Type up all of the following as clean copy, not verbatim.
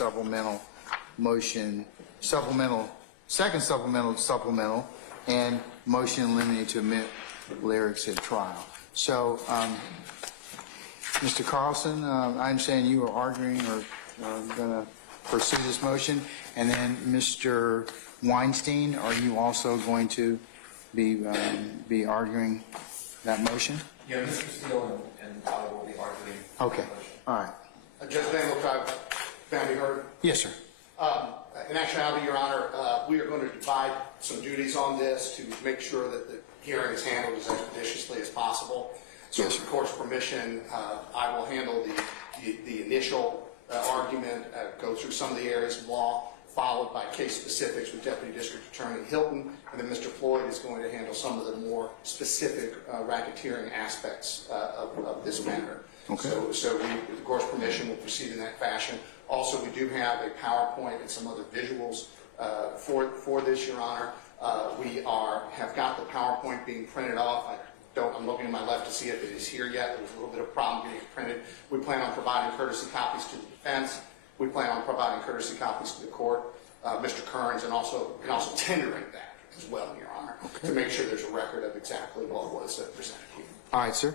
supplemental motion, second supplemental, and motion eliminated to omit lyrics at trial. So, Mr. Carlson, I understand you are arguing or going to pursue this motion. And then Mr. Weinstein, are you also going to be arguing that motion? Yeah, Mr. Steele and I will be arguing. Okay. All right. Judge Van Look, can I be heard? Yes, sir. In actuality, Your Honor, we are going to divide some duties on this to make sure that the hearing is handled as expeditiously as possible. So with the court's permission, I will handle the initial argument, go through some of the areas of law, followed by case specifics with Deputy District Attorney Hilton, and then Mr. Floyd is going to handle some of the more specific racketeering aspects of this matter. Okay. So we, with the court's permission, will proceed in that fashion. Also, we do have a PowerPoint and some other visuals for this, Your Honor. We have got the PowerPoint being printed off. I'm looking to my left to see if it is here yet. There's a little bit of problem getting it printed. We plan on providing courtesy copies to the defense. We plan on providing courtesy copies to the court, Mr. Kearns, and also tendering that as well, Your Honor, to make sure there's a record of exactly what was presented here. All right, sir.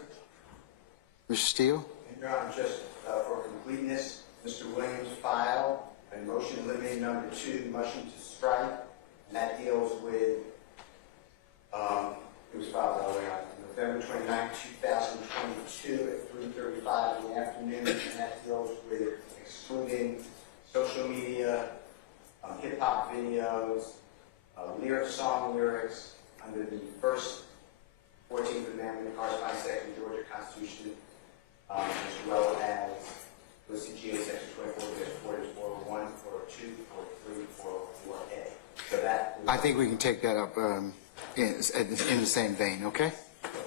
Mr. Steele? Your Honor, just for completeness, Mr. Williams filed a motion eliminating number 2, motion to strike, and that deals with, it was filed by the way on November 29, 2022 at 3:35 in the afternoon, and that deals with excluding social media, hip-hop videos, song lyrics under the first 14th Amendment, corresponding section of the Georgia Constitution, as well as the CGA section 24-4, 401, 402, 403, 404A. So that. I think we can take that up in the same vein, okay?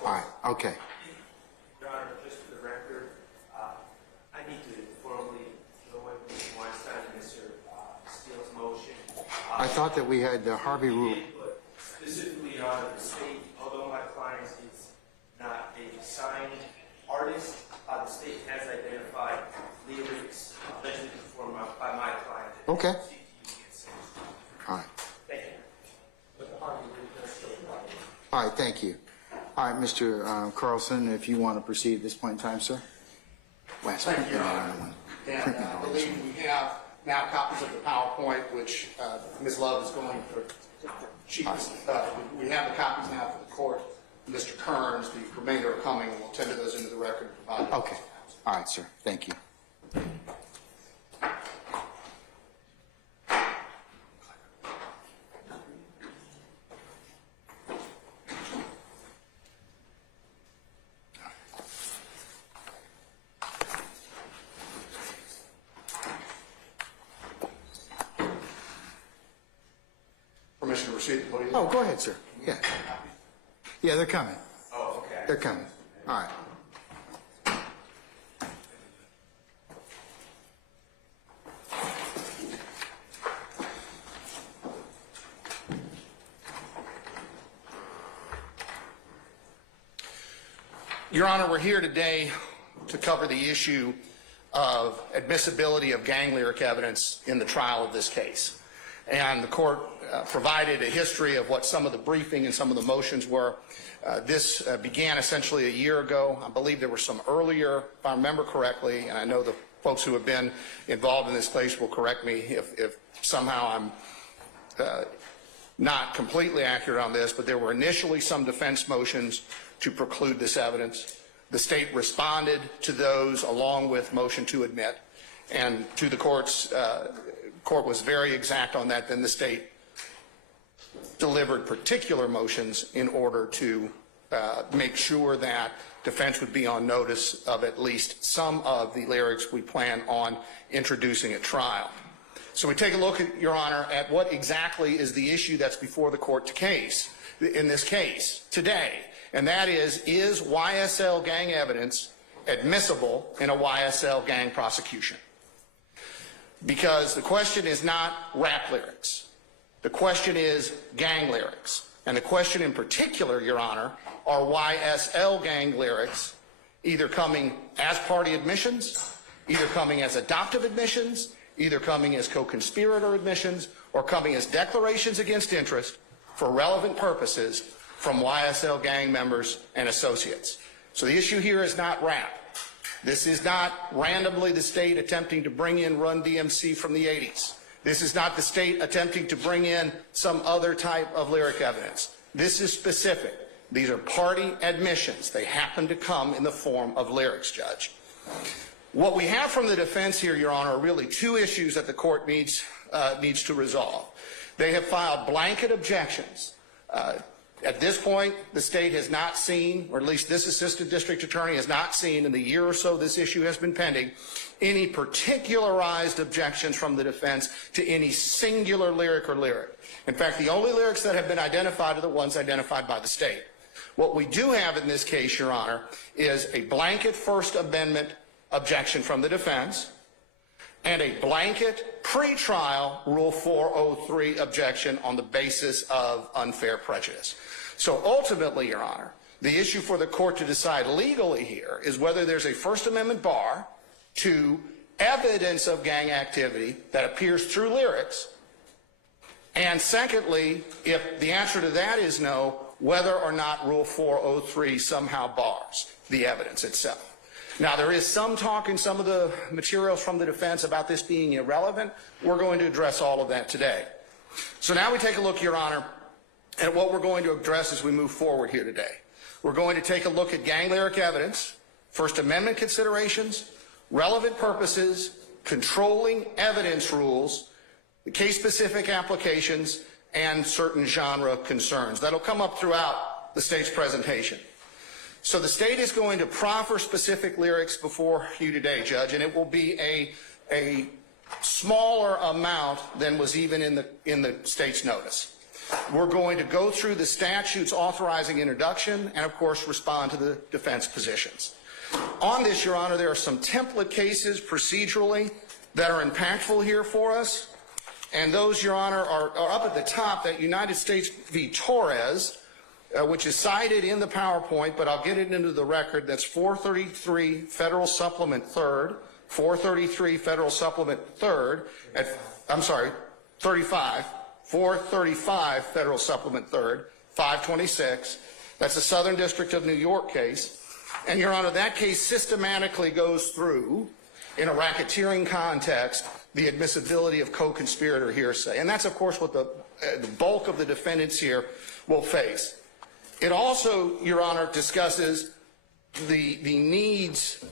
All right, okay. Your Honor, just for the record, I need to formally go with Mr. Weinstein and Mr. Steele's motion. I thought that we had the Harvey rule. But specifically, Your Honor, the state, although my client is not a signed artist, the state has identified lyrics allegedly performed by my client. Okay. All right. Thank you. All right, thank you. All right, Mr. Carlson, if you want to proceed at this point in time, sir. Last Thank you, Your Honor. And I believe we have now copies of the PowerPoint, which Ms. Love is going for. We have the copies now for the court. Mr. Kearns, the remainder are coming, and we'll tender those into the record and provide them. Okay. All right, sir. Thank you. Permission to proceed, please. Oh, go ahead, sir. Yeah. Yeah, they're coming. Oh, okay. They're coming. All right. Your Honor, we're here today to cover the issue of admissibility of gang lyric evidence in the trial of this case. And the court provided a history of what some of the briefing and some of the motions were. This began essentially a year ago. I believe there were some earlier, if I remember correctly, and I know the folks who have been involved in this case will correct me if somehow I'm not completely accurate on this, but there were initially some defense motions to preclude this evidence. The state responded to those along with motion to admit, and to the court was very exact on that. Then the state delivered particular motions in order to make sure that defense would be on notice of at least some of the lyrics we plan on introducing at trial. So we take a look, Your Honor, at what exactly is the issue that's before the court in this case today, and that is YSL gang evidence admissible in a YSL gang prosecution? Because the question is not rap lyrics. The question is gang lyrics. And the question in particular, Your Honor, are YSL gang lyrics either coming as party admissions, either coming as adoptive admissions, either coming as co-conspirator admissions or coming as declarations against interest for relevant purposes from YSL gang members and associates. So the issue here is not rap. This is not randomly the state attempting to bring in Run DMC from the 80s. This is not the state attempting to bring in some other type of lyric evidence. This is specific. These are party admissions. They happen to come in the form of lyrics, Judge. What we have from the defense here, Your Honor, are really two issues that the court needs to resolve. They have filed blanket objections. At this point, the state has not seen, or at least this assistant district attorney has not seen in the year or so this issue has been pending, any particularized objections from the defense to any singular lyric or lyric. In fact, the only lyrics that have been identified are the ones identified by the state. What we do have in this case, Your Honor, is a blanket First Amendment objection from the defense and a blanket pretrial Rule 403 objection on the basis of unfair prejudice. So ultimately, Your Honor, the issue for the court to decide legally here is whether there's a First Amendment bar to evidence of gang activity that appears through lyrics, and secondly, if the answer to that is no, whether or not Rule 403 somehow bars the evidence itself. Now, there is some talk in some of the materials from the defense about this being irrelevant. We're going to address all of that today. So now we take a look, Your Honor, at what we're going to address as we move forward here today. We're going to take a look at gang lyric evidence, First Amendment considerations, relevant purposes, controlling evidence rules, case-specific applications, and certain genre concerns. That'll come up throughout the state's presentation. So the state is going to proffer specific lyrics before you today, Judge, and it will be a smaller amount than was even in the state's notice. We're going to go through the statutes authorizing introduction and, of course, respond to the defense positions. On this, Your Honor, there are some template cases procedurally that are impactful here for us, and those, Your Honor, are up at the top, that United States v. Torres, which is cited in the PowerPoint, but I'll get it into the record. That's 433 Federal Supplement 3rd, 433 Federal Supplement 3rd, I'm sorry, 35, 435 Federal Supplement 3rd, 526. That's the Southern District of New York case. And, Your Honor, that case systematically goes through, in a racketeering context, the admissibility of co-conspirator hearsay. And that's, of course, what the bulk of the defendants here will face. It also, Your Honor, discusses the needs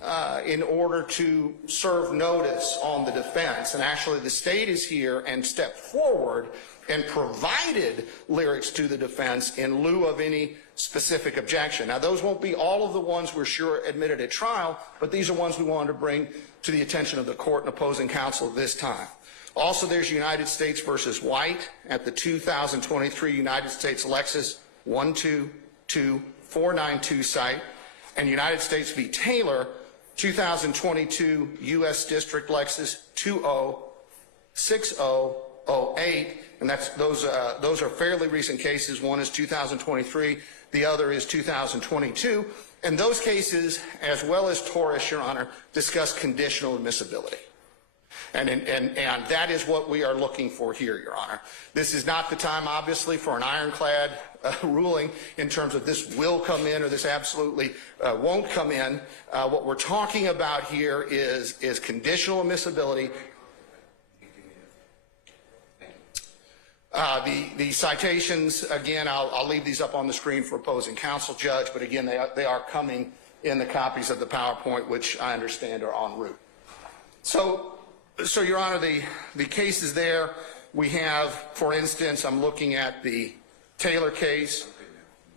in order to serve notice on the defense. And actually, the state is here and stepped forward and provided lyrics to the defense in lieu of any specific objection. Now, those won't be all of the ones we're sure admitted at trial, but these are ones we wanted to bring to the attention of the court and opposing counsel this time. Also, there's United States versus White at the 2023 United States Lexus 122492 site, and United States v. Taylor, 2022 U.S. District Lexus 206008, and those are fairly recent cases. One is 2023, the other is 2022, and those cases, as well as Torres, Your Honor, discuss conditional admissibility. And that is what we are looking for here, Your Honor. This is not the time, obviously, for an ironclad ruling in terms of this will come in or this absolutely won't come in. What we're talking about here is conditional admissibility. The citations, again, I'll leave these up on the screen for opposing counsel, Judge, but again, they are coming in the copies of the PowerPoint, which I understand are en route. So Your Honor, the cases there, we have, for instance, I'm looking at the Taylor case.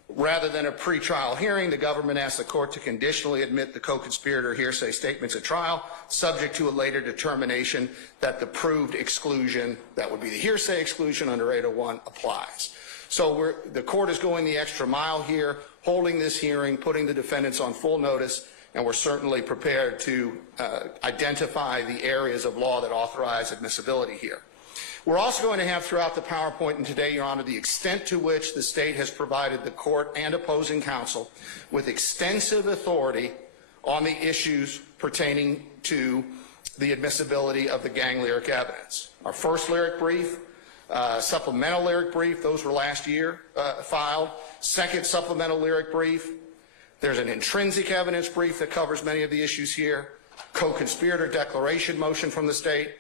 Rather than a pretrial hearing, the government asked the court to conditionally admit the co-conspirator hearsay statements at trial, subject to a later determination that the proved exclusion, that would be the hearsay exclusion under 801, applies. So the court is going the extra mile here, holding this hearing, putting the defendants on full notice, and we're certainly prepared to identify the areas of law that authorize admissibility here. We're also going to have throughout the PowerPoint and today, Your Honor, the extent to which the state has provided the court and opposing counsel with extensive authority on the issues pertaining to the admissibility of the gang lyric evidence. Our first lyric brief, supplemental lyric brief, those were last year filed. Second supplemental lyric brief, there's an intrinsic evidence brief that covers many of the issues here. Co-conspirator declaration motion from the state,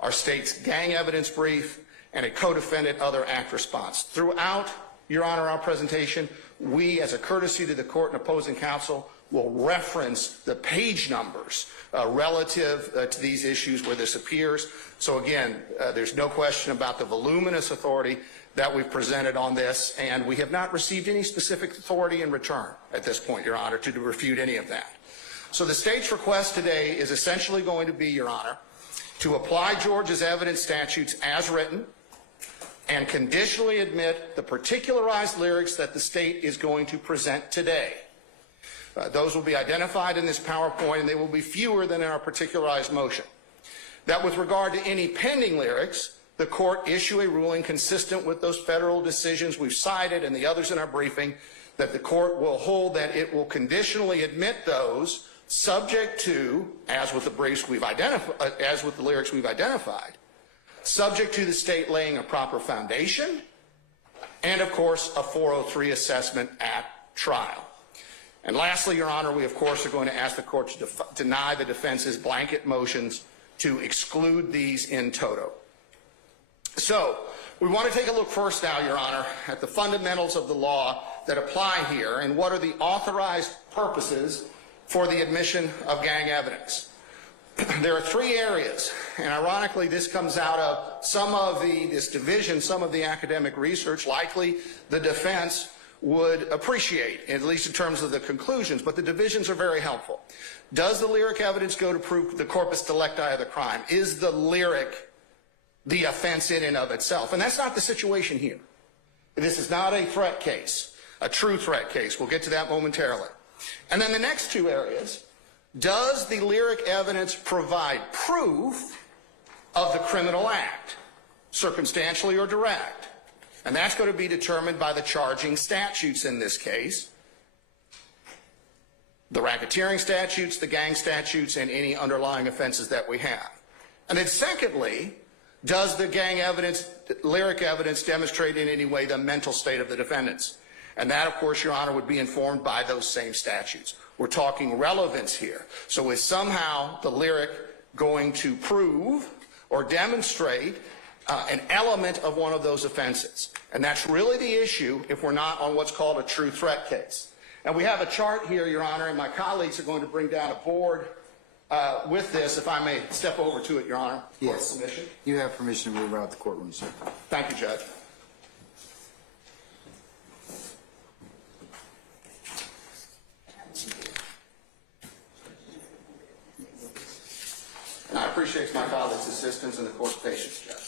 our state's gang evidence brief, and a co-defendant other act response. Throughout, Your Honor, our presentation, we, as a courtesy to the court and opposing counsel, will reference the page numbers relative to these issues where this appears. So again, there's no question about the voluminous authority that we've presented on this, and we have not received any specific authority in return at this point, Your Honor, to refute any of that. So the state's request today is essentially going to be, Your Honor, to apply Georgia's evidence statutes as written and conditionally admit the particularized lyrics that the state is going to present today. Those will be identified in this PowerPoint, and they will be fewer than in our particularized motion. That with regard to any pending lyrics, the court issue a ruling consistent with those federal decisions we've cited and the others in our briefing, that the court will hold that it will conditionally admit those subject to, as with the briefs we've identified, as with the lyrics we've identified, subject to the state laying a proper foundation, and of course a 403 assessment at trial. And lastly, Your Honor, we of course are going to ask the court to deny the defense's blanket motions to exclude these in toto. So we want to take a look first now, Your Honor, at the fundamentals of the law that apply here and what are the authorized purposes for the admission of gang evidence. There are three areas, and ironically this comes out of this division, some of the academic research, likely the defense would appreciate, at least in terms of the conclusions, but the divisions are very helpful. Does the lyric evidence go to prove the corpus delicti of the crime? Is the lyric the offense in and of itself? And that's not the situation here. This is not a threat case, a true threat case. We'll get to that momentarily. And then the next two areas, does the lyric evidence provide proof of the criminal act, circumstantially or direct? And that's going to be determined by the charging statutes in this case, the racketeering statutes, the gang statutes, and any underlying offenses that we have. And then secondly, does the gang evidence, lyric evidence, demonstrate in any way the mental state of the defendants? And that, of course, Your Honor, would be informed by those same statutes. We're talking relevance here. So is somehow the lyric going to prove or demonstrate an element of one of those offenses? And that's really the issue if we're not on what's called a true threat case. And we have a chart here, Your Honor, and my colleagues are going to bring down a board with this, if I may step over to it, Your Honor. Yes. Permission. You have permission to move out the courtroom, sir. Thank you, Judge. And I appreciate my colleagues' assistance and the court's patience, Judge.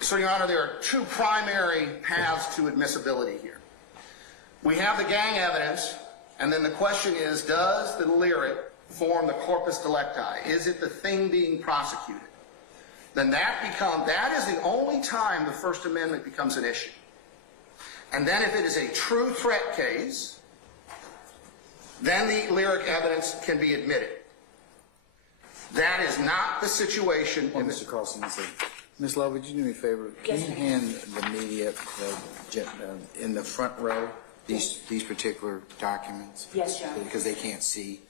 So, Your Honor, there are two primary paths to admissibility here. We have the gang evidence, and then the question is, does the lyric form the corpus delicti? Is it the thing being prosecuted? Then that is the only time the First Amendment becomes an issue. And then if it is a true threat case, then the lyric evidence can be admitted. That is not the situation in Mr. Carlson, Ms. Love, would you do me a favor? Can you hand the media in the front row these particular documents? Yes, Your Honor. Because they can't see.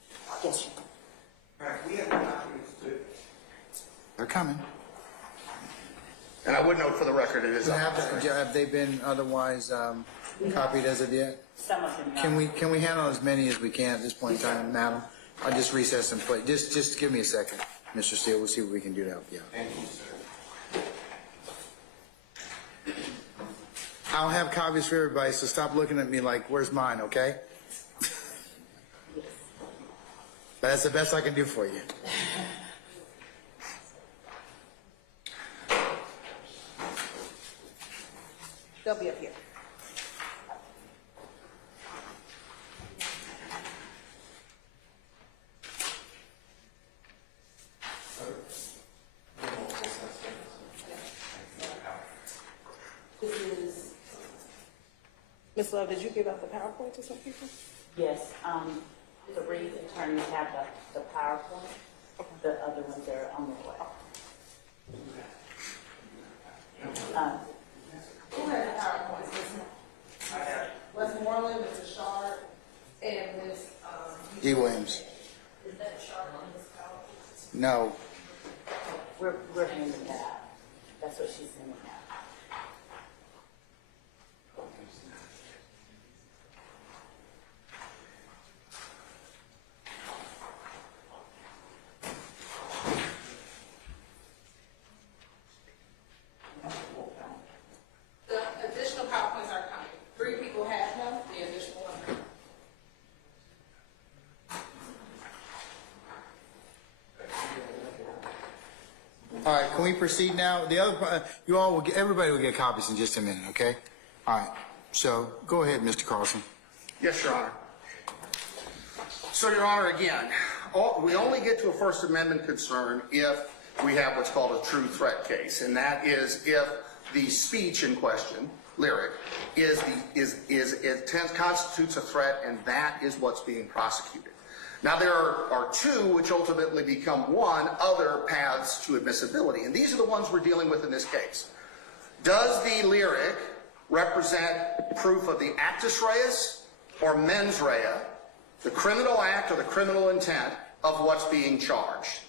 Yes, Your Honor. All right, we have documents too. They're coming. And I would note for the record, it is Have they been otherwise copied as of yet? Some of them. Can we handle as many as we can at this point in time, madam? I'll just recess and play. Just give me a second, Mr. Steele. We'll see what we can do to help you out. Thank you, sir. I'll have copies for everybody, so stop looking at me like, where's mine, okay? But that's the best I can do for you. They'll be up here. This is Ms. Love, did you give out the PowerPoint to some people? Yes, the Reed attorneys have the PowerPoint. The other ones are on their way. Who had the PowerPoint? Wes Moreland, Mr. Shard, and Ms. E. Williams. Is that Shard on this PowerPoint? No. We're handing that out. That's what she's sending out. The additional PowerPoints are coming. 3 people have them, the additional one. All right, can we proceed now? The other, you all will get, everybody will get copies in just a minute, okay? All right, so go ahead, Mr. Carlson. Yes, Your Honor. So, Your Honor, again, we only get to a First Amendment concern if we have what's called a true threat case, and that is if the speech in question, lyric, constitutes a threat, and that is what's being prosecuted. Now, there are 2 which ultimately become 1 other paths to admissibility, and these are the ones we're dealing with in this case. Does the lyric represent proof of the actus reus or mens rea, the criminal act or the criminal intent of what's being charged?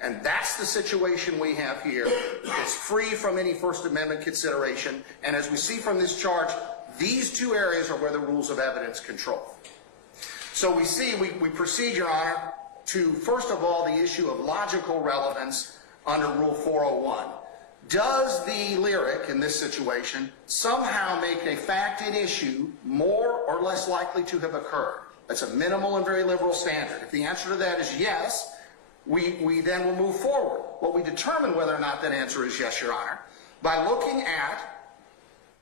And that's the situation we have here. It's free from any First Amendment consideration, and as we see from this charge, these 2 areas are where the rules of evidence control. So we see, we proceed, Your Honor, to, first of all, the issue of logical relevance under Rule 401. Does the lyric, in this situation, somehow make a fact at issue more or less likely to have occurred? That's a minimal and very liberal standard. If the answer to that is yes, we then will move forward. Well, we determine whether or not that answer is yes, Your Honor, by looking at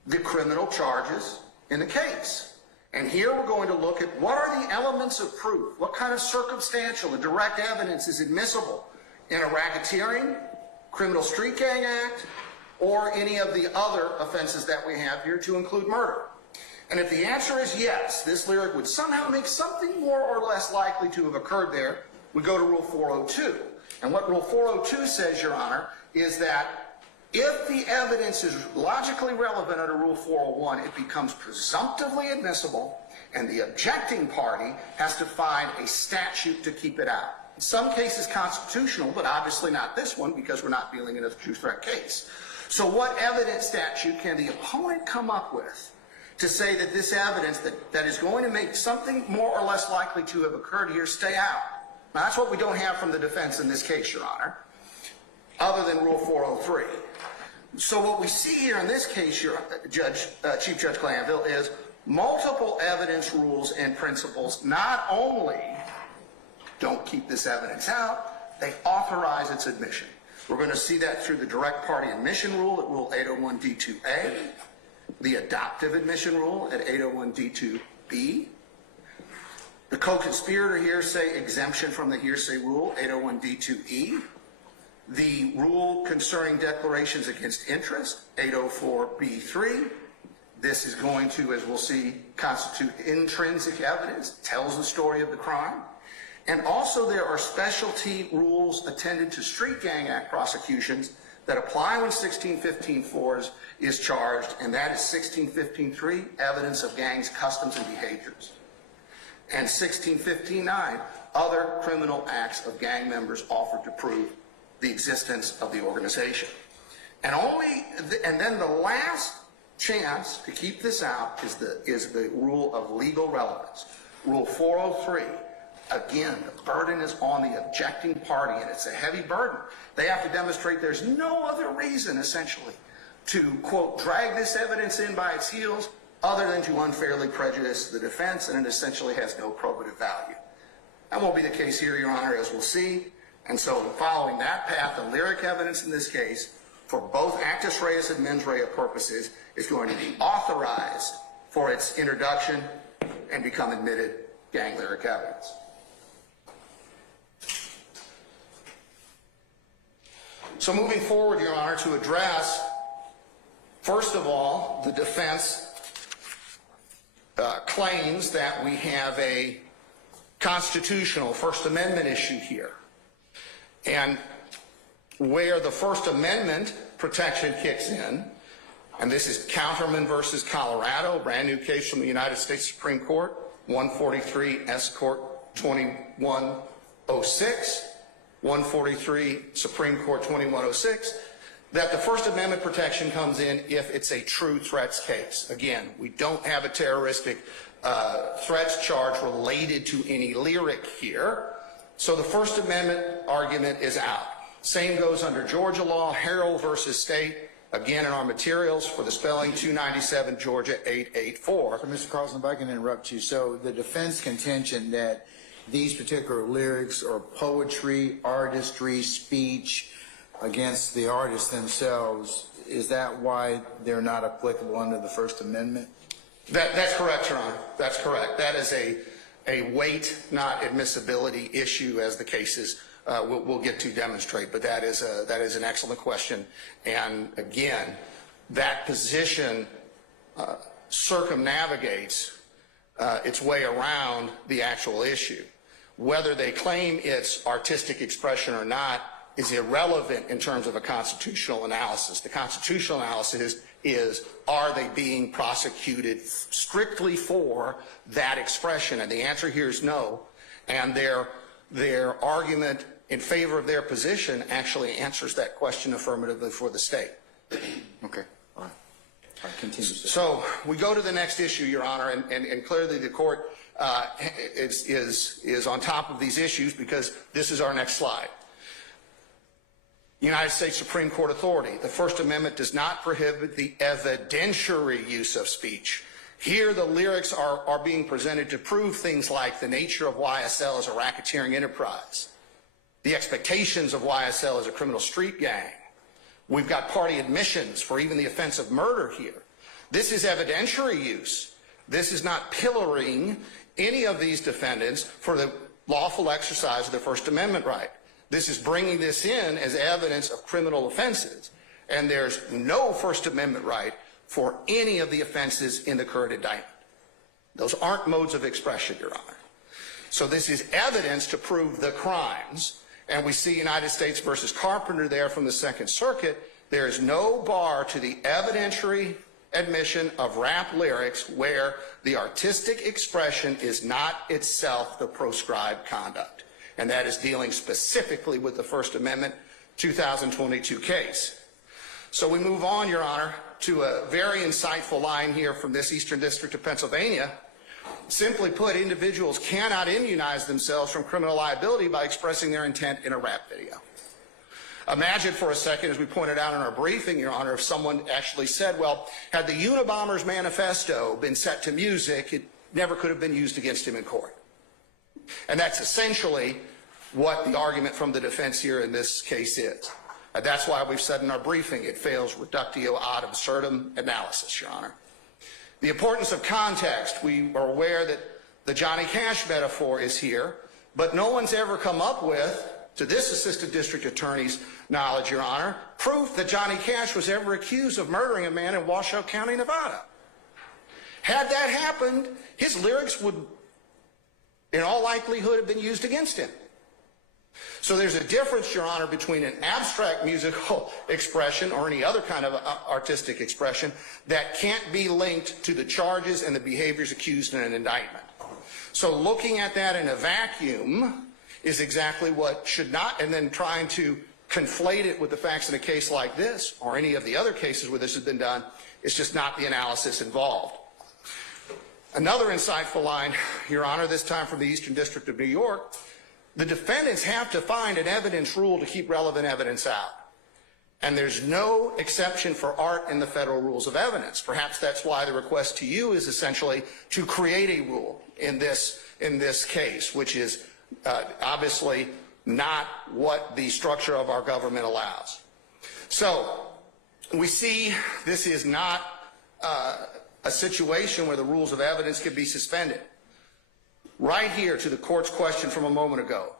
the criminal charges in the case. And here we're going to look at what are the elements of proof, what kind of circumstantial and direct evidence is admissible in a racketeering, criminal street gang act, or any of the other offenses that we have here, to include murder. And if the answer is yes, this lyric would somehow make something more or less likely to have occurred there, we go to Rule 402. And what Rule 402 says, Your Honor, is that if the evidence is logically relevant under Rule 401, it becomes presumptively admissible, and the objecting party has to find a statute to keep it out. In some cases constitutional, but obviously not this one, because we're not dealing in a true threat case. So what evidence statute can the opponent come up with to say that this evidence that is going to make something more or less likely to have occurred here stay out? Now, that's what we don't have from the defense in this case, Your Honor, other than Rule 403. So what we see here in this case, Chief Judge Glanville, is multiple evidence rules and principles not only don't keep this evidence out, they authorize its admission. We're going to see that through the direct party admission rule at Rule 801D2A, the adoptive admission rule at 801D2B, the co-conspirator hearsay exemption from the hearsay rule, 801D2E, the rule concerning declarations against interest, 804B3. This is going to, as we'll see, constitute intrinsic evidence, tells the story of the crime. And also there are specialty rules attended to Street Gang Act prosecutions that apply when 1615-4 is charged, and that is 1615-3, evidence of gangs, customs, and behaviors. And 1615-9, other criminal acts of gang members offered to prove the existence of the organization. And then the last chance to keep this out is the rule of legal relevance. Rule 403, again, the burden is on the objecting party, and it's a heavy burden. They have to demonstrate there's no other reason, essentially, to, quote, drag this evidence in by its heels other than to unfairly prejudice the defense, and it essentially has no probative value. That won't be the case here, Your Honor, as we'll see. And so following that path, the lyric evidence in this case, for both actus reus and mens rea purposes, is going to be authorized for its introduction and become admitted gang lyric evidence. So moving forward, Your Honor, to address, first of all, the defense claims that we have a constitutional First Amendment issue here. And where the First Amendment protection kicks in, and this is Counterman versus Colorado, brand new case from the United States Supreme Court, 143 S. Court 2106, 143 Supreme Court 2106, that the First Amendment protection comes in if it's a true threats case. Again, we don't have a terroristic threats charge related to any lyric here, so the First Amendment argument is out. Same goes under Georgia law, Harrell versus State, again in our materials for the spelling, 297 Georgia 884. So, Mr. Carlson, if I can interrupt you. So the defense contention that these particular lyrics or poetry, artistry, speech against the artists themselves, is that why they're not applicable under the First Amendment? That's correct, Your Honor. That's correct. That is a weight, not admissibility issue, as the cases we'll get to demonstrate. But that is an excellent question. And again, that position circumnavigates its way around the actual issue. Whether they claim it's artistic expression or not is irrelevant in terms of a constitutional analysis. The constitutional analysis is, are they being prosecuted strictly for that expression? And the answer here is no. And their argument in favor of their position actually answers that question affirmatively for the state. Okay. All right. All right, continue. So we go to the next issue, Your Honor, and clearly the court is on top of these issues because this is our next slide. United States Supreme Court authority. The First Amendment does not prohibit the evidentiary use of speech. Here the lyrics are being presented to prove things like the nature of YSL as a racketeering enterprise, the expectations of YSL as a criminal street gang. We've got party admissions for even the offense of murder here. This is evidentiary use. This is not pillorying any of these defendants for the lawful exercise of their First Amendment right. This is bringing this in as evidence of criminal offenses, and there's no First Amendment right for any of the offenses in the current indictment. Those aren't modes of expression, Your Honor. So this is evidence to prove the crimes, and we see United States versus Carpenter there from the Second Circuit. There is no bar to the evidentiary admission of rap lyrics where the artistic expression is not itself the proscribed conduct. And that is dealing specifically with the First Amendment 2022 case. So we move on, Your Honor, to a very insightful line here from this Eastern District of Pennsylvania. Simply put, individuals cannot immunize themselves from criminal liability by expressing their intent in a rap video. Imagine for a second, as we pointed out in our briefing, Your Honor, if someone actually said, well, had the Unabomber's manifesto been set to music, it never could have been used against him in court. And that's essentially what the argument from the defense here in this case is. That's why we've said in our briefing it fails reductio ad absurdum analysis, Your Honor. The importance of context, we are aware that the Johnny Cash metaphor is here, but no one's ever come up with, to this assistant district attorney's knowledge, Your Honor, proof that Johnny Cash was ever accused of murdering a man in Washoe County, Nevada. Had that happened, his lyrics would, in all likelihood, have been used against him. So there's a difference, Your Honor, between an abstract musical expression or any other kind of artistic expression that can't be linked to the charges and the behaviors accused in an indictment. So looking at that in a vacuum is exactly what should not, and then trying to conflate it with the facts in a case like this or any of the other cases where this has been done, is just not the analysis involved. Another insightful line, Your Honor, this time from the Eastern District of New York. The defendants have to find an evidence rule to keep relevant evidence out. And there's no exception for art in the federal rules of evidence. Perhaps that's why the request to you is essentially to create a rule in this case, which is obviously not what the structure of our government allows. So we see this is not a situation where the rules of evidence can be suspended. Right here to the court's question from a moment ago.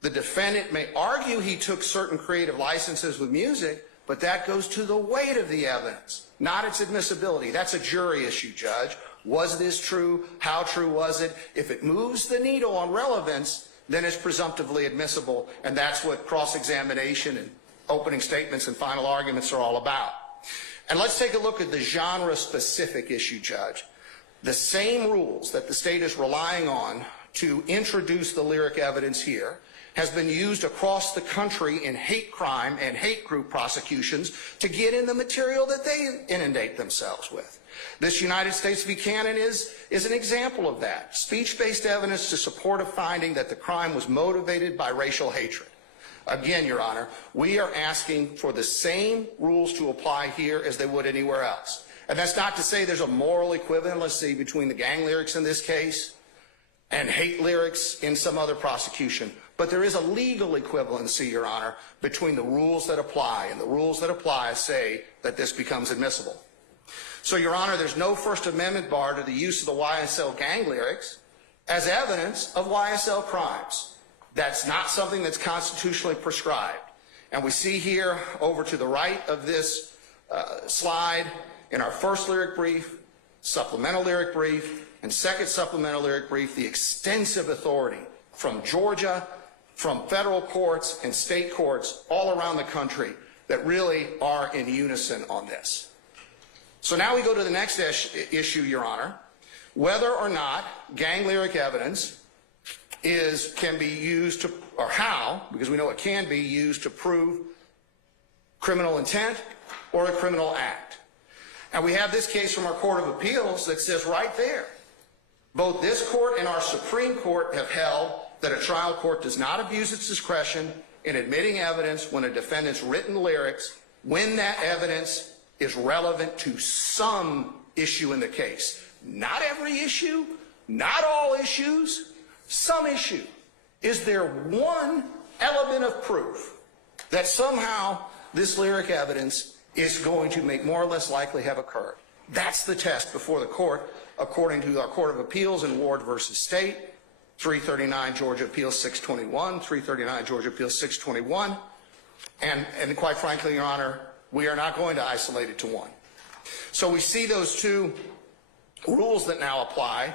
The defendant may argue he took certain creative licenses with music, but that goes to the weight of the evidence, not its admissibility. That's a jury issue, Judge. Was this true? How true was it? If it moves the needle on relevance, then it's presumptively admissible, and that's what cross-examination and opening statements and final arguments are all about. And let's take a look at the genre-specific issue, Judge. The same rules that the state is relying on to introduce the lyric evidence here has been used across the country in hate crime and hate group prosecutions to get in the material that they inundate themselves with. This United States v. Cannon is an example of that. Speech-based evidence to support a finding that the crime was motivated by racial hatred. Again, Your Honor, we are asking for the same rules to apply here as they would anywhere else. And that's not to say there's a moral equivalency between the gang lyrics in this case and hate lyrics in some other prosecution. But there is a legal equivalency, Your Honor, between the rules that apply, and the rules that apply say that this becomes admissible. So, Your Honor, there's no First Amendment bar to the use of the YSL gang lyrics as evidence of YSL crimes. That's not something that's constitutionally prescribed. And we see here over to the right of this slide in our first lyric brief, supplemental lyric brief, and second supplemental lyric brief, the extensive authority from Georgia, from federal courts and state courts all around the country that really are in unison on this. So now we go to the next issue, Your Honor, whether or not gang lyric evidence can be used to, or how, because we know it can be used to prove criminal intent or a criminal act. And we have this case from our Court of Appeals that says right there, both this court and our Supreme Court have held that a trial court does not abuse its discretion in admitting evidence when a defendant's written lyrics, when that evidence is relevant to some issue in the case. Not every issue, not all issues, some issue. Is there one element of proof that somehow this lyric evidence is going to make more or less likely have occurred? That's the test before the court, according to our Court of Appeals in Ward v. State, 339 Georgia Appeals 621, 339 Georgia Appeals 621. And quite frankly, Your Honor, we are not going to isolate it to one. So we see those two rules that now apply.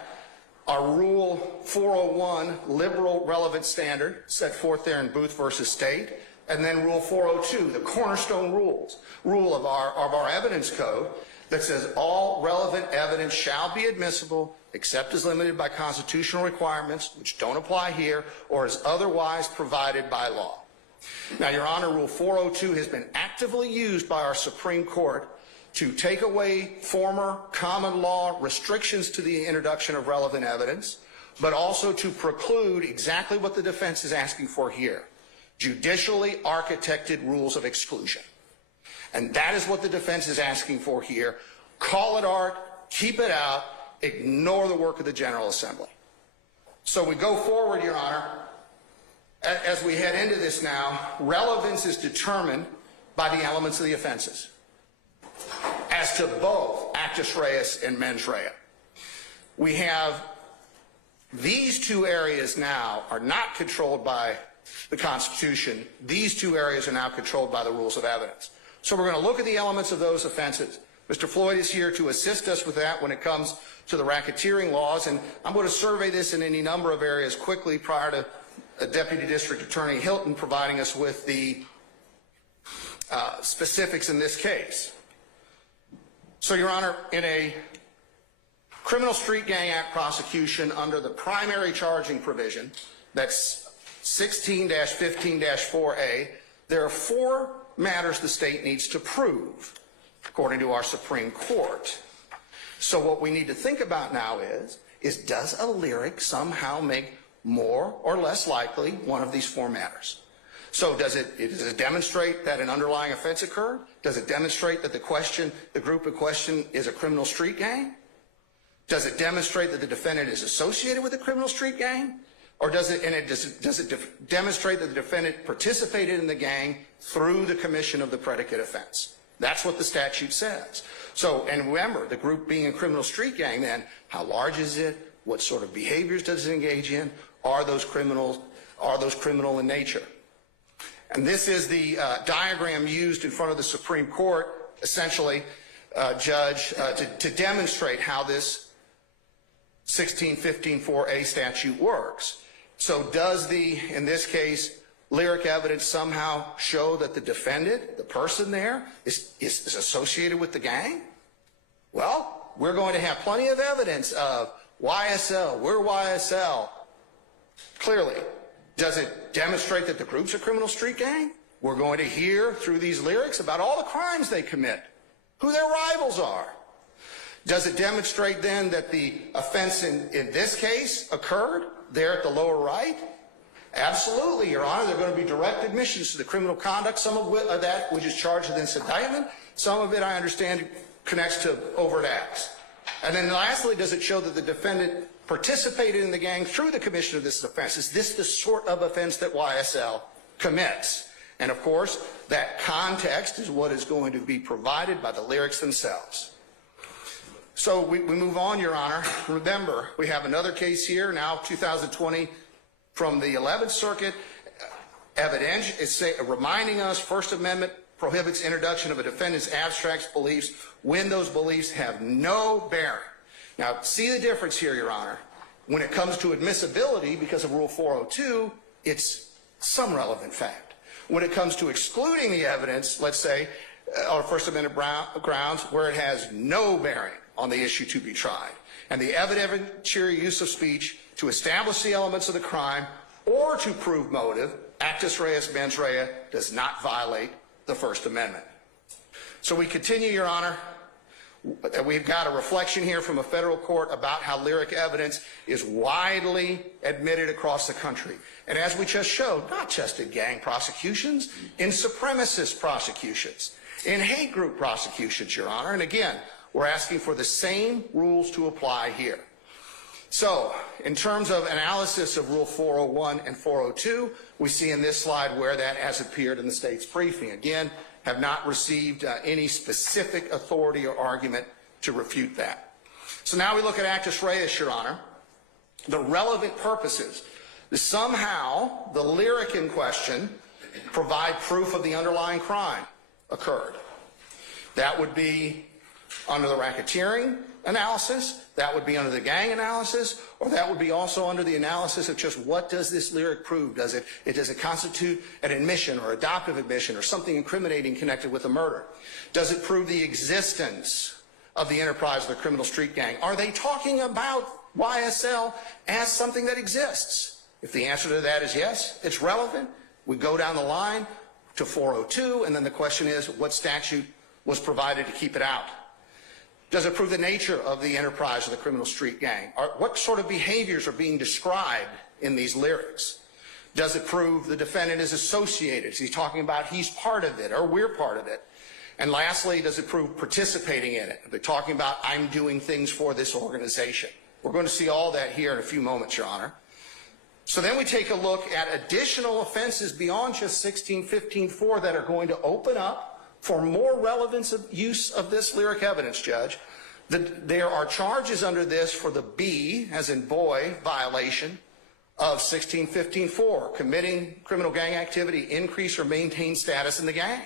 Our Rule 401 liberal relevant standard set forth there in Booth versus State, and then Rule 402, the cornerstone rule of our evidence code that says all relevant evidence shall be admissible except as limited by constitutional requirements, which don't apply here, or as otherwise provided by law. Now, Your Honor, Rule 402 has been actively used by our Supreme Court to take away former common law restrictions to the introduction of relevant evidence, but also to preclude exactly what the defense is asking for here, judicially architected rules of exclusion. And that is what the defense is asking for here. Call it art, keep it out, ignore the work of the General Assembly. So we go forward, Your Honor. As we head into this now, relevance is determined by the elements of the offenses as to both actus reus and mens rea. We have these two areas now are not controlled by the Constitution. These two areas are now controlled by the rules of evidence. So we're going to look at the elements of those offenses. Mr. Floyd is here to assist us with that when it comes to the racketeering laws, and I'm going to survey this in any number of areas quickly prior to Deputy District Attorney Hilton providing us with the specifics in this case. So, Your Honor, in a Criminal Street Gang Act prosecution under the primary charging provision, that's 16-15-4A, there are 4 matters the state needs to prove, according to our Supreme Court. So what we need to think about now is does a lyric somehow make more or less likely one of these 4 matters? So does it demonstrate that an underlying offense occurred? Does it demonstrate that the group in question is a criminal street gang? Does it demonstrate that the defendant is associated with a criminal street gang? Or does it demonstrate that the defendant participated in the gang through the commission of the predicate offense? That's what the statute says. So, and remember, the group being a criminal street gang then, how large is it? What sort of behaviors does it engage in? Are those criminal in nature? And this is the diagram used in front of the Supreme Court, essentially, Judge, to demonstrate how this 1615-4A statute works. So does in this case, lyric evidence somehow show that the defendant, the person there, is associated with the gang? Well, we're going to have plenty of evidence of YSL, we're YSL. Clearly, does it demonstrate that the group's a criminal street gang? We're going to hear through these lyrics about all the crimes they commit, who their rivals are. Does it demonstrate then that the offense in this case occurred there at the lower right? Absolutely, Your Honor. There are going to be direct admissions to the criminal conduct, some of that which is charged in this indictment. Some of it, I understand, connects to overt acts. And then lastly, does it show that the defendant participated in the gang through the commission of this offense? Is this the sort of offense that YSL commits? And of course, that context is what is going to be provided by the lyrics themselves. So we move on, Your Honor. Remember, we have another case here, now 2020, from the 11th Circuit. It's reminding us First Amendment prohibits introduction of a defendant's abstract beliefs when those beliefs have no bearing. Now, see the difference here, Your Honor. When it comes to admissibility, because of Rule 402, it's some relevant fact. When it comes to excluding the evidence, let's say, on First Amendment grounds, where it has no bearing on the issue to be tried, and the evidentiary use of speech to establish the elements of the crime or to prove motive, actus reus mens rea, does not violate the First Amendment. So we continue, Your Honor. We've got a reflection here from a federal court about how lyric evidence is widely admitted across the country. And as we just showed, not just in gang prosecutions, in supremacist prosecutions, in hate group prosecutions, Your Honor. And again, we're asking for the same rules to apply here. So, in terms of analysis of Rule 401 and 402, we see in this slide where that has appeared in the state's briefing. Again, have not received any specific authority or argument to refute that. So now we look at actus reus, Your Honor. The relevant purposes. Somehow, the lyric in question provide proof of the underlying crime occurred. That would be under the racketeering analysis, that would be under the gang analysis, or that would be also under the analysis of just what does this lyric prove? Does it constitute an admission or adoptive admission or something incriminating connected with a murder? Does it prove the existence of the enterprise of the criminal street gang? Are they talking about YSL as something that exists? If the answer to that is yes, it's relevant. We go down the line to 402, and then the question is, what statute was provided to keep it out? Does it prove the nature of the enterprise of the criminal street gang? What sort of behaviors are being described in these lyrics? Does it prove the defendant is associated? Is he talking about he's part of it or we're part of it? And lastly, does it prove participating in it? Are they talking about I'm doing things for this organization? We're going to see all that here in a few moments, Your Honor. So then we take a look at additional offenses beyond just 1615-4 that are going to open up for more relevance of use of this lyric evidence, Judge. There are charges under this for the B, as in boy, violation of 1615-4, committing criminal gang activity, increase or maintain status in the gang.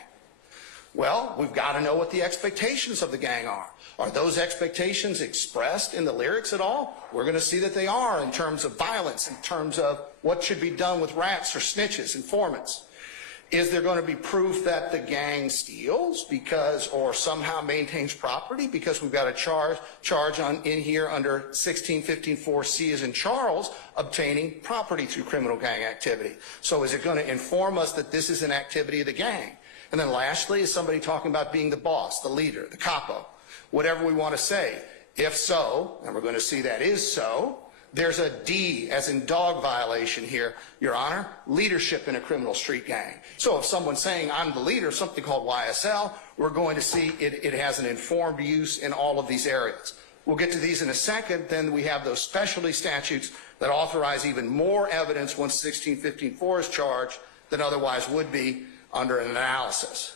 Well, we've got to know what the expectations of the gang are. Are those expectations expressed in the lyrics at all? We're going to see that they are in terms of violence, in terms of what should be done with rats or snitches, informants. Is there going to be proof that the gang steals or somehow maintains property? Because we've got a charge in here under 1615-4C as in Charles, obtaining property through criminal gang activity. So is it going to inform us that this is an activity of the gang? And then lastly, is somebody talking about being the boss, the leader, the capo, whatever we want to say? If so, and we're going to see that is so, there's a D, as in dog violation here, Your Honor, leadership in a criminal street gang. So if someone's saying I'm the leader of something called YSL, we're going to see it has an informed use in all of these areas. We'll get to these in a second. Then we have those specialty statutes that authorize even more evidence once 1615-4 is charged than otherwise would be under an analysis.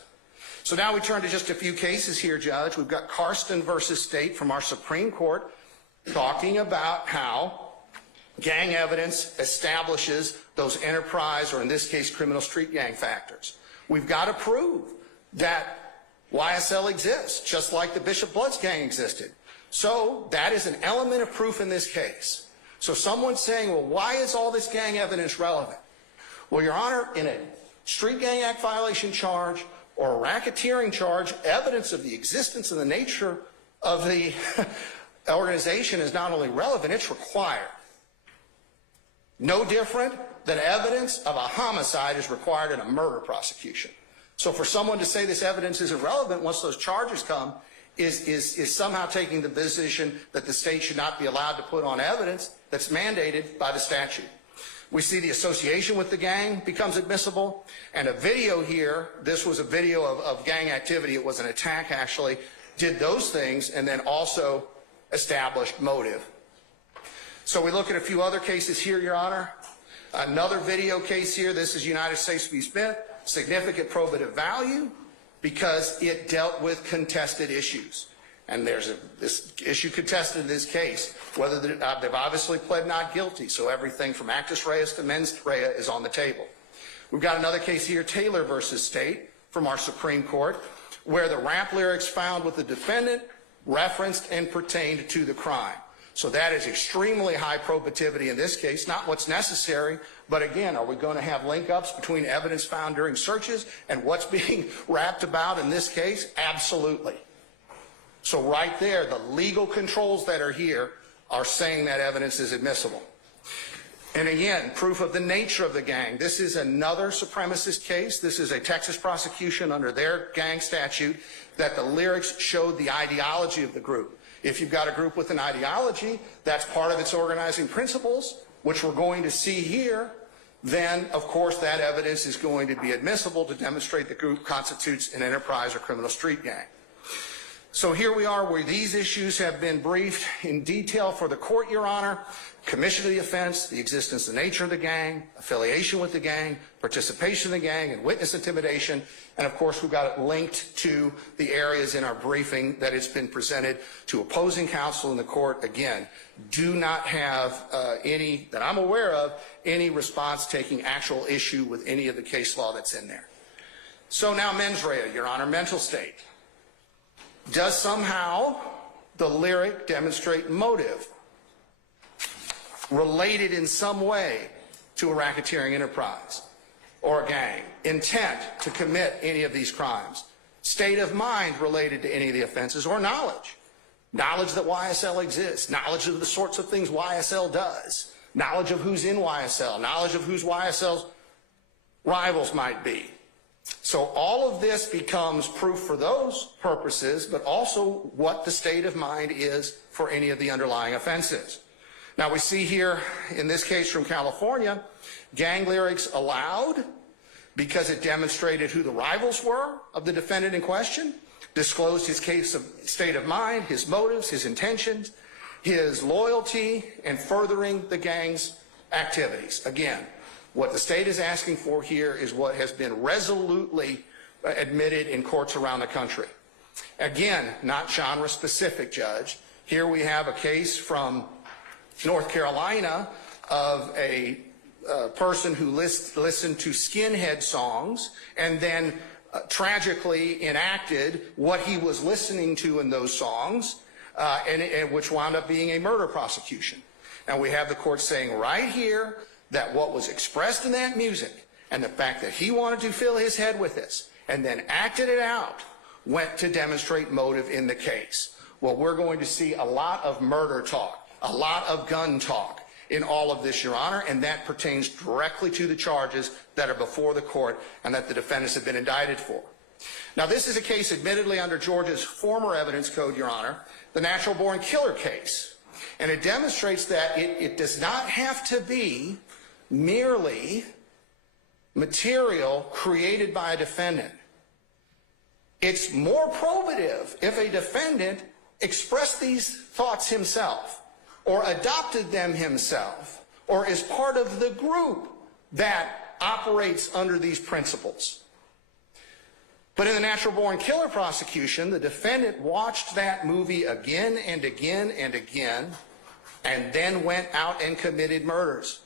So now we turn to just a few cases here, Judge. We've got Karsten versus State from our Supreme Court talking about how gang evidence establishes those enterprise, or in this case, criminal street gang factors. We've got to prove that YSL exists, just like the Bishop Bloods gang existed. So that is an element of proof in this case. So someone's saying, well, why is all this gang evidence relevant? Well, Your Honor, in a Street Gang Act violation charge or a racketeering charge, evidence of the existence and the nature of the organization is not only relevant, it's required. No different than evidence of a homicide is required in a murder prosecution. So for someone to say this evidence isn't relevant once those charges come is somehow taking the position that the state should not be allowed to put on evidence that's mandated by the statute. We see the association with the gang becomes admissible, and a video here, this was a video of gang activity, it was an attack actually, did those things and then also established motive. So we look at a few other cases here, Your Honor. Another video case here, this is United States v. Smith, significant probative value because it dealt with contested issues. And there's this issue contested in this case, whether they've obviously pled not guilty, so everything from actus reus to mens rea is on the table. We've got another case here, Taylor versus State, from our Supreme Court, where the rap lyrics found with the defendant referenced and pertained to the crime. So that is extremely high probativity in this case, not what's necessary, but again, are we going to have link-ups between evidence found during searches and what's being rapped about in this case? Absolutely. So right there, the legal controls that are here are saying that evidence is admissible. And again, proof of the nature of the gang. This is another supremacist case. This is a Texas prosecution under their gang statute that the lyrics showed the ideology of the group. If you've got a group with an ideology, that's part of its organizing principles, which we're going to see here, then of course that evidence is going to be admissible to demonstrate the group constitutes an enterprise or criminal street gang. So here we are where these issues have been briefed in detail for the court, Your Honor. Commission of the offense, the existence and nature of the gang, affiliation with the gang, participation in the gang, and witness intimidation. And of course, we've got it linked to the areas in our briefing that it's been presented to opposing counsel in the court. Again, do not have any, that I'm aware of, any response taking actual issue with any of the case law that's in there. So now mens rea, Your Honor, mental state. Does somehow the lyric demonstrate motive related in some way to a racketeering enterprise or a gang, intent to commit any of these crimes, state of mind related to any of the offenses, or knowledge that YSL exists, knowledge of the sorts of things YSL does, knowledge of who's in YSL, knowledge of whose YSL's rivals might be. So all of this becomes proof for those purposes, but also what the state of mind is for any of the underlying offenses. Now we see here, in this case from California, gang lyrics allowed because it demonstrated who the rivals were of the defendant in question, disclosed his case of state of mind, his motives, his intentions, his loyalty, and furthering the gang's activities. Again, what the state is asking for here is what has been resolutely admitted in courts around the country. Again, not genre specific, Judge. Here we have a case from North Carolina of a person who listened to skinhead songs and then tragically enacted what he was listening to in those songs, and which wound up being a murder prosecution. And we have the court saying right here that what was expressed in that music and the fact that he wanted to fill his head with this and then acted it out went to demonstrate motive in the case. Well, we're going to see a lot of murder talk, a lot of gun talk in all of this, Your Honor, and that pertains directly to the charges that are before the court and that the defendants have been indicted for. Now, this is a case admittedly under Georgia's former evidence code, Your Honor, the natural-born killer case. And it demonstrates that it does not have to be merely material created by a defendant. It's more probative if a defendant expressed these thoughts himself or adopted them himself or is part of the group that operates under these principles. But in the natural-born killer prosecution, the defendant watched that movie again and again and again and then went out and committed murders.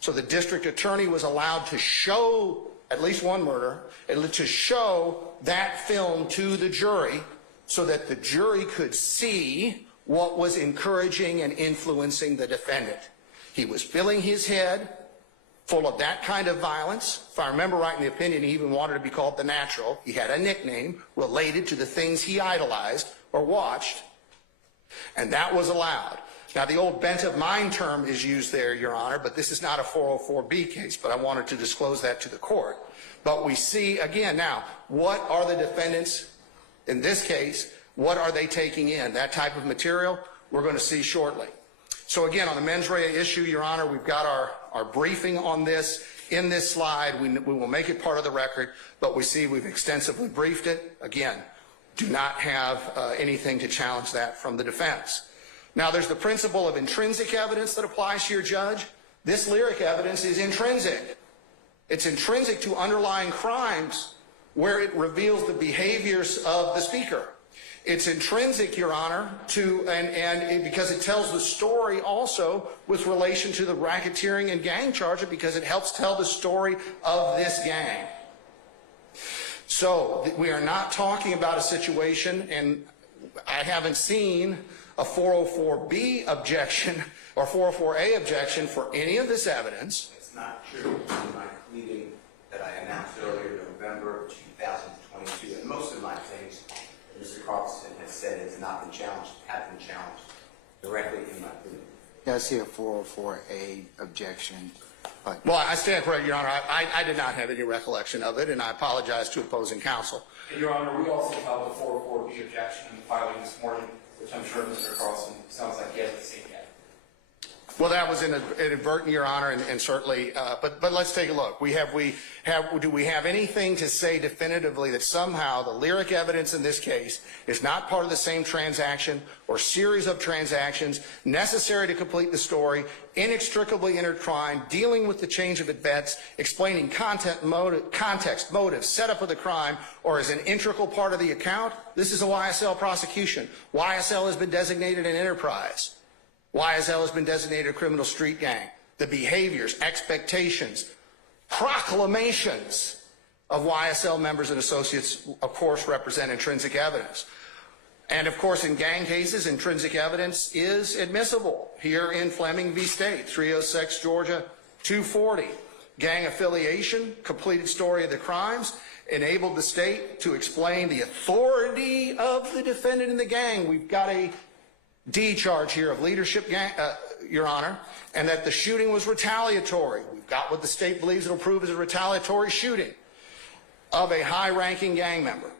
So the district attorney was allowed to show at least one murder, to show that film to the jury so that the jury could see what was encouraging and influencing the defendant. He was filling his head full of that kind of violence. If I remember right in the opinion, he even wanted to be called the Natural. He had a nickname related to the things he idolized or watched, and that was allowed. Now, the old bent of mind term is used there, Your Honor, but this is not a 404B case, but I wanted to disclose that to the court. But we see, again, now, what are the defendants, in this case, what are they taking in? That type of material, we're going to see shortly. So again, on the mens rea issue, Your Honor, we've got our briefing on this in this slide. We will make it part of the record, but we see we've extensively briefed it. Again, do not have anything to challenge that from the defense. Now, there's the principle of intrinsic evidence that applies to your judge. This lyric evidence is intrinsic. It's intrinsic to underlying crimes where it reveals the behaviors of the speaker. It's intrinsic, Your Honor, because it tells the story also with relation to the racketeering and gang charge, because it helps tell the story of this gang. So we are not talking about a situation, and I haven't seen a 404B objection or 404A objection for any of this evidence. It's not true. In my pleading that I announced earlier in November of 2022, and most of my things that Mr. Carlson has said has not been challenged, have been challenged directly in my pleading. Yeah, I see a 404A objection. But Well, I stand corrected, Your Honor. I did not have any recollection of it, and I apologize to opposing counsel. Your Honor, we also filed a 404B objection in the filing this morning, which I'm sure Mr. Carlson sounds like he hasn't seen yet. Well, that was inadvertent, Your Honor, and certainly, but let's take a look. Do we have anything to say definitively that somehow the lyric evidence in this case is not part of the same transaction or series of transactions necessary to complete the story, inextricably intertwined, dealing with the change of events, explaining context, motive, setup of the crime, or as an integral part of the account? This is a YSL prosecution. YSL has been designated an enterprise. YSL has been designated a criminal street gang. The behaviors, expectations, proclamations of YSL members and associates, of course, represent intrinsic evidence. And, of course, in gang cases, intrinsic evidence is admissible. Here in Fleming v. State, 306 Georgia 240. Gang affiliation, completed story of the crimes, enabled the state to explain the authority of the defendant in the gang. We've got a D charge here of leadership, Your Honor, and that the shooting was retaliatory. We've got what the state believes it'll prove is a retaliatory shooting of a high-ranking gang member.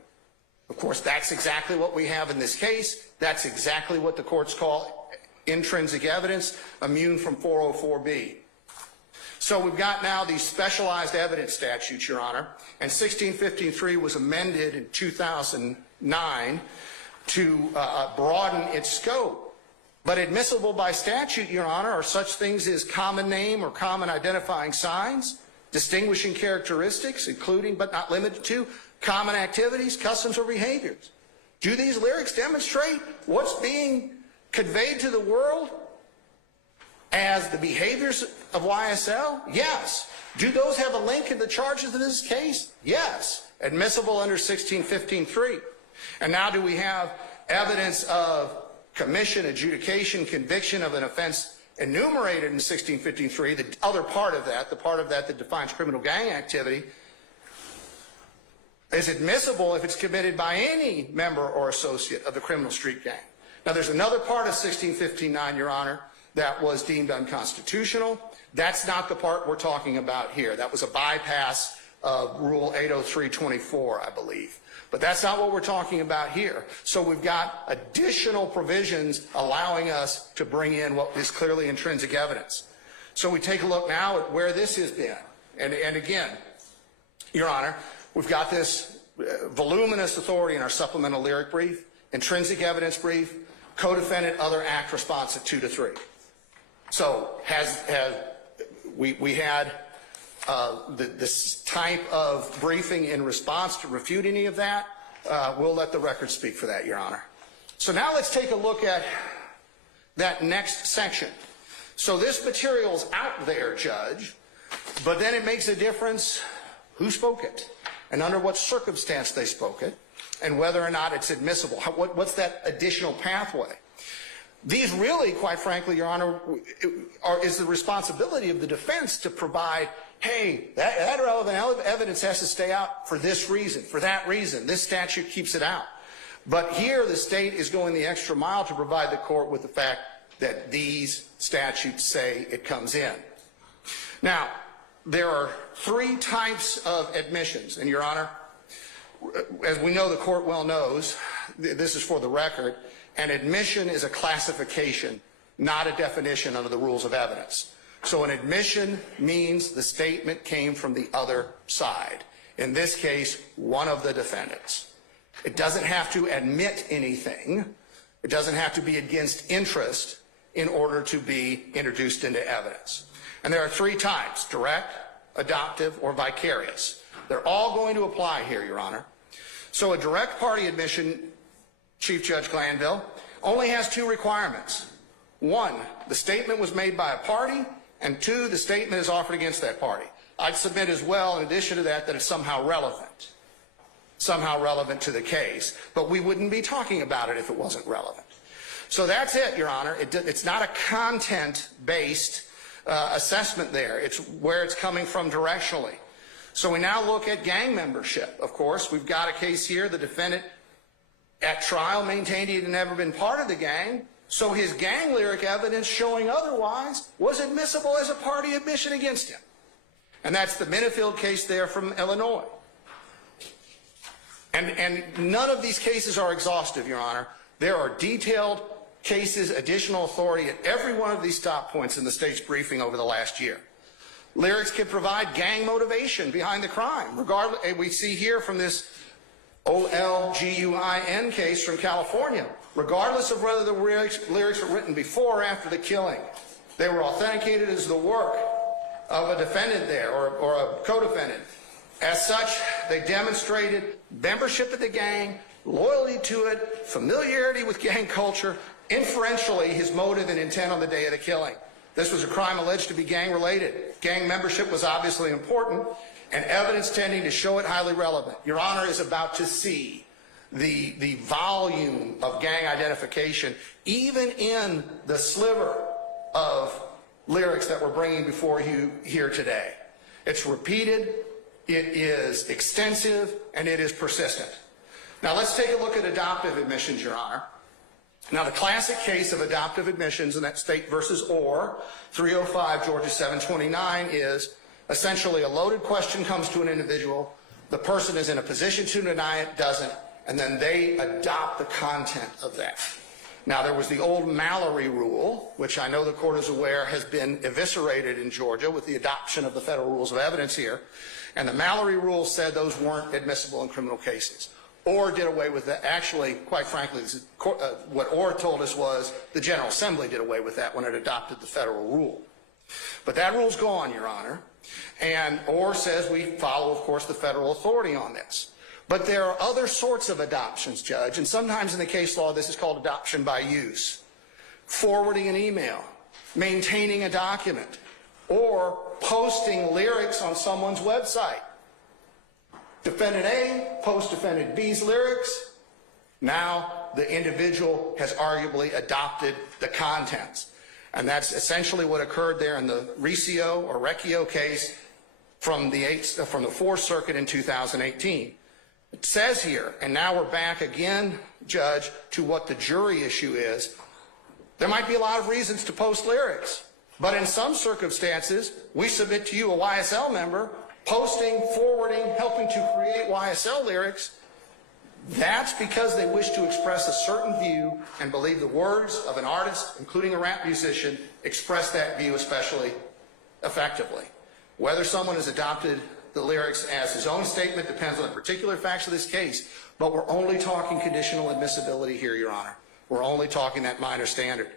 Of course, that's exactly what we have in this case. That's exactly what the courts call intrinsic evidence, immune from 404B. So we've got now these specialized evidence statutes, Your Honor, and 1615.3 was amended in 2009 to broaden its scope. But admissible by statute, Your Honor, are such things as common name or common identifying signs, distinguishing characteristics, including but not limited to common activities, customs, or behaviors. Do these lyrics demonstrate what's being conveyed to the world as the behaviors of YSL? Yes. Do those have a link in the charges in this case? Yes. Admissible under 1615.3. And now do we have evidence of commission, adjudication, conviction of an offense enumerated in 1615.3, the other part of that, the part of that that defines criminal gang activity, is admissible if it's committed by any member or associate of the criminal street gang. Now there's another part of 1615.9, Your Honor, that was deemed unconstitutional. That's not the part we're talking about here. That was a bypass of Rule 803.24, I believe. But that's not what we're talking about here. So we've got additional provisions allowing us to bring in what is clearly intrinsic evidence. So we take a look now at where this has been. And again, Your Honor, we've got this voluminous authority in our supplemental lyric brief, intrinsic evidence brief, co-defendant other act response at 2 to 3. So we had this type of briefing in response to refute any of that. We'll let the record speak for that, Your Honor. So now let's take a look at that next section. So this material's out there, Judge, but then it makes a difference who spoke it and under what circumstance they spoke it and whether or not it's admissible. What's that additional pathway? These really, quite frankly, Your Honor, is the responsibility of the defense to provide, hey, that relevant evidence has to stay out for this reason, for that reason. This statute keeps it out. But here the state is going the extra mile to provide the court with the fact that these statutes say it comes in. Now, there are three types of admissions, and Your Honor, as we know, the court well knows, this is for the record, an admission is a classification, not a definition under the rules of evidence. So an admission means the statement came from the other side. In this case, one of the defendants. It doesn't have to admit anything. It doesn't have to be against interest in order to be introduced into evidence. And there are three types: direct, adoptive, or vicarious. They're all going to apply here, Your Honor. So a direct party admission, Chief Judge Glanville, only has two requirements. One, the statement was made by a party, and two, the statement is offered against that party. I'd submit as well, in addition to that, that it's somehow relevant to the case, but we wouldn't be talking about it if it wasn't relevant. So that's it, Your Honor. It's not a content-based assessment there. It's where it's coming from directionally. So we now look at gang membership. Of course, we've got a case here. The defendant at trial maintained he had never been part of the gang, so his gang lyric evidence showing otherwise was admissible as a party admission against him. And that's the Minifield case there from Illinois. And none of these cases are exhaustive, Your Honor. There are detailed cases, additional authority at every one of these stop points in the state's briefing over the last year. Lyrics can provide gang motivation behind the crime. Regardless, we see here from this OLGUIN case from California, regardless of whether the lyrics were written before or after the killing, they were authenticated as the work of a defendant there or a co-defendant. As such, they demonstrated membership of the gang, loyalty to it, familiarity with gang culture, inferentially his motive and intent on the day of the killing. This was a crime alleged to be gang-related. Gang membership was obviously important, and evidence tending to show it highly relevant. Your Honor is about to see the volume of gang identification, even in the sliver of lyrics that we're bringing before you here today. It's repeated, it is extensive, and it is persistent. Now let's take a look at adoptive admissions, Your Honor. Now, the classic case of adoptive admissions in that State versus Orr, 305 Georgia 729, is essentially a loaded question comes to an individual, the person is in a position to deny it, doesn't, and then they adopt the content of that. Now, there was the old Mallory rule, which I know the court is aware has been eviscerated in Georgia with the adoption of the federal rules of evidence here, and the Mallory rule said those weren't admissible in criminal cases. Orr did away with that. Actually, quite frankly, what Orr told us was the General Assembly did away with that when it adopted the federal rule. But that rule's gone, Your Honor. And Orr says we follow, of course, the federal authority on this. But there are other sorts of adoptions, Judge, and sometimes in the case law this is called adoption by use. Forwarding an email, maintaining a document, or posting lyrics on someone's website. Defendant A posts defendant B's lyrics. Now the individual has arguably adopted the contents. And that's essentially what occurred there in the Riccio or Recchio case from the Fourth Circuit in 2018. It says here, and now we're back again, Judge, to what the jury issue is. There might be a lot of reasons to post lyrics, but in some circumstances, we submit to you, a YSL member, posting, forwarding, helping to create YSL lyrics. That's because they wish to express a certain view and believe the words of an artist, including a rap musician, express that view especially effectively. Whether someone has adopted the lyrics as his own statement depends on the particular facts of this case, but we're only talking conditional admissibility here, Your Honor. We're only talking that minor standard.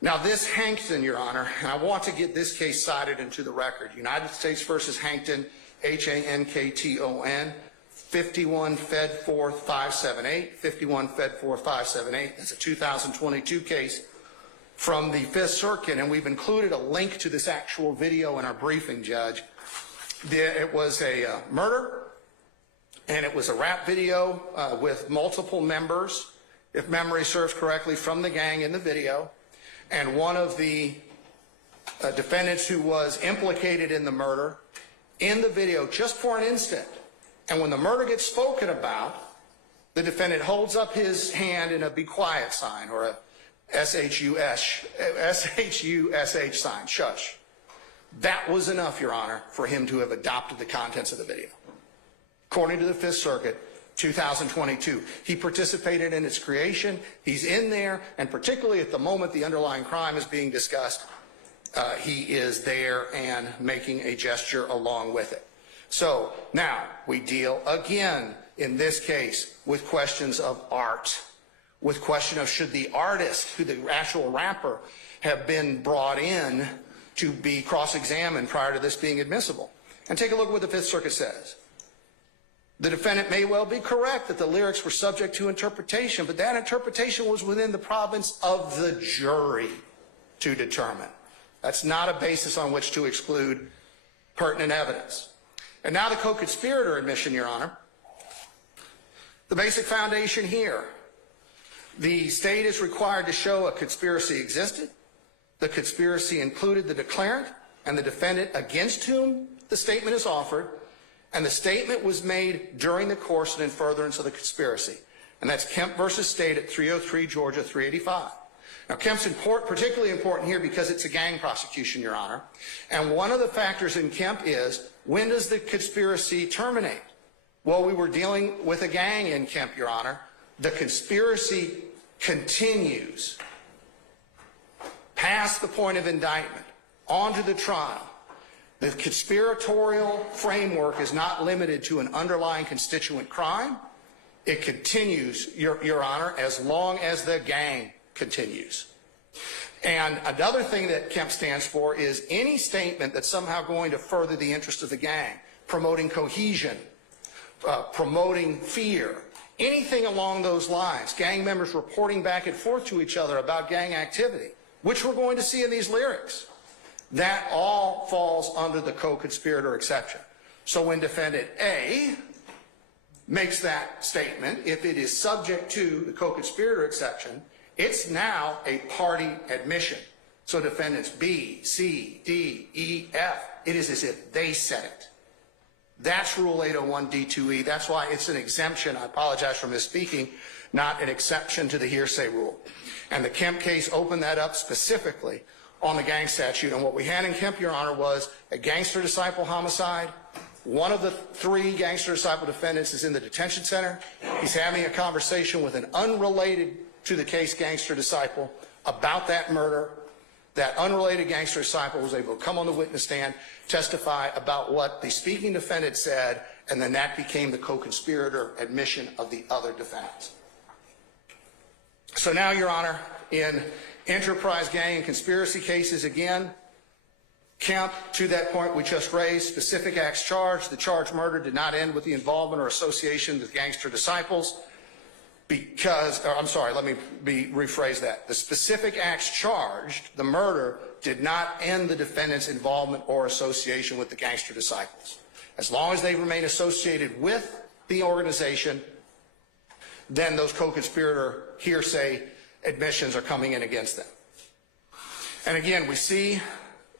Now this Hankton, Your Honor, and I want to get this case cited into the record. United States versus Hankton, Hankton, 51 Fed 4th 578, 51 Fed 4th 578. That's a 2022 case from the Fifth Circuit, and we've included a link to this actual video in our briefing, Judge. It was a murder, and it was a rap video with multiple members, if memory serves correctly, from the gang in the video, and one of the defendants who was implicated in the murder in the video just for an instant. And when the murder gets spoken about, the defendant holds up his hand in a be quiet sign, or a SHUSH sign, shush. That was enough, Your Honor, for him to have adopted the contents of the video. According to the Fifth Circuit, 2022, he participated in its creation, he's in there, and particularly at the moment the underlying crime is being discussed, he is there and making a gesture along with it. So now we deal again in this case with questions of art, with question of should the artist, who the actual rapper, have been brought in to be cross-examined prior to this being admissible. And take a look at what the Fifth Circuit says. The defendant may well be correct that the lyrics were subject to interpretation, but that interpretation was within the province of the jury to determine. That's not a basis on which to exclude pertinent evidence. And now the co-conspirator admission, Your Honor. The basic foundation here. The state is required to show a conspiracy existed. The conspiracy included the declarant and the defendant against whom the statement is offered, and the statement was made during the course and in furtherance of the conspiracy. And that's Kemp versus State at 303 Georgia 385. Now, Kemp's particularly important here because it's a gang prosecution, Your Honor. And one of the factors in Kemp is, when does the conspiracy terminate? Well, we were dealing with a gang in Kemp, Your Honor. The conspiracy continues past the point of indictment, onto the trial. The conspiratorial framework is not limited to an underlying constituent crime. It continues, Your Honor, as long as the gang continues. And another thing that Kemp stands for is any statement that's somehow going to further the interest of the gang, promoting cohesion, promoting fear, anything along those lines, gang members reporting back and forth to each other about gang activity, which we're going to see in these lyrics. That all falls under the co-conspirator exception. So when defendant A makes that statement, if it is subject to the co-conspirator exception, it's now a party admission. So defendants B, C, D, E, F, it is as if they said it. That's Rule 801 D2E. That's why it's an exemption. I apologize for misspeaking, not an exception to the hearsay rule. And the Kemp case opened that up specifically on the gang statute. And what we had in Kemp, Your Honor, was a gangster disciple homicide. One of the three gangster disciple defendants is in the detention center. He's having a conversation with an unrelated to the case gangster disciple about that murder. That unrelated gangster disciple was able to come on the witness stand, testify about what the speaking defendant said, and then that became the co-conspirator admission of the other defendants. So now, Your Honor, in enterprise gang and conspiracy cases, again, Kemp, to that point we just raised, specific acts charged. The charged murder did not end with the involvement or association with gangster disciples because, or I'm sorry, let me rephrase that. The specific acts charged, the murder, did not end the defendant's involvement or association with the gangster disciples. As long as they remain associated with the organization, then those co-conspirator hearsay admissions are coming in against them. And again, we see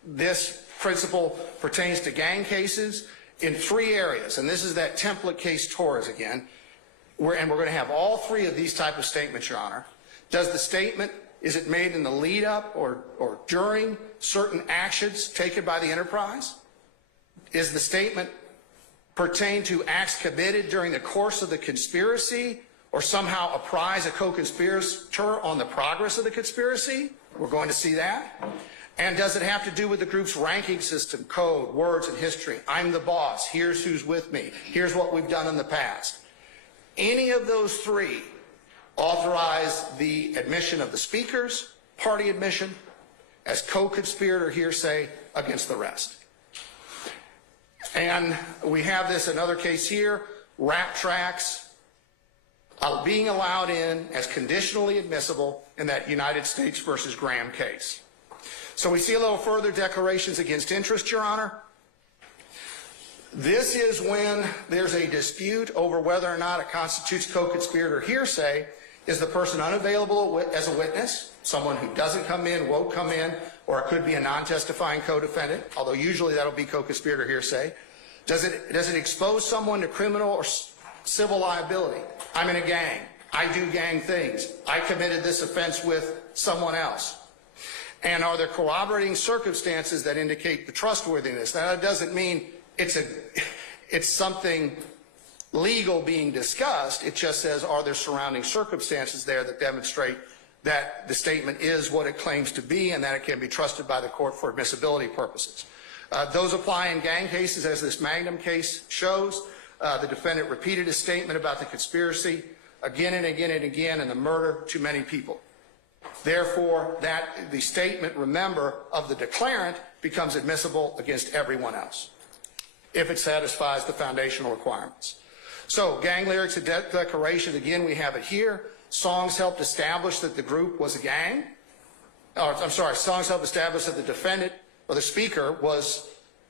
this principle pertains to gang cases in three areas, and this is that template case Torres again, and we're going to have all three of these type of statements, Your Honor. Does the statement, is it made in the lead up or during certain actions taken by the enterprise? Is the statement pertain to acts committed during the course of the conspiracy or somehow apprise a co-conspirator on the progress of the conspiracy? We're going to see that. And does it have to do with the group's ranking system, code, words, and history? I'm the boss. Here's who's with me. Here's what we've done in the past. Any of those three authorize the admission of the speakers, party admission, as co-conspirator hearsay against the rest. And we have this, another case here, rap tracks being allowed in as conditionally admissible in that United States versus Graham case. So we see a little further declarations against interest, Your Honor. This is when there's a dispute over whether or not it constitutes co-conspirator hearsay Is the person unavailable as a witness, someone who doesn't come in, won't come in, or it could be a non-testifying co-defendant, although usually that'll be co-conspirator hearsay? Does it expose someone to criminal or civil liability? I'm in a gang. I do gang things. I committed this offense with someone else. And are there corroborating circumstances that indicate the trustworthiness? Now, that doesn't mean it's something legal being discussed. It just says, are there surrounding circumstances there that demonstrate that the statement is what it claims to be and that it can be trusted by the court for admissibility purposes? Those apply in gang cases, as this Magnum case shows. The defendant repeated his statement about the conspiracy again and again and again and the murder to many people. Therefore, the statement, remember, of the declarant becomes admissible against everyone else if it satisfies the foundational requirements. So, gang lyrics and declarations, again, we have it here. Songs helped establish that the group was a gang. Songs helped establish that the defendant or the speaker was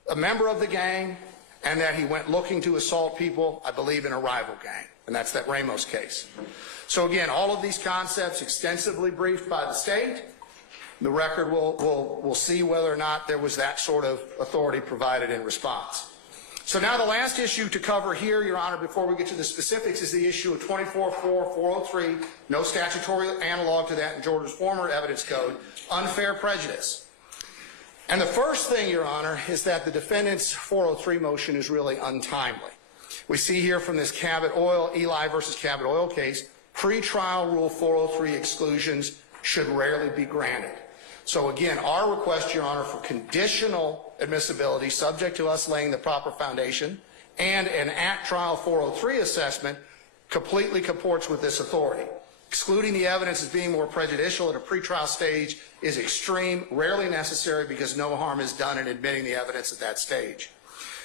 a member of the gang and that he went looking to assault people, I believe, in a rival gang. And that's that Ramos case. So again, all of these concepts extensively briefed by the state. The record will see whether or not there was that sort of authority provided in response. So now the last issue to cover here, Your Honor, before we get to the specifics, is the issue of 24-403, no statutory analog to that in Georgia's former evidence code, unfair prejudice. And the first thing, Your Honor, is that the defendant's 403 motion is really untimely. We see here from this Cabot Oil, Eli versus Cabot Oil case, pretrial Rule 403 exclusions should rarely be granted. So again, our request, Your Honor, for conditional admissibility, subject to us laying the proper foundation, and an at-trial 403 assessment completely comports with this authority. Excluding the evidence as being more prejudicial at a pretrial stage is extreme, rarely necessary because no harm is done in admitting the evidence at that stage.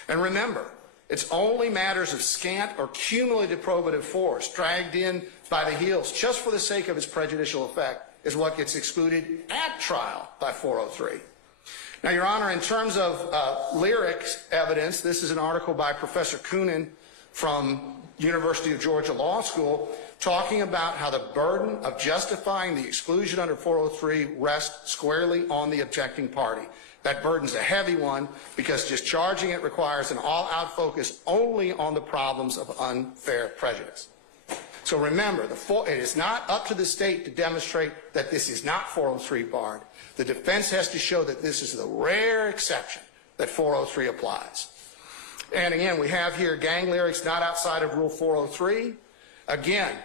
And remember, it's only matters of scant or cumulative probative force, dragged in by the heels just for the sake of its prejudicial effect, is what gets excluded at trial by 403. Now, Your Honor, in terms of lyrics evidence, this is an article by Professor Coonan from University of Georgia Law School talking about how the burden of justifying the exclusion under 403 rests squarely on the objecting party. That burden's a heavy one because discharging it requires an all-out focus only on the problems of unfair prejudice. So remember, it is not up to the state to demonstrate that this is not 403 barred. The defense has to show that this is the rare exception that 403 applies. And again, we have here gang lyrics not outside of Rule 403. Again,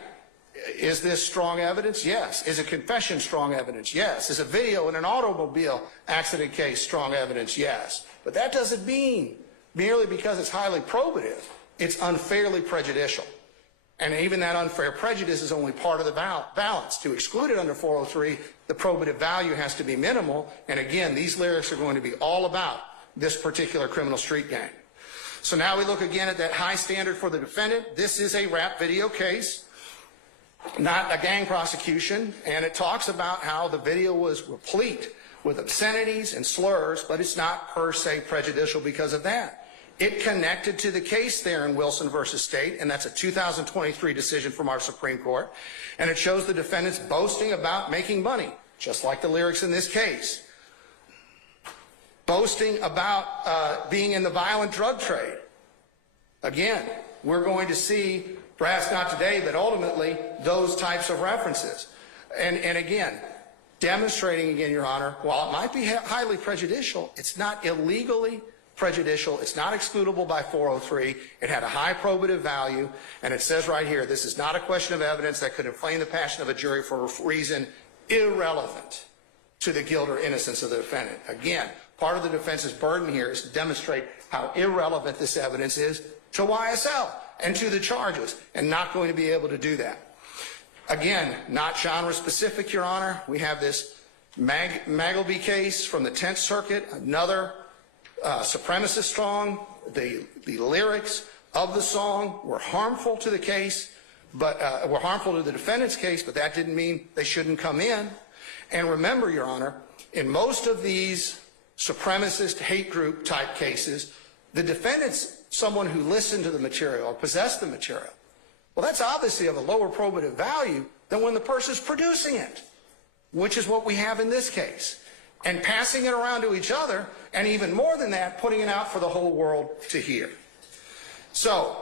is this strong evidence? Yes. Is a confession strong evidence? Yes. Is a video in an automobile accident case strong evidence? Yes. But that doesn't mean merely because it's highly probative, it's unfairly prejudicial. And even that unfair prejudice is only part of the balance. To exclude it under 403, the probative value has to be minimal. And again, these lyrics are going to be all about this particular criminal street gang. So now we look again at that high standard for the defendant. This is a rap video case, not a gang prosecution. And it talks about how the video was replete with obscenities and slurs, but it's not per se prejudicial because of that. It connected to the case there in Wilson versus State, and that's a 2023 decision from our Supreme Court. And it shows the defendants boasting about making money, just like the lyrics in this case. Boasting about being in the violent drug trade. Again, we're going to see, perhaps not today, but ultimately, those types of references. And again, demonstrating again, Your Honor, while it might be highly prejudicial, it's not illegally prejudicial. It's not excludable by 403. It had a high probative value, and it says right here, this is not a question of evidence that could inflame the passion of a jury for a reason irrelevant to the guilt or innocence of the defendant. Again, part of the defense's burden here is to demonstrate how irrelevant this evidence is to YSL and to the charges, and not going to be able to do that. Again, not genre specific, Your Honor. We have this Magleby case from the 10th Circuit, another supremacist song. The lyrics of the song were harmful to the case, but were harmful to the defendant's case, but that didn't mean they shouldn't come in. And remember, Your Honor, in most of these supremacist hate group type cases, the defendant's someone who listened to the material or possessed the material. Well, that's obviously of a lower probative value than when the person's producing it, which is what we have in this case, and passing it around to each other, and even more than that, putting it out for the whole world to hear. So,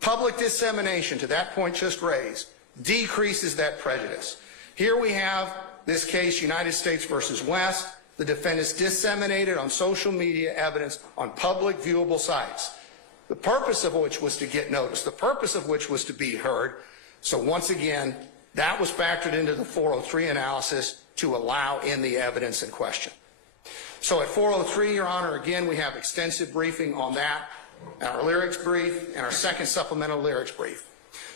public dissemination, to that point just raised, decreases that prejudice. Here we have this case, United States versus West. The defendants disseminated on social media evidence on public viewable sites, the purpose of which was to get noticed, the purpose of which was to be heard. So once again, that was factored into the 403 analysis to allow in the evidence in question. So at 403, Your Honor, again, we have extensive briefing on that, and our lyrics brief, and our second supplemental lyrics brief.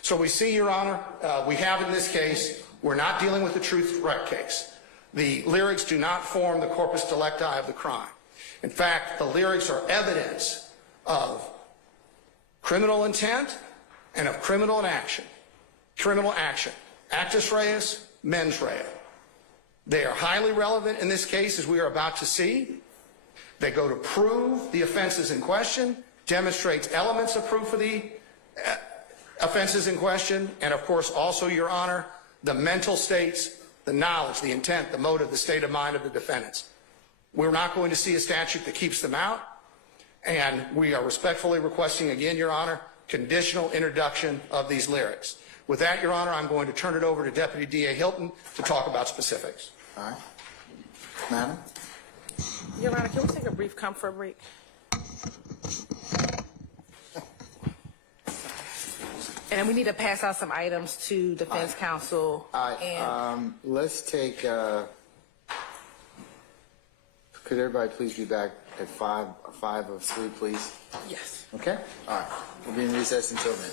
So we see, Your Honor, we have in this case, we're not dealing with a truth threat case. The lyrics do not form the corpus delicti of the crime. In fact, the lyrics are evidence of criminal intent and of criminal action. Criminal action. Actus reus, mens rea. They are highly relevant in this case, as we are about to see. They go to prove the offenses in question, demonstrates elements of proof of the offenses in question, and of course also, Your Honor, the mental states, the knowledge, the intent, the motive, the state of mind of the defendants. We're not going to see a statute that keeps them out, and we are respectfully requesting again, Your Honor, conditional introduction of these lyrics. With that, Your Honor, I'm going to turn it over to Deputy DA Hilton to talk about specifics. All right. Madam? Your Honor, can we take a brief comfort break? And we need to pass out some items to defense counsel. And Let's take, could everybody please be back at 5 of 3, please? yes. Okay? All right. We'll be in recess until then.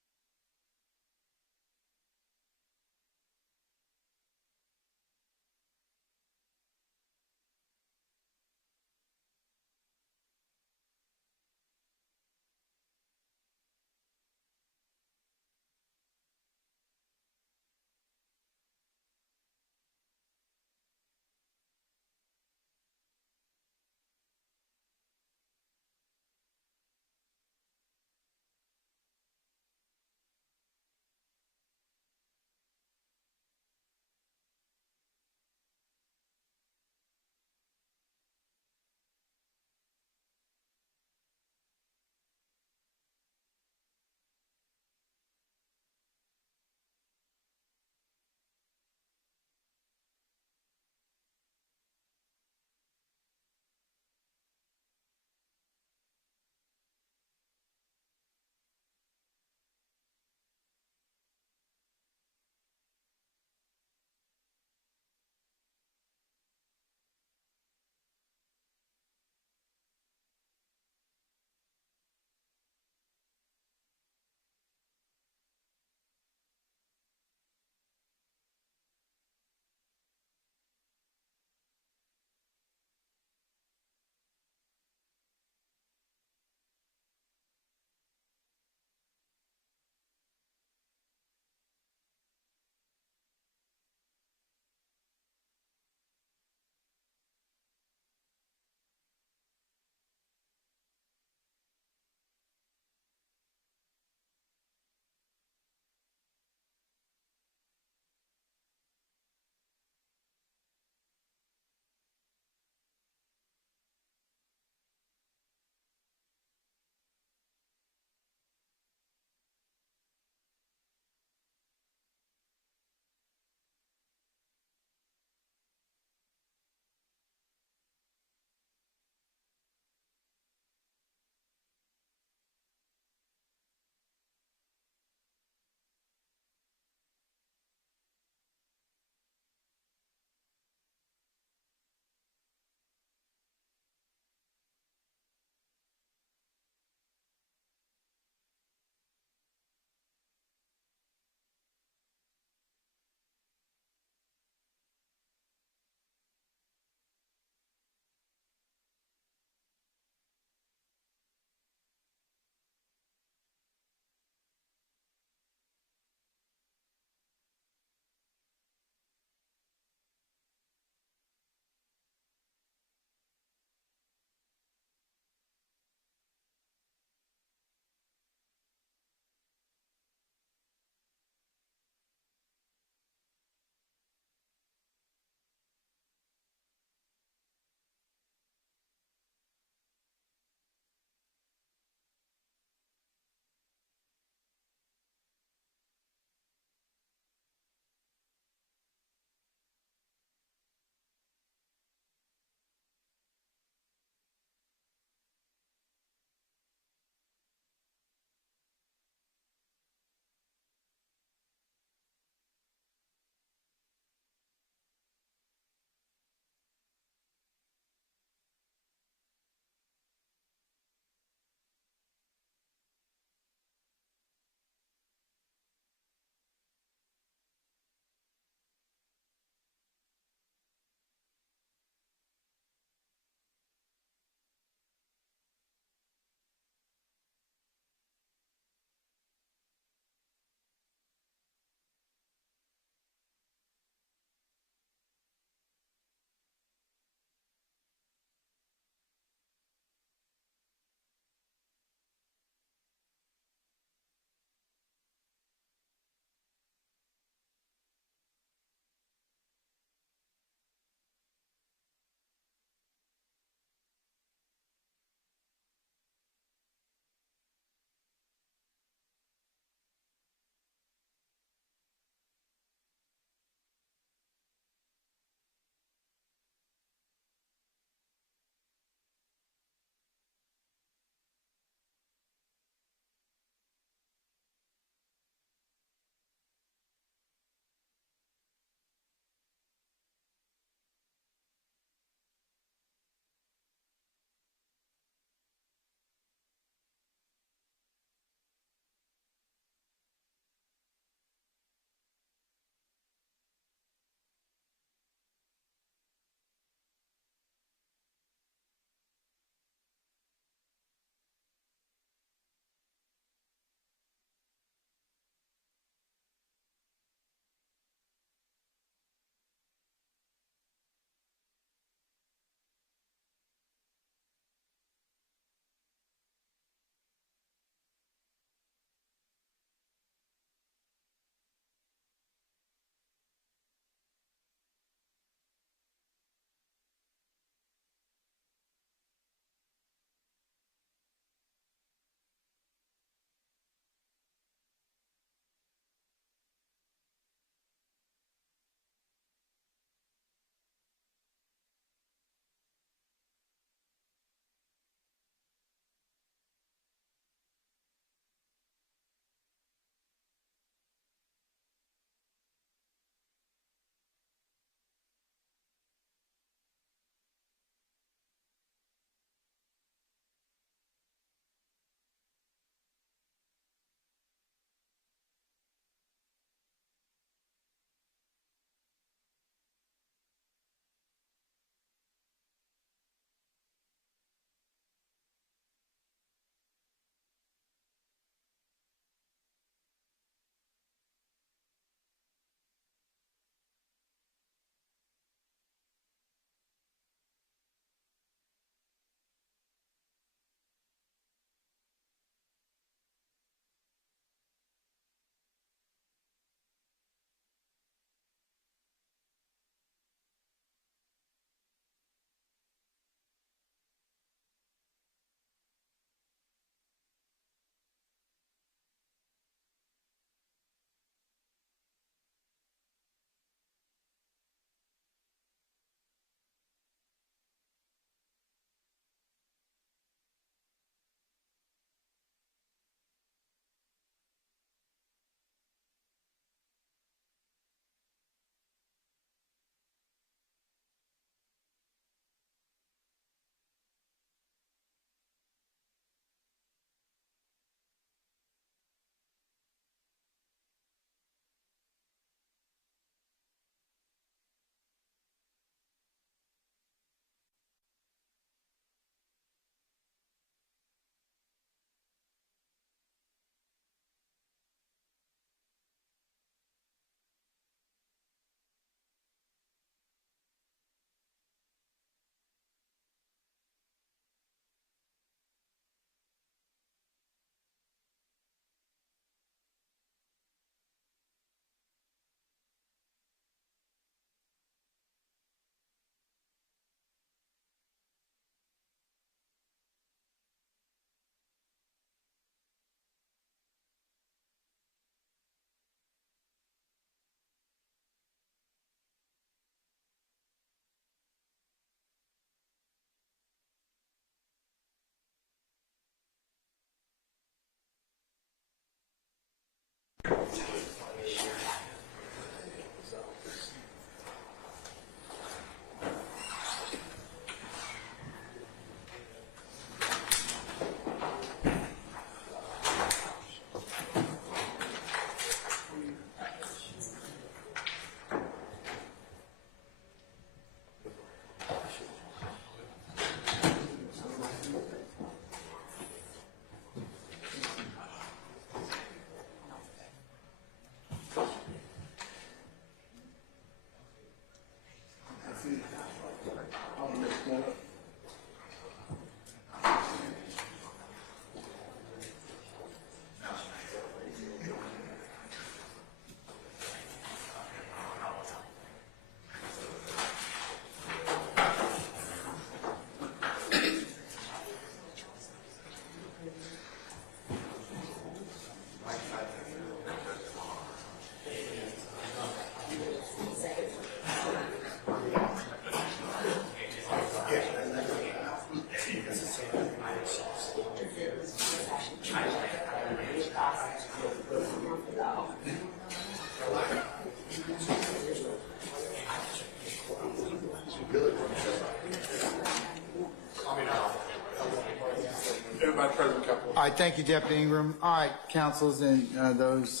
All right, thank you, Deputy Ingram. All right, councils and those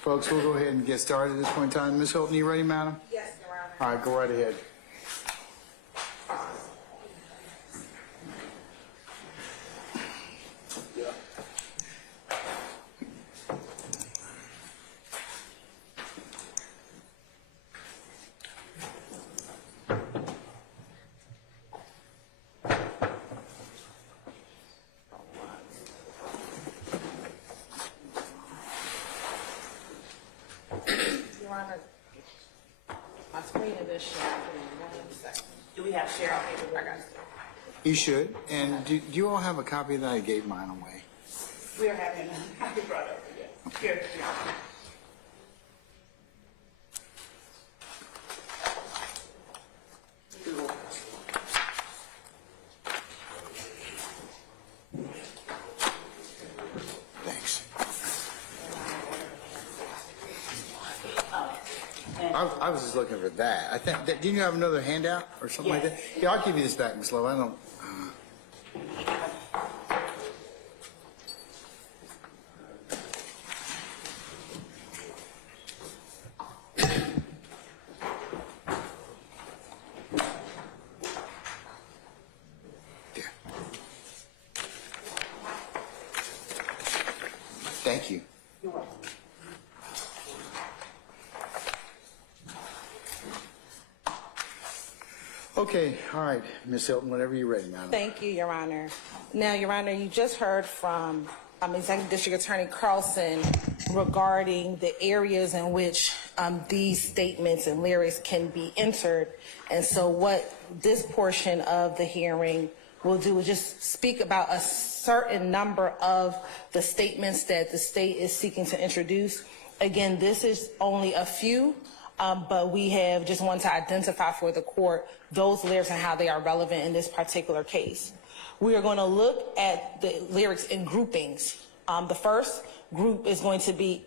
folks, we'll go ahead and get started at this point in time. Ms. Hilton, you ready, madam? Yes, Your Honor. All right, go right ahead. Your Honor, my screen is sharing. Give me 1 second. Do we have share? I got it. You should. And do you all have a copy of that? I gave mine away. We're having a happy brother. Here, Your Honor. Thanks. And I was just looking for that. I think, didn't you have another handout or something like that? Yes. Yeah, I'll give you this back, Ms. Love. I don't. There. Thank you. you're welcome. Okay, all right, Ms. Hilton, whenever you're ready, madam. Thank you, Your Honor. Now, Your Honor, you just heard from Executive District Attorney Carlson regarding the areas in which these statements and lyrics can be entered. And so what this portion of the hearing will do is just speak about a certain number of the statements that the state is seeking to introduce. Again, this is only a few, but we have just wanted to identify for the court those lyrics and how they are relevant in this particular case. We are going to look at the lyrics in groupings. The first group is going to be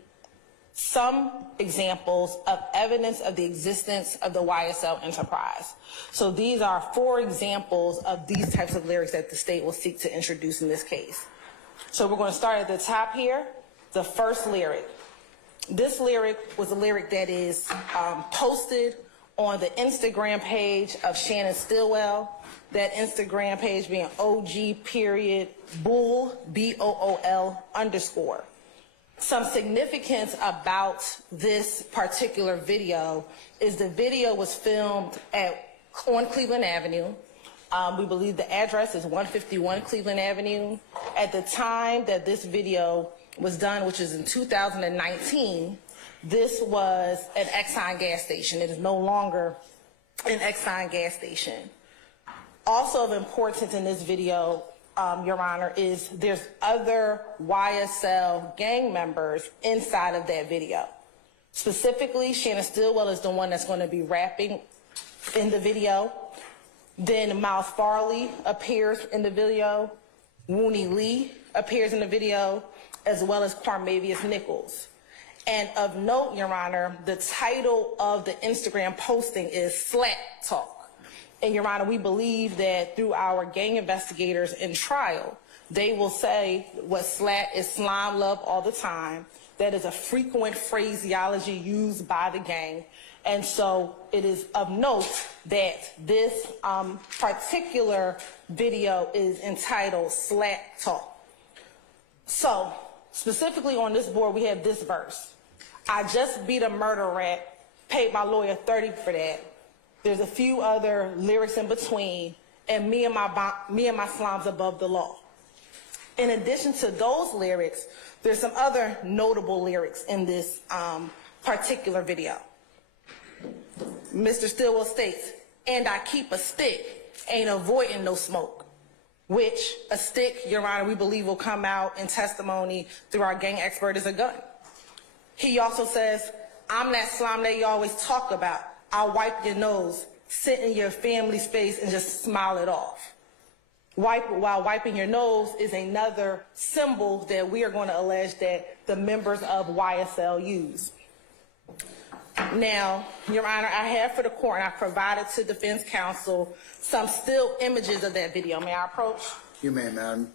some examples of evidence of the existence of the YSL enterprise. So these are 4 examples of these types of lyrics that the state will seek to introduce in this case. So we're going to start at the top here, the first lyric. This lyric was a lyric that is posted on the Instagram page of Shannon Stillwell, that Instagram page being OG.Bull, BOOL _ Some significance about this particular video is the video was filmed on Cleveland Avenue. We believe the address is 151 Cleveland Avenue. At the time that this video was done, which is in 2019, this was an Exxon gas station. It is no longer an Exxon gas station. Also of importance in this video, Your Honor, is there's other YSL gang members inside of that video. Specifically, Shannon Stillwell is the one that's going to be rapping in the video. Then Miles Farley appears in the video. Wooney Lee appears in the video, as well as Quarmavius Nichols. And of note, Your Honor, the title of the Instagram posting is Slat Talk. And Your Honor, we believe that through our gang investigators in trial, they will say what slat is slime love all the time. That is a frequent phraseology used by the gang. And so it is of note that this particular video is entitled Slat Talk. So specifically on this board, we have this verse. I just beat a murder rat, paid my lawyer $30 for that. There's a few other lyrics in between, and me and my slimes above the law. In addition to those lyrics, there's some other notable lyrics in this particular video. Mr. Stillwell states, and I keep a stick, ain't avoiding no smoke. Which a stick, Your Honor, we believe will come out in testimony through our gang expert is a gun. He also says, I'm that slime that you always talk about. I'll wipe your nose, sit in your family's face, and just smile it off. While wiping your nose is another symbol that we are going to allege that the members of YSL use. Now, Your Honor, I have for the court, and I provided to defense counsel some still images of that video. May I approach? You may, madam.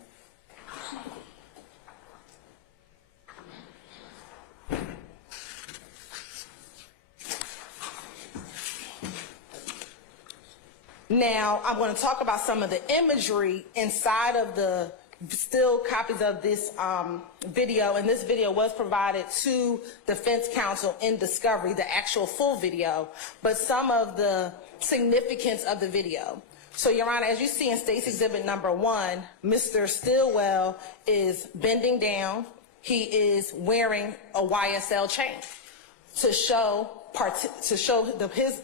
Now, I'm going to talk about some of the imagery inside of the still copies of this video, and this video was provided to defense counsel in discovery, the actual full video, but some of the significance of the video. So, Your Honor, as you see in State's Exhibit number 1, Mr. Stillwell is bending down. He is wearing a YSL chain to show his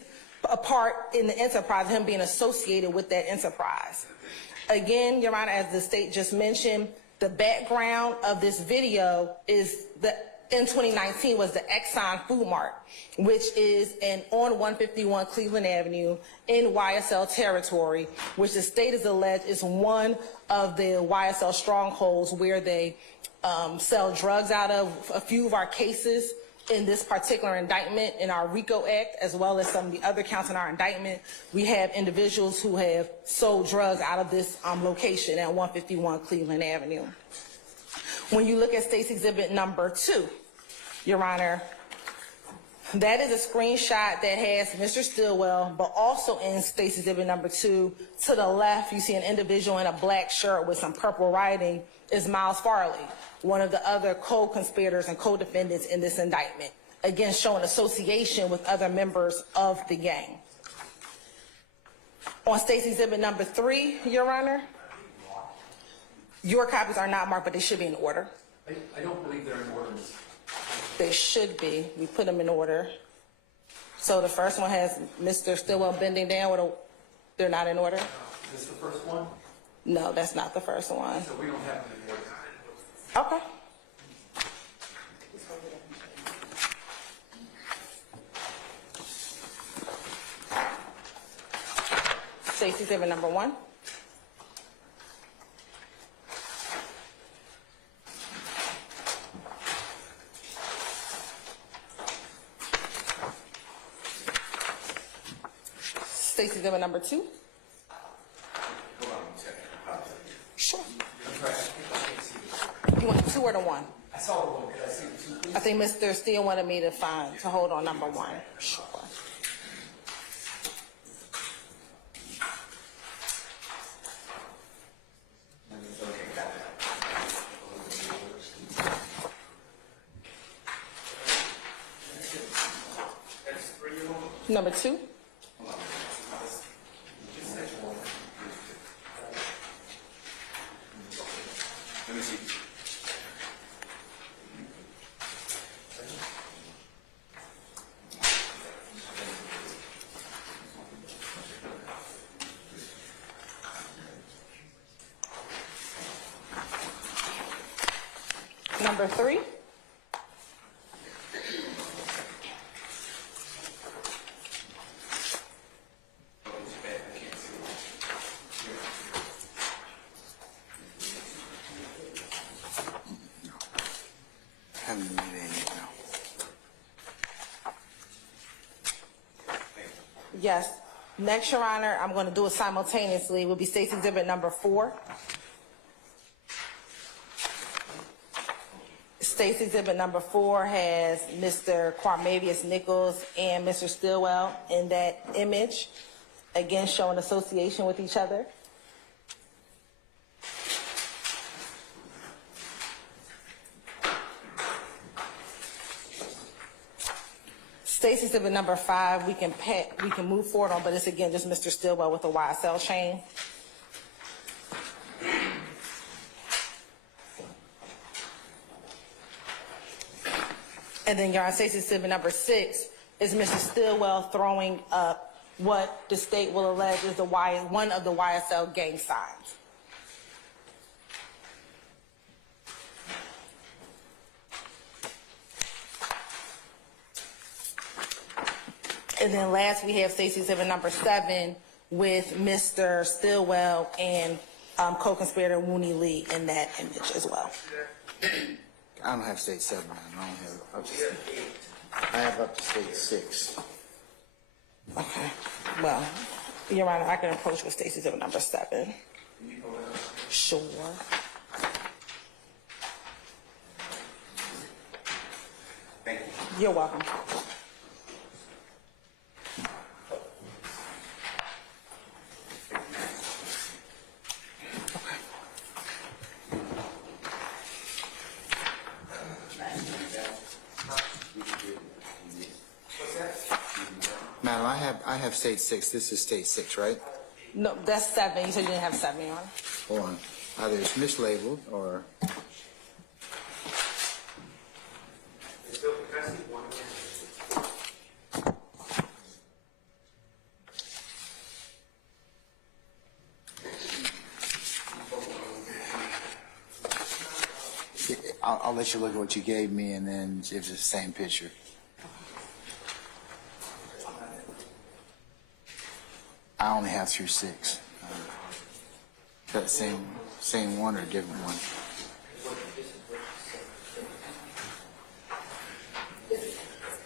a part in the enterprise, him being associated with that enterprise. Again, Your Honor, as the state just mentioned, the background of this video is in 2019 was the Exxon Food Mart, which is on 151 Cleveland Avenue in YSL territory, which the state has alleged is one of the YSL strongholds where they sell drugs out of. A few of our cases in this particular indictment, in our RICO Act, as well as some of the other counts in our indictment, we have individuals who have sold drugs out of this location at 151 Cleveland Avenue. When you look at State's Exhibit number 2, Your Honor, that is a screenshot that has Mr. Stillwell, but also in State's Exhibit number 2, to the left, you see an individual in a black shirt with some purple writing, is Miles Farley, one of the other co-conspirators and co-defendants in this indictment, again showing association with other members of the gang. On State's Exhibit number 3, Your Honor, your copies are not marked, but they should be in order. I don't believe they're in order. They should be. We put them in order. So the first one has Mr. Stillwell bending down with they're not in order? Is this the first one? No, that's not the first one. So we don't have them in order. Okay. State's Exhibit number 1. State's Exhibit number 2. Hold on a second. Sure. I'm sorry, I can't see this. You want the 2 or the 1? I saw the one. Could I see the two, please? I think Mr. Steele wanted me to hold on number 1. Sure. Number 2. Let me see. Number 3. Haven't been made any yet, no. Yes. Next, Your Honor, I'm going to do it simultaneously. Will be State's Exhibit number 4. State's Exhibit number 4 has Mr. Quamavius Nichols and Mr. Stillwell in that image, again showing association with each other. State's Exhibit number 5, we can move forward on, but it's again just Mr. Stillwell with a YSL chain. And then Your Honor, State's Exhibit number 6 is Mr. Stillwell throwing up what the state will allege is one of the YSL gang signs. And then last, we have State's Exhibit number 7 with Mr. Stillwell and co-conspirator Wooney Lee in that image as well. I don't have state 7, man. I don't have up to I have up to state 6. Okay. Well, Your Honor, I can approach with State's Exhibit number 7. Sure. Thank you. You're welcome. Madam, I have state 6. This is state 6, right? No, that's 7. You said you didn't have 7, Your Honor. Hold on. Either it's mislabeled or... I'll let you look at what you gave me, and then if it's the same picture. I only have through 6. That same one or a different one?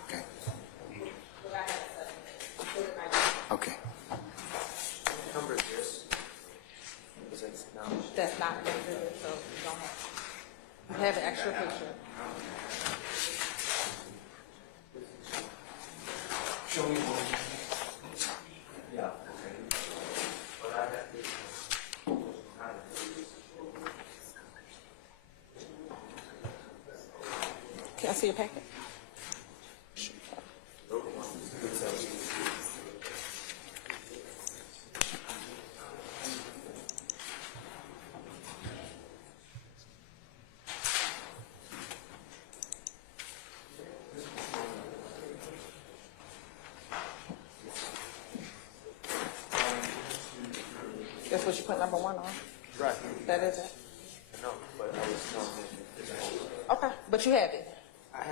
Okay. Okay. That's not included, so you don't have. You have an extra picture. Show me one. Yeah. Can I see your packet? That's what you put number 1 on? Right. That is it? No, but I was telling him. Okay, but you have it.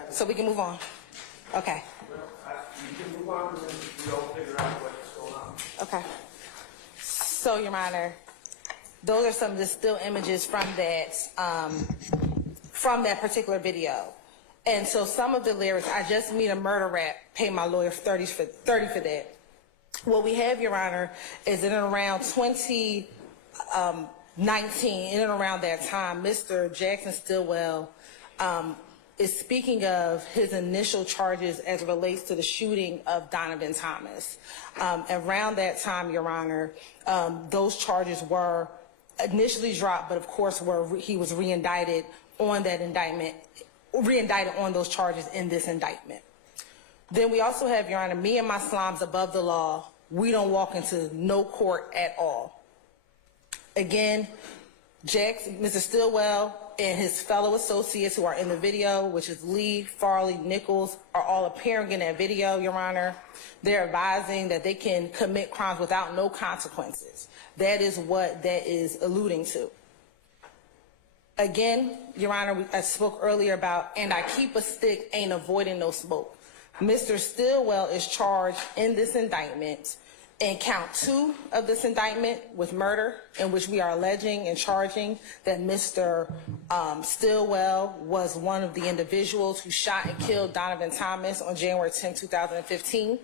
So we can move on. Okay, You can move on and then we all figure out what's going on. okay. So, Your Honor, those are some of the still images from that particular video. And so some of the lyrics, I just meet a murder rap, pay my lawyer 30 for that. What we have, Your Honor, is in and around 2019, in and around that time, Mr. Jackson Stillwell is speaking of his initial charges as it relates to the shooting of Donovan Thomas. Around that time, Your Honor, those charges were initially dropped, but of course he was reindicted on that indictment, reindicted on those charges in this indictment. Then we also have, Your Honor, me and my slimes above the law. We don't walk into no court at all. Again, Mr. Stillwell and his fellow associates who are in the video, which is Lee, Farley, Nichols, are all appearing in that video, Your Honor. They're advising that they can commit crimes without no consequences. That is what that is alluding to. Again, Your Honor, I spoke earlier about, and I keep a stick, ain't avoiding no smoke. Mr. Stillwell is charged in this indictment in count 2 of this indictment with murder, in which we are alleging and charging that Mr. Stillwell was one of the individuals who shot and killed Donovan Thomas on January 10, 2015.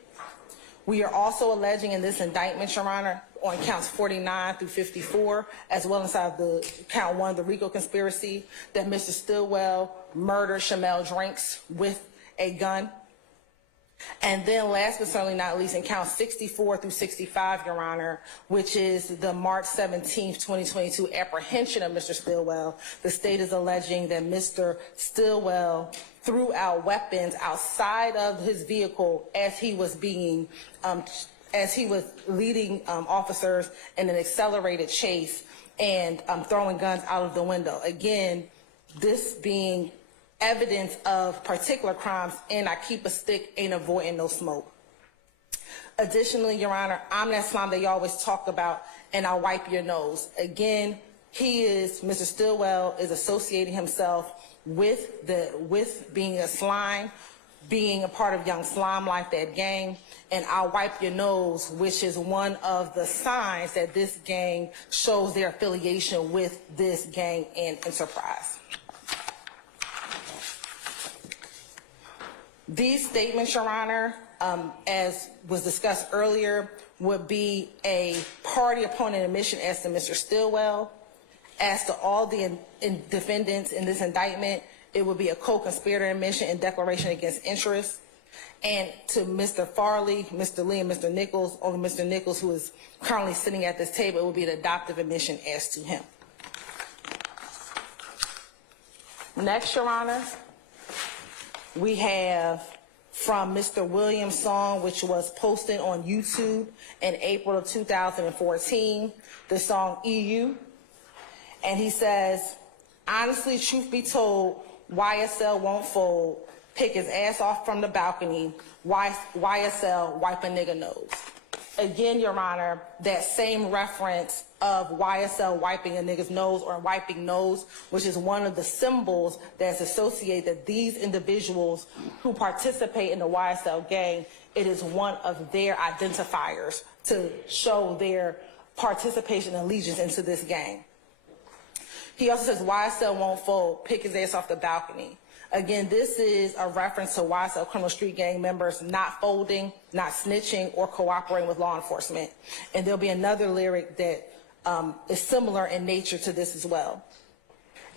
We are also alleging in this indictment, Your Honor, on counts 49 through 54, as well as inside the count 1, the RICO conspiracy, that Mr. Stillwell murdered Shamel Drinks with a gun. And then last but certainly not least, in count 64 through 65, Your Honor, which is the March 17, 2022 apprehension of Mr. Stillwell, the state is alleging that Mr. Stillwell threw out weapons outside of his vehicle as he was being, as he was leading officers in an accelerated chase and throwing guns out of the window. Again, this being evidence of particular crimes, and I keep a stick, ain't avoiding no smoke. Additionally, Your Honor, I'm that slime that you always talk about, and I'll wipe your nose. Again, Mr. Stillwell is associating himself with being a slime, being a part of Young Slime Life, that gang, and I'll wipe your nose, which is one of the signs that this gang shows their affiliation with this gang and enterprise. These statements, Your Honor, as was discussed earlier, would be a party opponent admission as to Mr. Stillwell. As to all the defendants in this indictment, it would be a co-conspirator admission and declaration against interest. And to Mr. Farley, Mr. Lee, and Mr. Nichols, only Mr. Nichols, who is currently sitting at this table, it would be an adoptive admission as to him. Next, Your Honor, we have from Mr. Williams' song, which was posted on YouTube in April of 2014, the song EU. And he says, honestly, truth be told, YSL won't fold, pick his ass off from the balcony, YSL wipe a nigga nose. Again, Your Honor, that same reference of YSL wiping a nigga's nose or wiping nose, which is one of the symbols that's associated that these individuals who participate in the YSL gang, it is one of their identifiers to show their participation and allegiance into this gang. He also says YSL won't fold, pick his ass off the balcony. Again, this is a reference to YSL criminal street gang members not folding, not snitching, or cooperating with law enforcement. And there'll be another lyric that is similar in nature to this as well.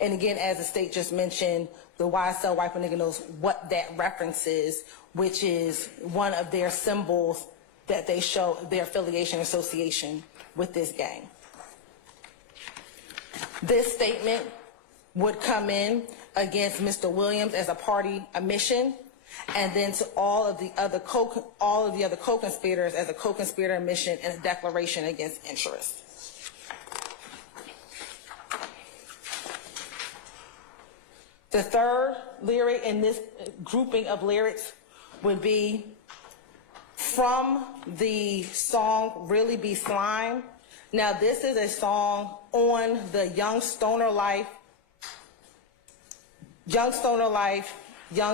And again, as the state just mentioned, the YSL wipe a nigga knows what that reference is, which is one of their symbols that they show their affiliation association with this gang. This statement would come in against Mr. Williams as a party admission, and then to all of the other co-conspirators as a co-conspirator admission and a declaration against interest. The third lyric in this grouping of lyrics would be from the song Really Be Slime. Now, this is a song on the Young Stoner Life, Young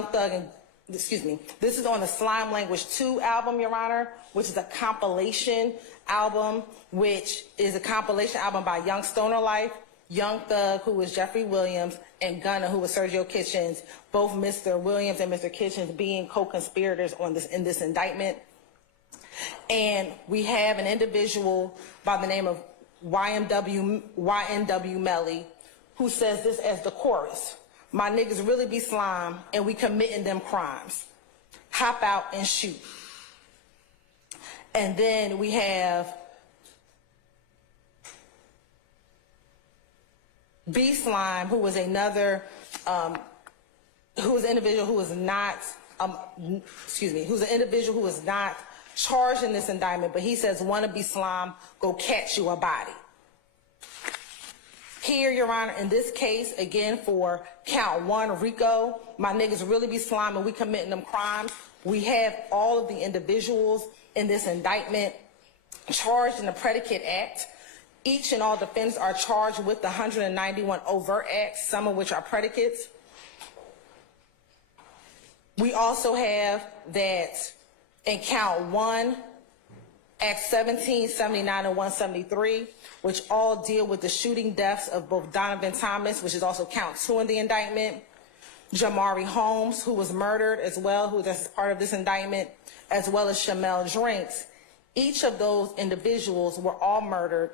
Thug, and, excuse me, this is on the Slime Language 2 album, Your Honor, which is a compilation album, which is a compilation album by Young Stoner Life, Young Thug, who was Jeffrey Williams, and Gunna, who was Sergio Kitchens, both Mr. Williams and Mr. Kitchens being co-conspirators on this in this indictment. And we have an individual by the name of YNW Melly, who says this as the chorus. My niggas really be slime, and we committing them crimes. Hop out and shoot. And then we have B Slime, who was another, who was an individual who was not, who's an individual who was not charged in this indictment, but he says, wanna be slime, go catch you a body. Here, Your Honor, in this case, again, for count 1, Rico, my niggas really be slime and we committing them crimes. We have all of the individuals in this indictment charged in the predicate act. Each and all defendants are charged with the 191 overt acts, some of which are predicates. We also have that in count 1, Act 17, 79, and 173, which all deal with the shooting deaths of both Donovan Thomas, which is also count 2 in the indictment, Jamari Holmes, who was murdered as well, who is part of this indictment, as well as Shamel Drinks. Each of those individuals were all murdered,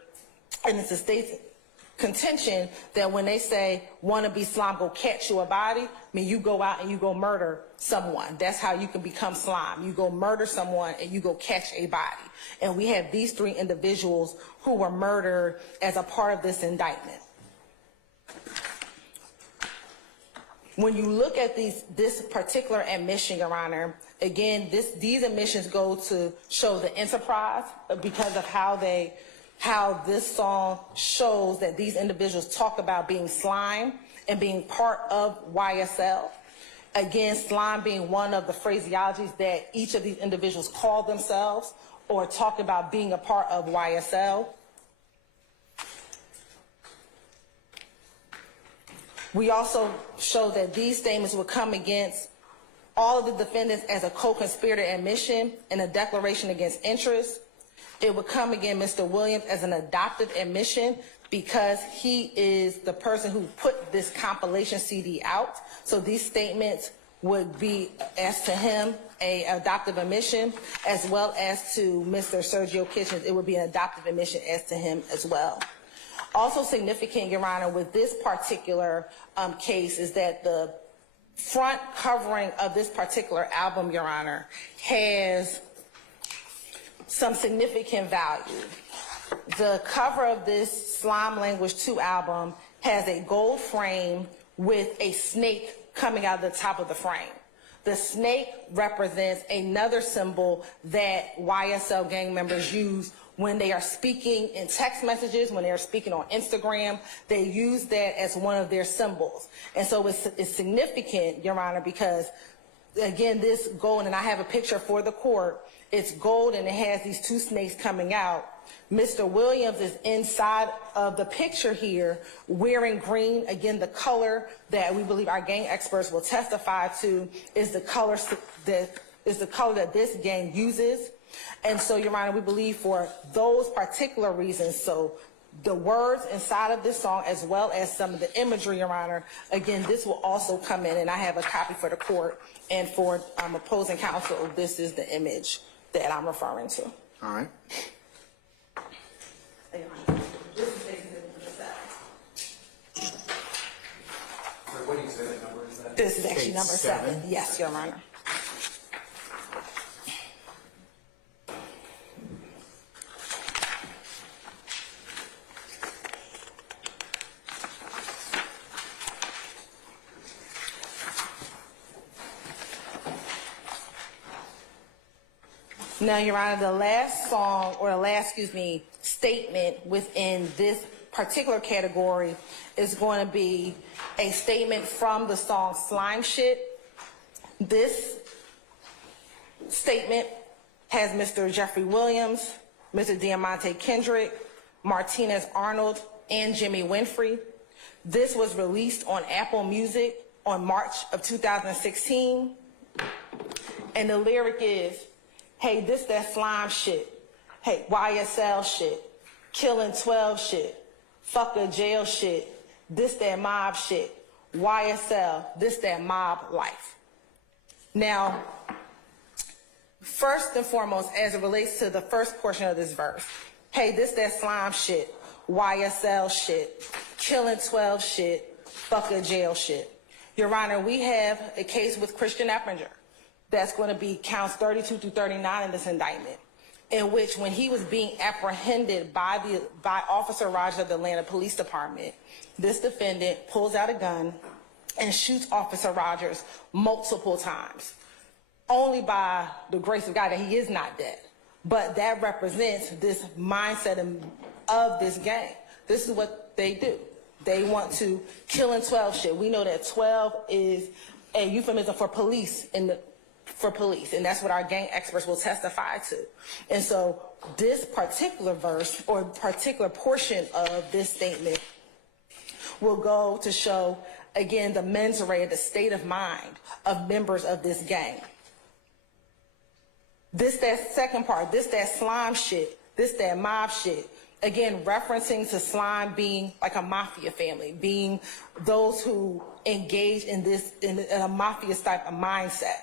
and it's the state's contention that when they say, wanna be slime, go catch you a body, I mean, you go out and you go murder someone. That's how you can become slime. You go murder someone and you go catch a body. And we have these 3 individuals who were murdered as a part of this indictment. When you look at this particular admission, Your Honor, again, these admissions go to show the enterprise because of how this song shows that these individuals talk about being slime and being part of YSL. Again, slime being one of the phraseologies that each of these individuals call themselves or talk about being a part of YSL. We also show that these statements would come against all of the defendants as a co-conspirator admission and a declaration against interest. It would come against Mr. Williams as an adoptive admission because he is the person who put this compilation CD out. So these statements would be, as to him, a adoptive admission, as well as to Mr. Sergio Kitchens, it would be an adoptive admission as to him as well. Also significant, Your Honor, with this particular case is that the front covering of this particular album, Your Honor, has some significant value. The cover of this Slime Language 2 album has a gold frame with a snake coming out of the top of the frame. The snake represents another symbol that YSL gang members use when they are speaking in text messages, when they are speaking on Instagram. They use that as one of their symbols. And so it's significant, Your Honor, because again, this gold, and I have a picture for the court, it's gold and it has these two snakes coming out. Mr. Williams is inside of the picture here wearing green. Again, the color that we believe our gang experts will testify to is the color that this gang uses. And so, Your Honor, we believe for those particular reasons, so the words inside of this song as well as some of the imagery, Your Honor, again, this will also come in, and I have a copy for the court, and for opposing counsel, this is the image that I'm referring to. All right. This is exhibit number 7. What exhibit number is that? This is actually Case number 7. 7. Yes, Your Honor. Now, Your Honor, the last song, or the last, statement within this particular category is going to be a statement from the song Slime Shit. This statement has Mr. Jeffrey Williams, Mr. Diamante Kendrick, Martinez Arnold, and Jimmy Winfrey. This was released on Apple Music on March of 2016. And the lyric is, hey, this that slime shit. Hey, YSL shit. Killing 12 shit. Fuck a jail shit. This that mob shit. YSL, this that mob life. Now, first and foremost, as it relates to the first portion of this verse, hey, this that slime shit. YSL shit. Killing 12 shit. Fuck a jail shit. Your Honor, we have a case with Christian Eppinger. That's going to be counts 32 through 39 in this indictment, in which when he was being apprehended by Officer Rogers of the Atlanta Police Department, this defendant pulls out a gun and shoots Officer Rogers multiple times, only by the grace of God that he is not dead. But that represents this mindset of this gang. This is what they do. They want to kill in 12 shit. We know that 12 is a euphemism for police and that's what our gang experts will testify to. And so this particular verse or particular portion of this statement will go to show, again, the mens rea, the state of mind of members of this gang. This, that second part, this, that slime shit, this, that mob shit, again, referencing to slime being like a mafia family, being those who engage in this, in a mafia type of mindset.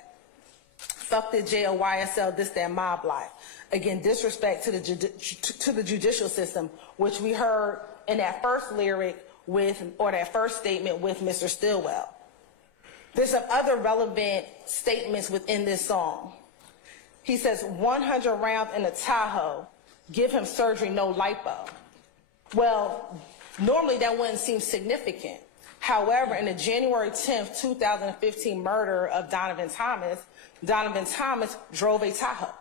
Fuck the jail, YSL, this, that mob life. Again, disrespect to the judicial system, which we heard in that first lyric that first statement with Mr. Stillwell. There's some other relevant statements within this song. He says, 100 rounds in a Tahoe, give him surgery, no lipo. Well, normally that wouldn't seem significant. However, in the January 10th, 2015 murder of Donovan Thomas drove a Tahoe.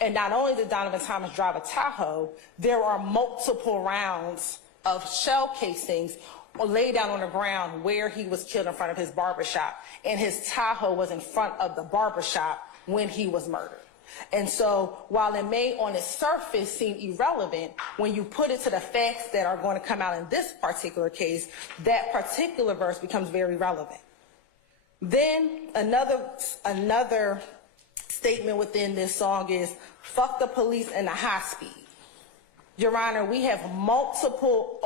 And not only did Donovan Thomas drive a Tahoe, there are multiple rounds of shell casings laid down on the ground where he was killed in front of his barbershop. And his Tahoe was in front of the barbershop when he was murdered. And so while it may on its surface seem irrelevant, when you put it to the facts that are going to come out in this particular case, that particular verse becomes very relevant. Then another statement within this song is, fuck the police and the high speed. Your Honor, we have multiple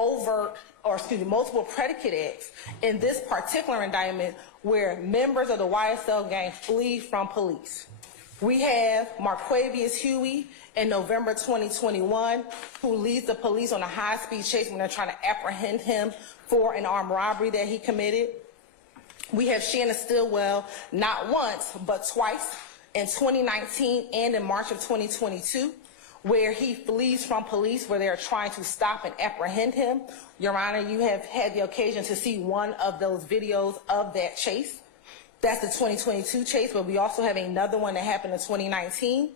multiple predicate acts in this particular indictment where members of the YSL gang flee from police. We have Marquavius Huey in November 2021, who leads the police on a high-speed chase when they're trying to apprehend him for an armed robbery that he committed. We have Shanna Stillwell, not once, but twice, in 2019 and in March of 2022, where he flees from police where they're trying to stop and apprehend him. Your Honor, you have had the occasion to see one of those videos of that chase. That's the 2022 chase, but we also have another one that happened in 2019.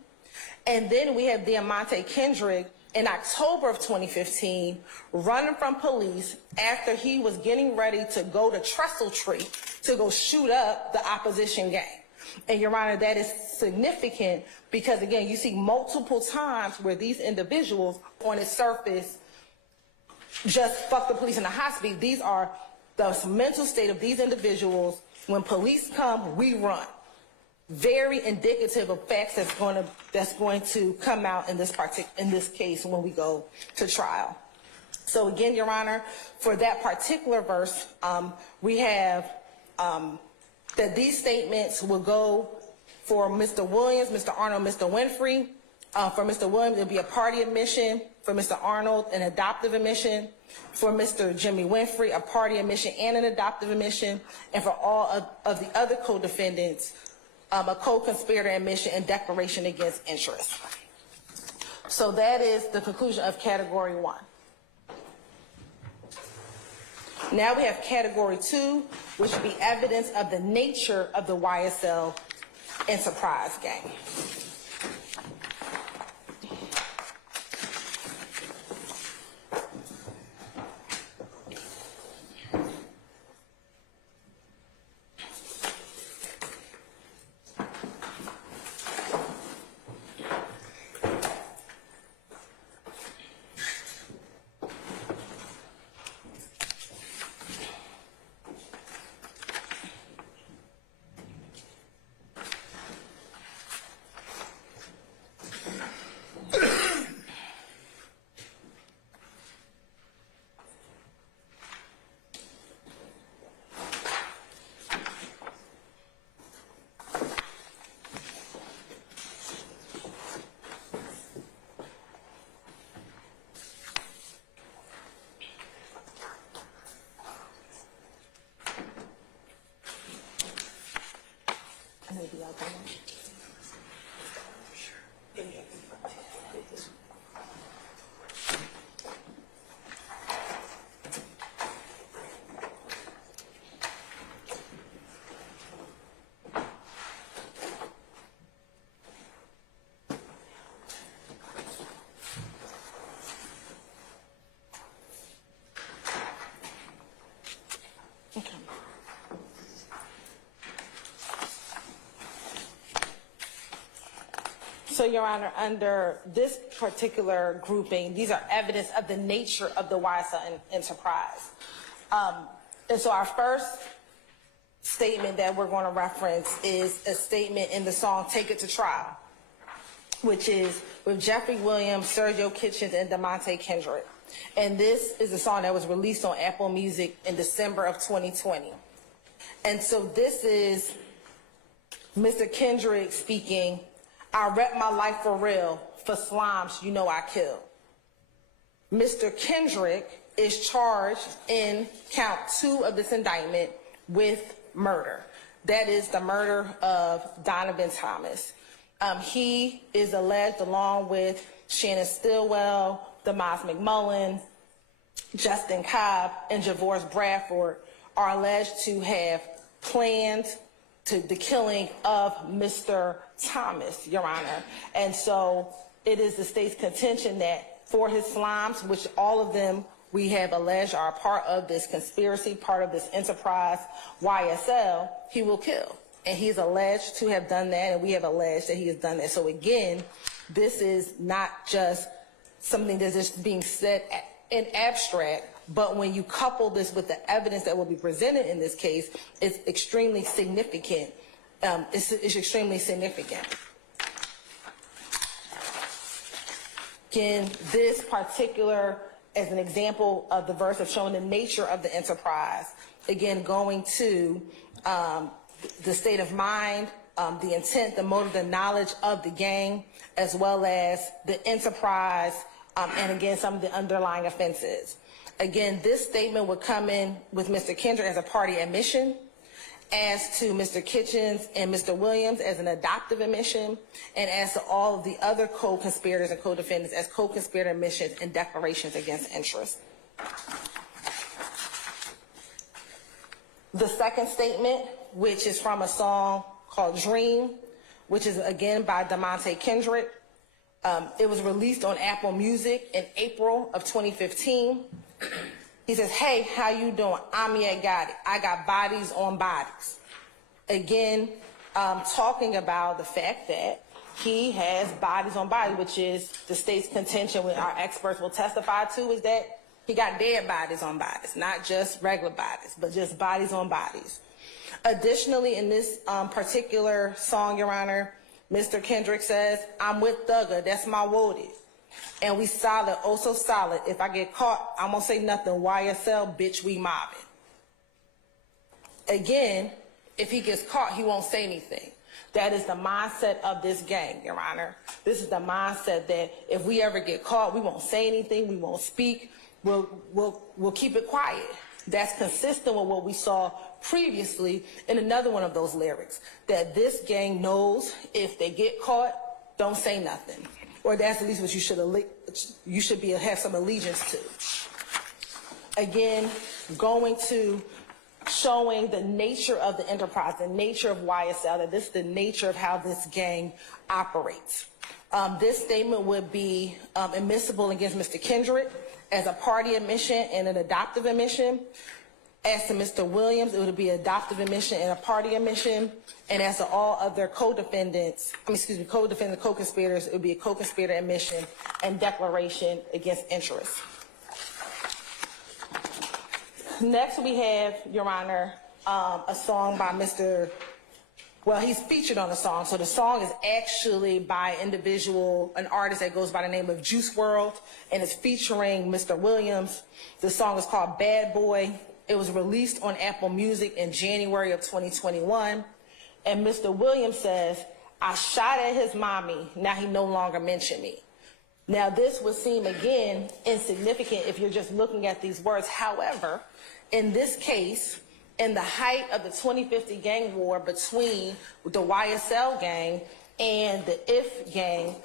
And then we have Diamante Kendrick in October of 2015 running from police after he was getting ready to go to Trestle Tree to go shoot up the opposition gang. And Your Honor, that is significant because, again, you see multiple times where these individuals on the surface just fuck the police in the hot speed. These are the mental state of these individuals. When police come, we run. Very indicative of facts that's going to come out in this case when we go to trial. So again, Your Honor, for that particular verse, we have that these statements will go for Mr. Williams, Mr. Arnold, Mr. Winfrey. For Mr. Williams, it'll be a party admission. For Mr. Arnold, an adoptive admission. For Mr. Jimmy Winfrey, a party admission and an adoptive admission. And for all of the other co-defendants, a co-conspirator admission and declaration against interest. So that is the conclusion of Category 1. Now we have Category 2, which would be evidence of the nature of the YSL enterprise gang. So, Your Honor, under this particular grouping, these are evidence of the nature of the YSL enterprise. And so our first statement that we're going to reference is a statement in the song Take It to Trial, which is with Jeffrey Williams, Sergio Kitchens, and Diamante Kendrick. And this is a song that was released on Apple Music in December of 2020. And so this is Mr. Kendrick speaking, "I rep my life for real, for slimes, you know I kill." Mr. Kendrick is charged in count 2 of this indictment with murder. That is the murder of Donovan Thomas. He is alleged, along with Shannon Stillwell, Demas McMullen, Justin Cobb, and Javors Bradford, are alleged to have planned the killing of Mr. Thomas, Your Honor. And so it is the state's contention that for his slimes, which all of them we have alleged are a part of this conspiracy, part of this enterprise, YSL, he will kill. And he's alleged to have done that, and we have alleged that he has done that. So again, this is not just something that's just being said in abstract, but when you couple this with the evidence that will be presented in this case, it's extremely significant. It's extremely significant. Again, this particular, as an example of the verse of showing the nature of the enterprise, again, going to the state of mind, the intent, the motive, the knowledge of the gang, as well as the enterprise, and again, some of the underlying offenses. Again, this statement would come in with Mr. Kendrick as a party admission, as to Mr. Kitchens and Mr. Williams as an adoptive admission, and as to all of the other co-conspirators and co-defendants as co-conspirator admissions and declarations against interest. The second statement which is from a song called Dream, which is again by DeMonte Kendrick. It was released on Apple Music in April of 2015. He says, hey, how you doing? I'm Yeah Got It. I got bodies on bodies. Again, talking about the fact that he has bodies on bodies, which is the state's contention, what our experts will testify to, is that he got dead bodies on bodies, not just regular bodies, but just bodies on bodies. Additionally, in this particular song, Your Honor, Mr. Kendrick says, I'm with Thugger, that's my woody. And we solid, oh so solid. If I get caught, I'm gonna say nothing. YSL, bitch, we mobbing. Again, if he gets caught, he won't say anything. That is the mindset of this gang, Your Honor. This is the mindset that if we ever get caught, we won't say anything, we won't speak, we'll keep it quiet. That's consistent with what we saw previously in another one of those lyrics, that this gang knows if they get caught, don't say nothing. Or that's at least what you should have some allegiance to. Again, going to showing the nature of the enterprise, the nature of YSL, that this is the nature of how this gang operates. This statement would be admissible against Mr. Kendrick as a party admission and an adoptive admission. As to Mr. Williams, it would be adoptive admission and a party admission. And as to all other co-defendants, co-conspirators, it would be a co-conspirator admission and declaration against interest. Next we have, Your Honor, a song by he's featured on the song. So the song is actually by an artist that goes by the name of Juice WRLD, and it's featuring Mr. Williams. The song is called Bad Boy. It was released on Apple Music in January of 2021. And Mr. Williams says, I shot at his mommy, now he no longer mentioned me. Now this would seem again insignificant if you're just looking at these words. However, in this case, in the height of the 2050 gang war between the YSL gang and the IF gang,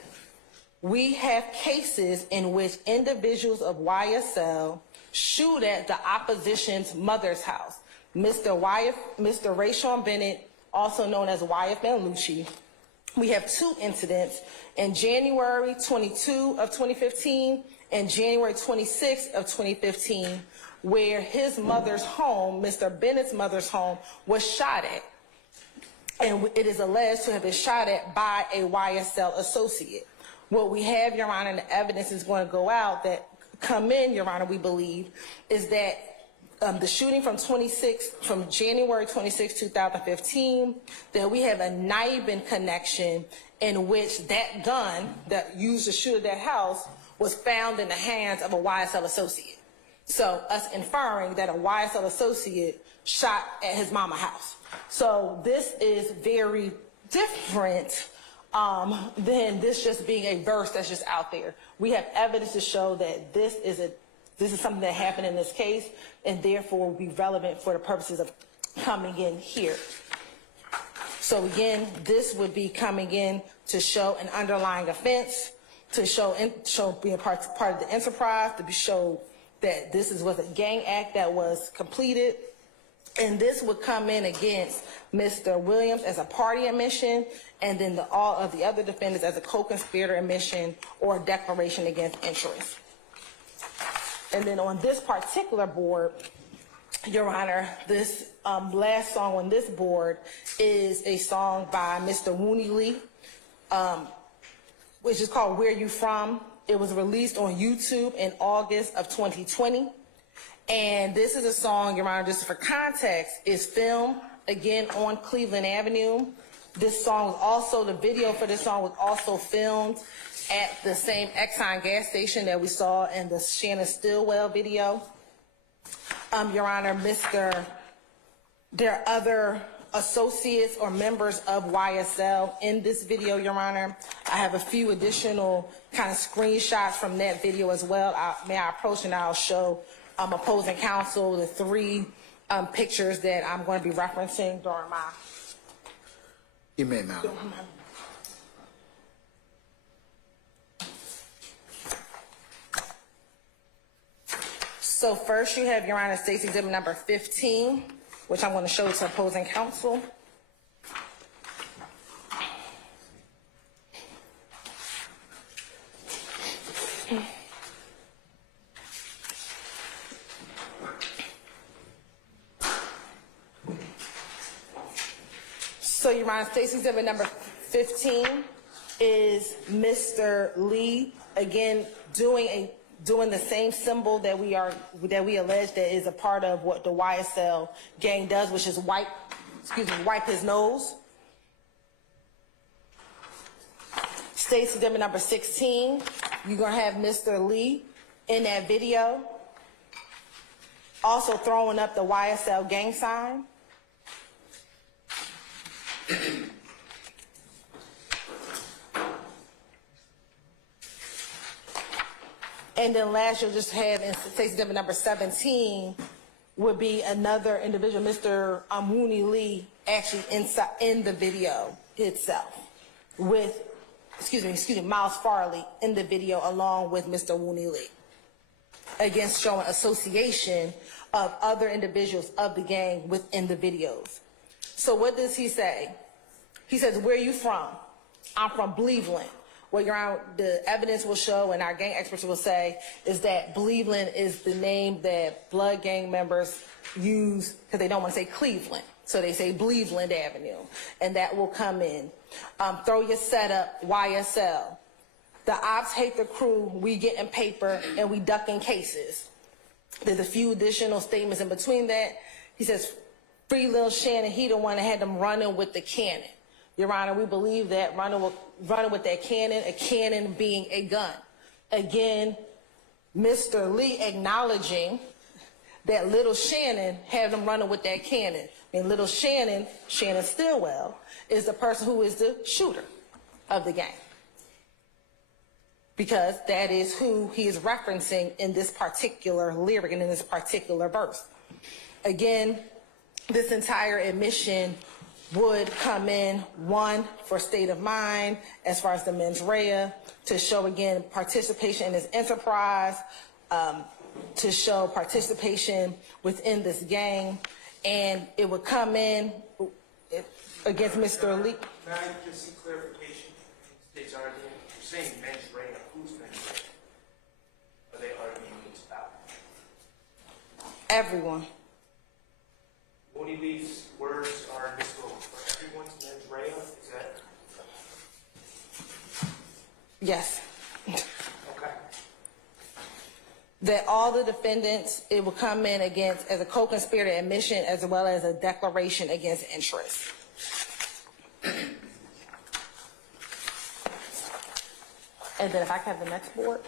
we have cases in which individuals of YSL shoot at the opposition's mother's house. Mr. Rayshawn Bennett, also known as YF Manlucci. We have two incidents in January 22 of 2015 and January 26 of 2015, where his mother's home, Mr. Bennett's mother's home, was shot at. And it is alleged to have been shot at by a YSL associate. What we have, Your Honor, and the evidence is going to go out that come in, Your Honor, we believe, is that the shooting from January 26, 2015, that we have a Nibin connection in which that gun that used to shoot at that house was found in the hands of a YSL associate. So us inferring that a YSL associate shot at his mama's house. So this is very different than this just being a verse that's just out there. We have evidence to show that this is something that happened in this case, and therefore will be relevant for the purposes of coming in here. So again, this would be coming in to show an underlying offense, to show being part of the enterprise, to show that this was a gang act that was completed. And this would come in against Mr. Williams as a party admission, and then all of the other defendants as a co-conspirator admission or a declaration against interest. And then on this particular board, Your Honor, this last song on this board is a song by Mr. Wooney Lee, which is called Where You From. It was released on YouTube in August of 2020. And this is a song, Your Honor, just for context, is filmed again on Cleveland Avenue. This song was also, the video for this song was also filmed at the same Exxon gas station that we saw in the Shannon Stillwell video. Your Honor, there are other associates or members of YSL in this video, Your Honor. I have a few additional kind of screenshots from that video as well. May I approach and I'll show opposing counsel the three pictures that I'm going to be referencing during my... You may, Madam. So first you have, Your Honor, State's Exhibit number 15. which I'm going to show to opposing counsel. So, Your Honor, State's exhibit number 15 is Mr. Lee, again, doing the same symbol that we allege that is a part of what the YSL gang does, which is wipe his nose. State's exhibit number 16, you're gonna have Mr. Lee in that video, also throwing up the YSL gang sign. And then last, you'll just have in State's exhibit number 17 would be another individual, Mr. Wooney Lee, actually in the video itself with, Miles Farley in the video along with Mr. Wooney Lee. Again, showing association of other individuals of the gang within the videos. So what does he say? He says, where are you from? I'm from Cleveland. What the evidence will show and our gang experts will say is that Cleveland is the name that blood gang members use because they don't want to say Cleveland. So they say Cleveland Avenue, and that will come in. Throw your setup, YSL. The ops hate the crew, we getting paper, and we ducking cases. There's a few additional statements in between that. He says, free Lil Shannon, he the one that had them running with the cannon. Your Honor, we believe that running with that cannon, a cannon being a gun. Again, Mr. Lee acknowledging that Little Shannon had them running with that cannon. And Little Shannon, Shannon Stillwell, is the person who is the shooter of the gang. Because that is who he is referencing in this particular lyric and in this particular verse. Again, this entire admission would come in, one, for state of mind, as far as the mens rea, to show, again, participation in this enterprise, to show participation within this gang, and it would come in against Mr. Lee. May I just seek clarification in State's argument? You're saying mens rea. Who's mens rea? Are they arguing it's about? Everyone. Wooney Lee's words are admissible for everyone's mens rea? Is that? Yes. Okay. That all the defendants, it will come in against as a co-conspirator admission as well as a declaration against interest. And then if I can have the next board.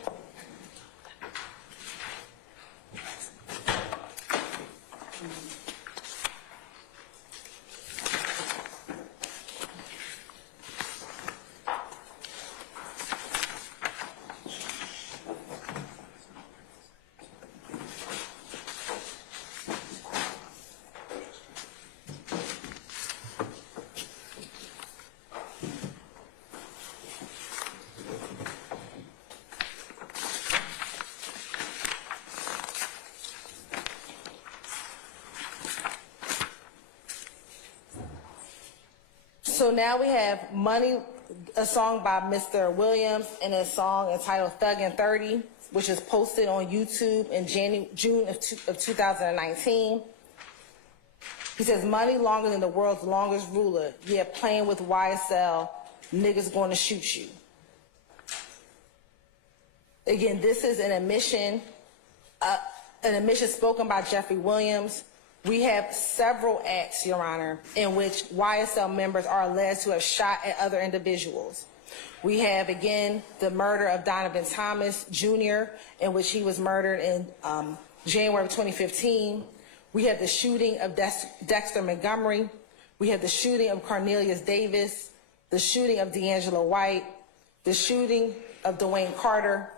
So now we have Money, a song by Mr. Williams, and a song entitled Thuggin' 30, which is posted on YouTube in June of 2019. He says, money longer than the world's longest ruler. Yeah, playing with YSL, niggas gonna shoot you. Again, this is an admission spoken by Jeffrey Williams. We have several acts, Your Honor, in which YSL members are alleged to have shot at other individuals. We have, again, the murder of Donovan Thomas, Jr., in which he was murdered in January of 2015. We have the shooting of Dexter Montgomery. We have the shooting of Cornelius Davis, the shooting of D'Angelo White, the shooting of Dwayne Carter,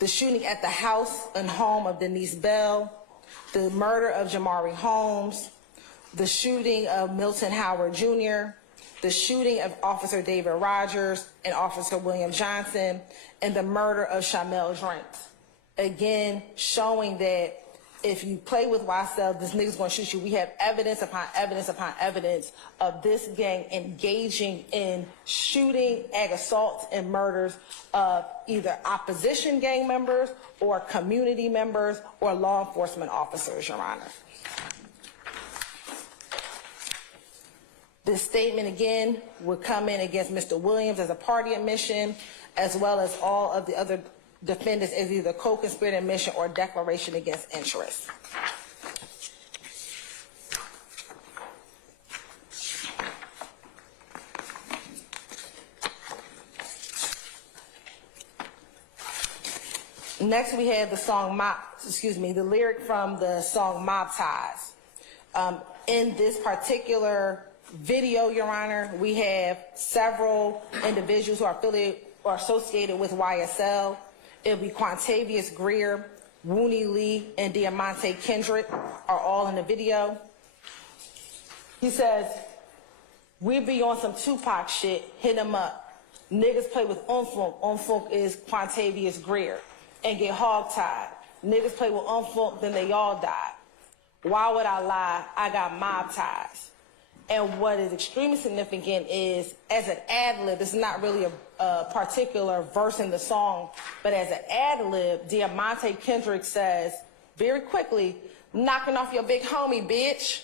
the shooting at the house and home of Denise Bell, the murder of Jamari Holmes, the shooting of Milton Howard Jr., the shooting of Officer David Rogers and Officer William Johnson, and the murder of Shamel Drinks. Again, showing that if you play with YSL, this nigga's gonna shoot you. We have evidence upon evidence upon evidence of this gang engaging in shooting, ag assaults, and murders of either opposition gang members or community members or law enforcement officers, Your Honor. This statement, again, would come in against Mr. Williams as a party admission, as well as all of the other defendants as either co-conspirator admission or declaration against interest. Next, we have the song the lyric from the song Mob Ties. In this particular video, Your Honor, we have several individuals who are affiliated or associated with YSL. It'll be Quantavious Greer, Wooney Lee, and Diamante Kendrick are all in the video. He says, we be on some Tupac shit, hit him up. Niggas play with Unfunk. Unfunk is Quantavious Greer. And get hog-tied. Niggas play with Unfunk, then they all die. Why would I lie? I got mob ties. And what is extremely significant is, as an ad-lib, this is not really a particular verse in the song, but as an ad-lib, Diamante Kendrick says, very quickly, knocking off your big homie, bitch.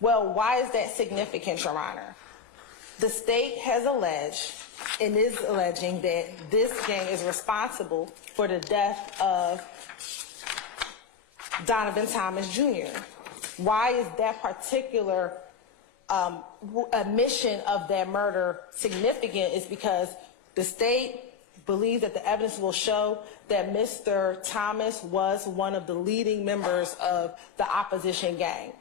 Well, why is that significant, Your Honor? The state has alleged, and is alleging, that this gang is responsible for the death of Donovan Thomas Jr. Why is that particular admission of that murder significant? Is because the state believes that the evidence will show that Mr. Thomas was one of the leading members of the opposition gang,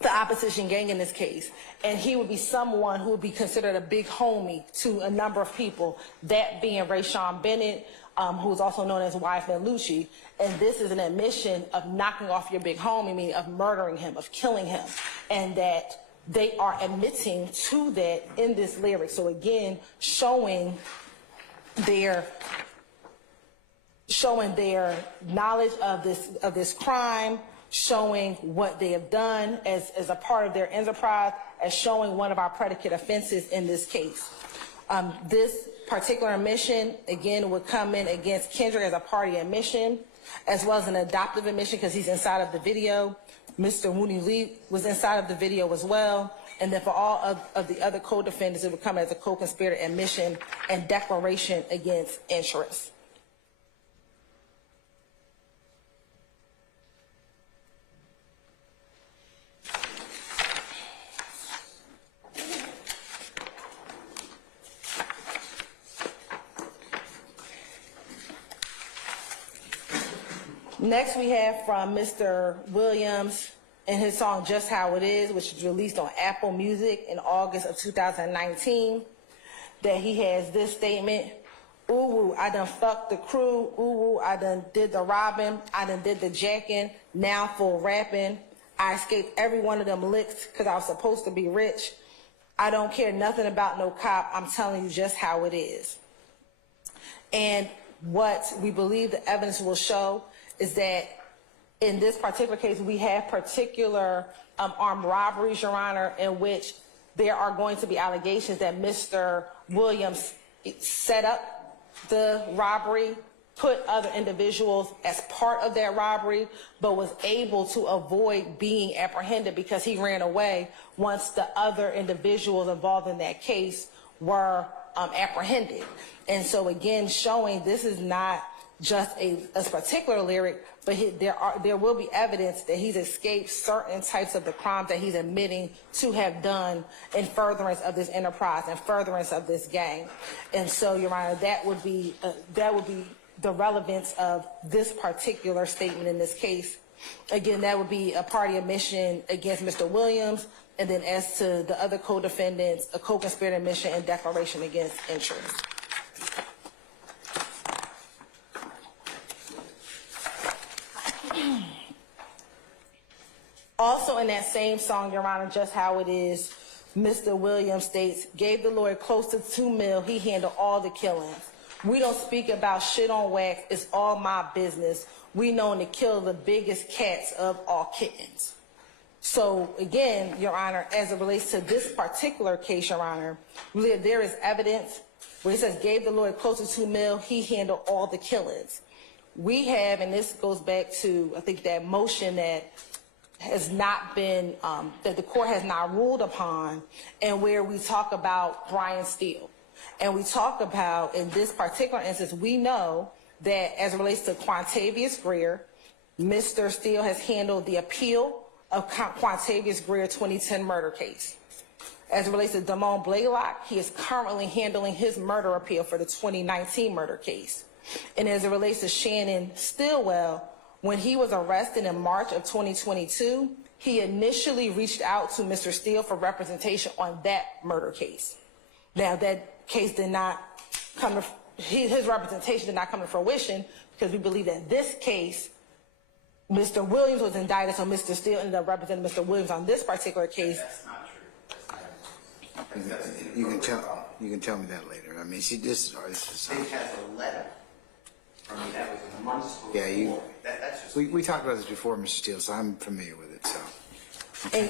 the opposition gang in this case, and he would be someone who would be considered a big homie to a number of people, that being Rayshawn Bennett, who is also known as YFN Lucci, and this is an admission of knocking off your big homie, meaning of murdering him, of killing him, and that they are admitting to that in this lyric. So again, showing their knowledge of this crime, showing what they have done as a part of their enterprise, as showing one of our predicate offenses in this case. This particular admission, again, would come in against Kendrick as a party admission, as well as an adoptive admission because he's inside of the video. Mr. Wooney Lee was inside of the video as well. And then for all of the other co-defendants, it would come as a co-conspirator admission and declaration against interest. Next, we have from Mr. Williams and his song Just How It Is, which was released on Apple Music in August of 2019, that he has this statement: ooh, woo, I done fucked the crew, ooh, woo, I done did the robbing, I done did the jacking, now full rapping. I escaped every one of them licks because I was supposed to be rich. I don't care nothing about no cop, I'm telling you just how it is. And what we believe the evidence will show is that in this particular case, we have particular armed robberies, Your Honor, in which there are going to be allegations that Mr. Williams set up the robbery, put other individuals as part of that robbery, but was able to avoid being apprehended because he ran away once the other individuals involved in that case were apprehended. And so again, showing this is not just a particular lyric, but there will be evidence that he's escaped certain types of the crimes that he's admitting to have done in furtherance of this enterprise and furtherance of this gang. And so, Your Honor, that would be the relevance of this particular statement in this case. Again, that would be a party admission against Mr. Williams, and then as to the other co-defendants, a co-conspirator admission and declaration against interest. Also in that same song, Your Honor, Just How It Is, Mr. Williams states, gave the Lord close to $2 million, he handled all the killings. We don't speak about shit on wax. It's all my business. We known to kill the biggest cats of all kittens. So again, Your Honor, as it relates to this particular case, Your Honor, there is evidence where it says gave the lawyer close to $2 million, he handled all the killings. We have, and this goes back to, I think, that motion that has not been, that the court has not ruled upon, and where we talk about Brian Steele. And we talk about, in this particular instance, we know that as it relates to Quantavious Greer, Mr. Steele has handled the appeal of Quantavious Greer 2010 murder case. As it relates to Damone Blaylock, he is currently handling his murder appeal for the 2019 murder case. And as it relates to Shannon Stillwell, when he was arrested in March of 2022, he initially reached out to Mr. Steele for representation on that murder case. Now, that case did not come to, his representation did not come to fruition, because we believe that this case, Mr. Williams was indicted, so Mr. Steele ended up representing Mr. Williams on this particular case. That's not true. That's not You can tell me that later. I mean, see, this is State has a letter from me that was months before. Yeah, That's just. we talked about this before, Mr. Steele, so I'm familiar with it, so.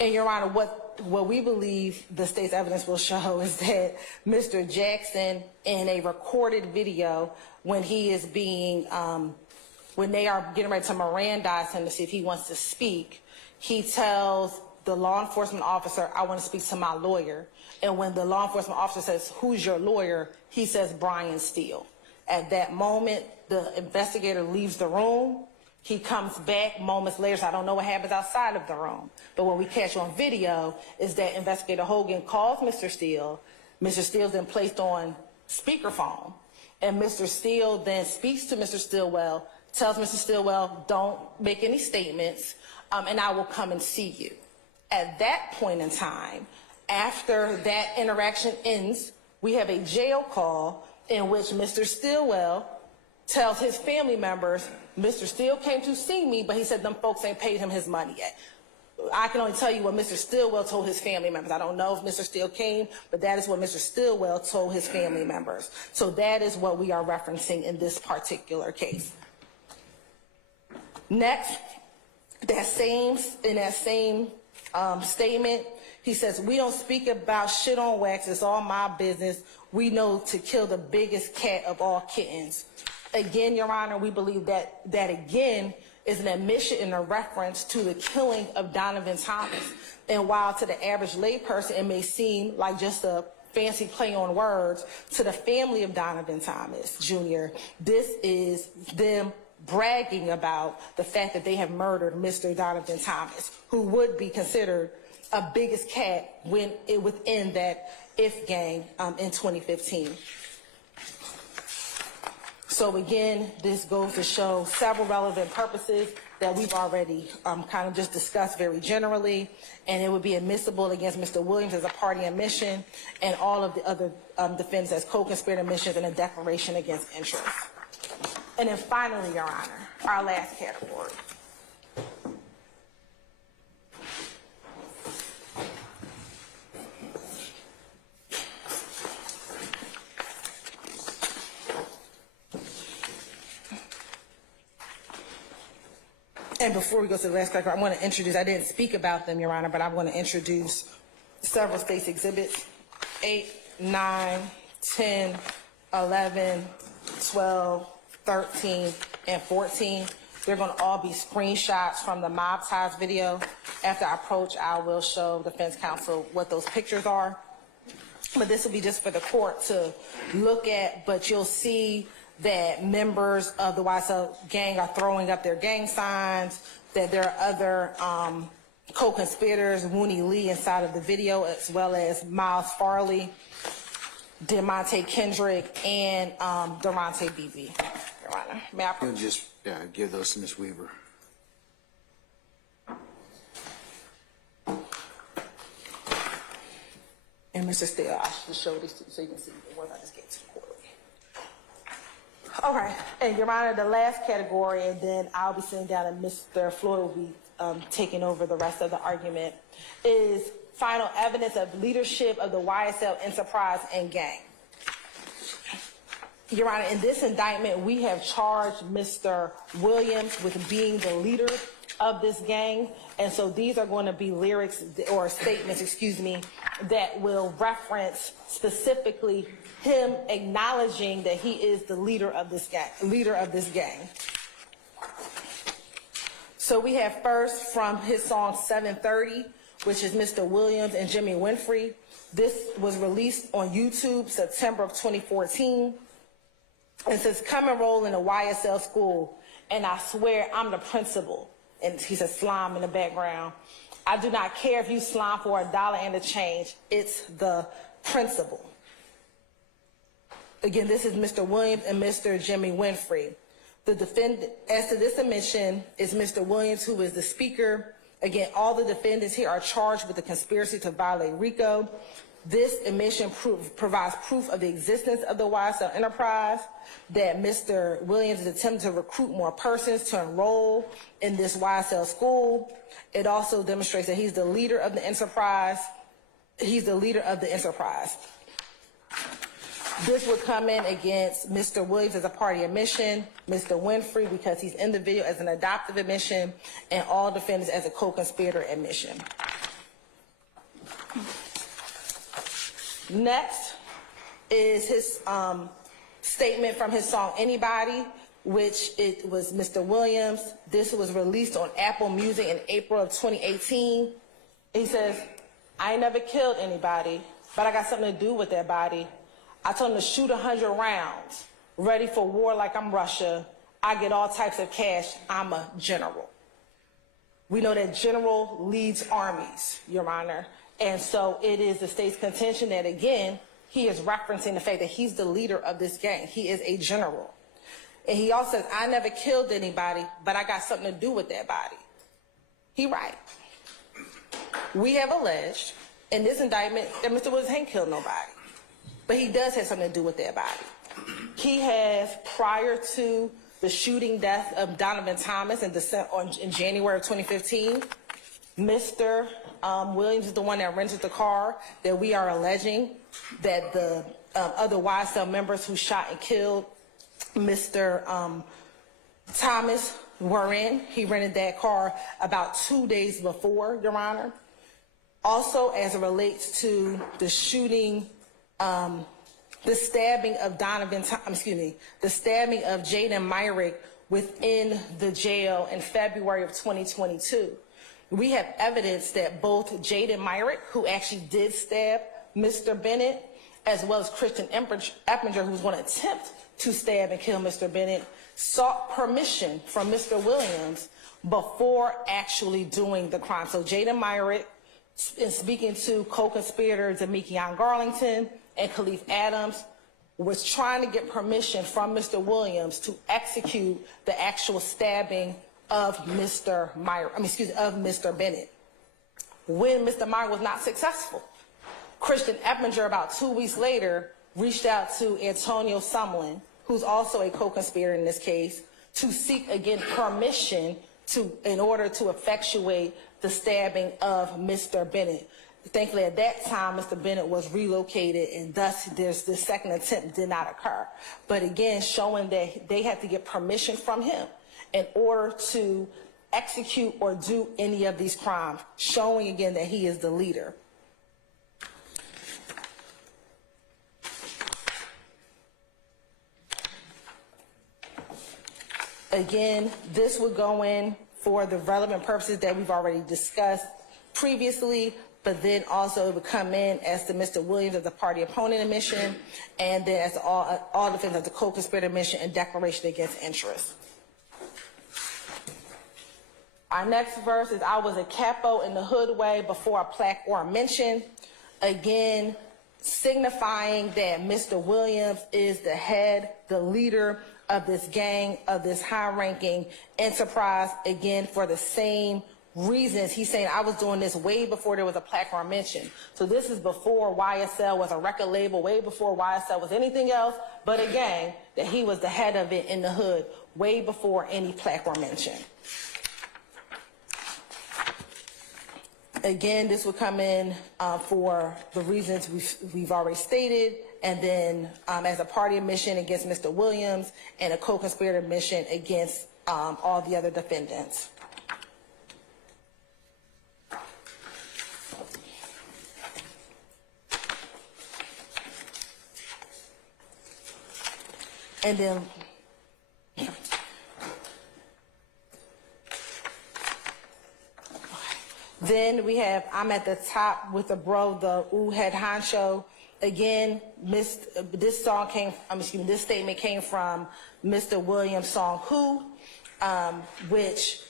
And Your Honor, what we believe the state's evidence will show is that Mr. Jackson, in a recorded video, when he is being, when they are getting ready to Mirandize him to see if he wants to speak, he tells the law enforcement officer, I want to speak to my lawyer. And when the law enforcement officer says, who's your lawyer? He says, Brian Steele. At that moment, the investigator leaves the room. He comes back moments later, so I don't know what happens outside of the room. But what we catch on video is that Investigator Hogan calls Mr. Steele. Mr. Steele's then placed on speakerphone. And Mr. Steele then speaks to Mr. Stillwell, tells Mr. Stillwell, don't make any statements, and I will come and see you. At that point in time, after that interaction ends, we have a jail call in which Mr. Stillwell tells his family members, Mr. Steele came to see me, but he said them folks ain't paid him his money yet. I can only tell you what Mr. Stillwell told his family members. I don't know if Mr. Steele came, but that is what Mr. Stillwell told his family members. So that is what we are referencing in this particular case. Next, in that same statement, he says, we don't speak about shit on wax. It's all my business. We know to kill the biggest cat of all kittens. Again, Your Honor, we believe that again is an admission and a reference to the killing of Donovan Thomas. And while to the average layperson it may seem like just a fancy play on words, to the family of Donovan Thomas Jr., this is them bragging about the fact that they have murdered Mr. Donovan Thomas, who would be considered a biggest cat within that IF gang in 2015. So again, this goes to show several relevant purposes that we've already kind of just discussed very generally, and it would be admissible against Mr. Williams as a party admission and all of the other defendants as co-conspirator admissions and a declaration against interest. And then finally, Your Honor, our last category. And before we go to the last category, I want to introduce, I didn't speak about them, Your Honor, but I want to introduce several state's exhibits, 8, 9, 10, 11, 12, 13, and 14. They're going to all be screenshots from the mob ties video. After I approach, I will show defense counsel what those pictures are. But this will be just for the court to look at, but you'll see that members of the YSL gang are throwing up their gang signs, that there are other co-conspirators, Wooney Lee inside of the video, as well as Miles Farley, DeMonte Kendrick, and Durante Beebe. Your Honor, may I? You'll just give those to Ms. Weaver. And Mr. Steele, I should show these to you so you can see the ones I just gave to the court. All right, and Your Honor, the last category, and then I'll be sitting down and Mr. Floyd will be taking over the rest of the argument, is final evidence of leadership of the YSL enterprise and gang. Your Honor, in this indictment, we have charged Mr. Williams with being the leader of this gang. And so these are going to be lyrics or statements, that will reference specifically him acknowledging that he is the leader of this gang. So we have first from his song 730, which is Mr. Williams and Jimmy Winfrey. This was released on YouTube September of 2014. It says, come and roll in a YSL school, and I swear I'm the principal. And he says slime in the background. I do not care if you slime for $1 and a change. It's the principal. Again, this is Mr. Williams and Mr. Jimmy Winfrey. The defendant, as to this admission, is Mr. Williams, who is the speaker. Again, all the defendants here are charged with the conspiracy to violate RICO. This admission provides proof of the existence of the YSL enterprise, that Mr. Williams is attempting to recruit more persons to enroll in this YSL school. It also demonstrates that he's the leader of the enterprise. This would come in against Mr. Williams as a party admission, Mr. Winfrey because he's in the video as an adoptive admission, and all defendants as a co-conspirator admission. Next is his statement from his song Anybody, which it was Mr. Williams. This was released on Apple Music in April of 2018. He says, I ain't never killed anybody, but I got something to do with that body. I told him to shoot 100 rounds, ready for war like I'm Russia. I get all types of cash. I'm a general. We know that general leads armies, Your Honor. And so it is the state's contention that, again, he is referencing the fact that he's the leader of this gang. He is a general. And he also says, I never killed anybody, but I got something to do with that body. He right. We have alleged in this indictment that Mr. Williams ain't killed nobody, but he does have something to do with that body. He has, prior to the shooting death of Donovan Thomas in January of 2015, Mr. Williams is the one that rented the car that we are alleging that the other YSL members who shot and killed Mr. Thomas were in. He rented that car about 2 days before, Your Honor. Also, as it relates to the shooting, the stabbing of the stabbing of Jaden Myrick within the jail in February of 2022. We have evidence that both Jaden Myrick, who actually did stab Mr. Bennett, as well as Christian Eppinger, who was going to attempt to stab and kill Mr. Bennett, sought permission from Mr. Williams before actually doing the crime. So Jaden Myrick, in speaking to co-conspirator Demekion Garlington and Khalif Adams, was trying to get permission from Mr. Williams to execute the actual stabbing of Mr. Bennett. When Mr. Myrick was not successful, Christian Eppinger, about 2 weeks later, reached out to Antonio Sumlin, who's also a co-conspirator in this case, to seek again permission in order to effectuate the stabbing of Mr. Bennett. Thankfully, at that time, Mr. Bennett was relocated, and thus this second attempt did not occur. But again, showing that they had to get permission from him in order to execute or do any of these crimes, showing again that he is the leader. Again, this would go in for the relevant purposes that we've already discussed previously, but then also it would come in as to Mr. Williams as the party opponent admission, and then as all defendants as the co-conspirator admission and declaration against interest. Our next verse is, I was a capo in the hood way before a plaque or a mention. Again, signifying that Mr. Williams is the head, the leader of this gang, of this high-ranking enterprise, again, for the same reasons. He's saying, I was doing this way before there was a plaque or a mention. So this is before YSL was a record label, way before YSL was anything else but a gang, that he was the head of it in the hood, way before any plaque or mention. Again, this would come in for the reasons we've already stated, and then as a party admission against Mr. Williams and a co-conspirator admission against all the other defendants. And then we have, I'm at the top with the bro, the ooh head honcho. Again, this statement came from Mr. Williams' song Who, which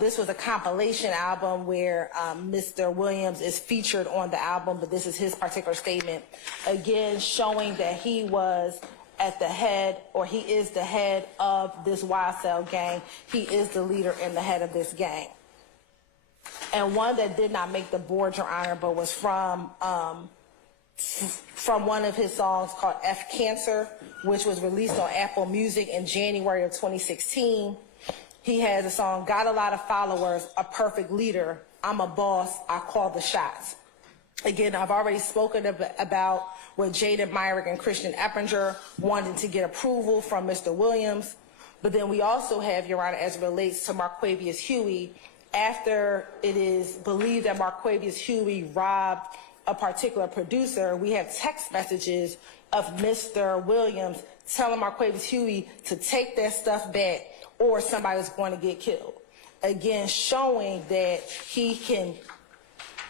this was a compilation album where Mr. Williams is featured on the album, but this is his particular statement. Again, showing that he was at the head, or he is the head of this YSL gang. He is the leader and the head of this gang. And one that did not make the board, Your Honor, but was from one of his songs called F Cancer, which was released on Apple Music in January of 2016. He has a song, Got a Lot of Followers, A Perfect Leader, I'm a Boss, I Call the Shots. Again, I've already spoken about with Jaden Myrick and Christian Eppinger wanting to get approval from Mr. Williams. But then we also have, Your Honor, as it relates to Marquavius Huey, after it is believed that Marquavius Huey robbed a particular producer, we have text messages of Mr. Williams telling Marquavius Huey to take that stuff back or somebody was going to get killed. Again, showing that he can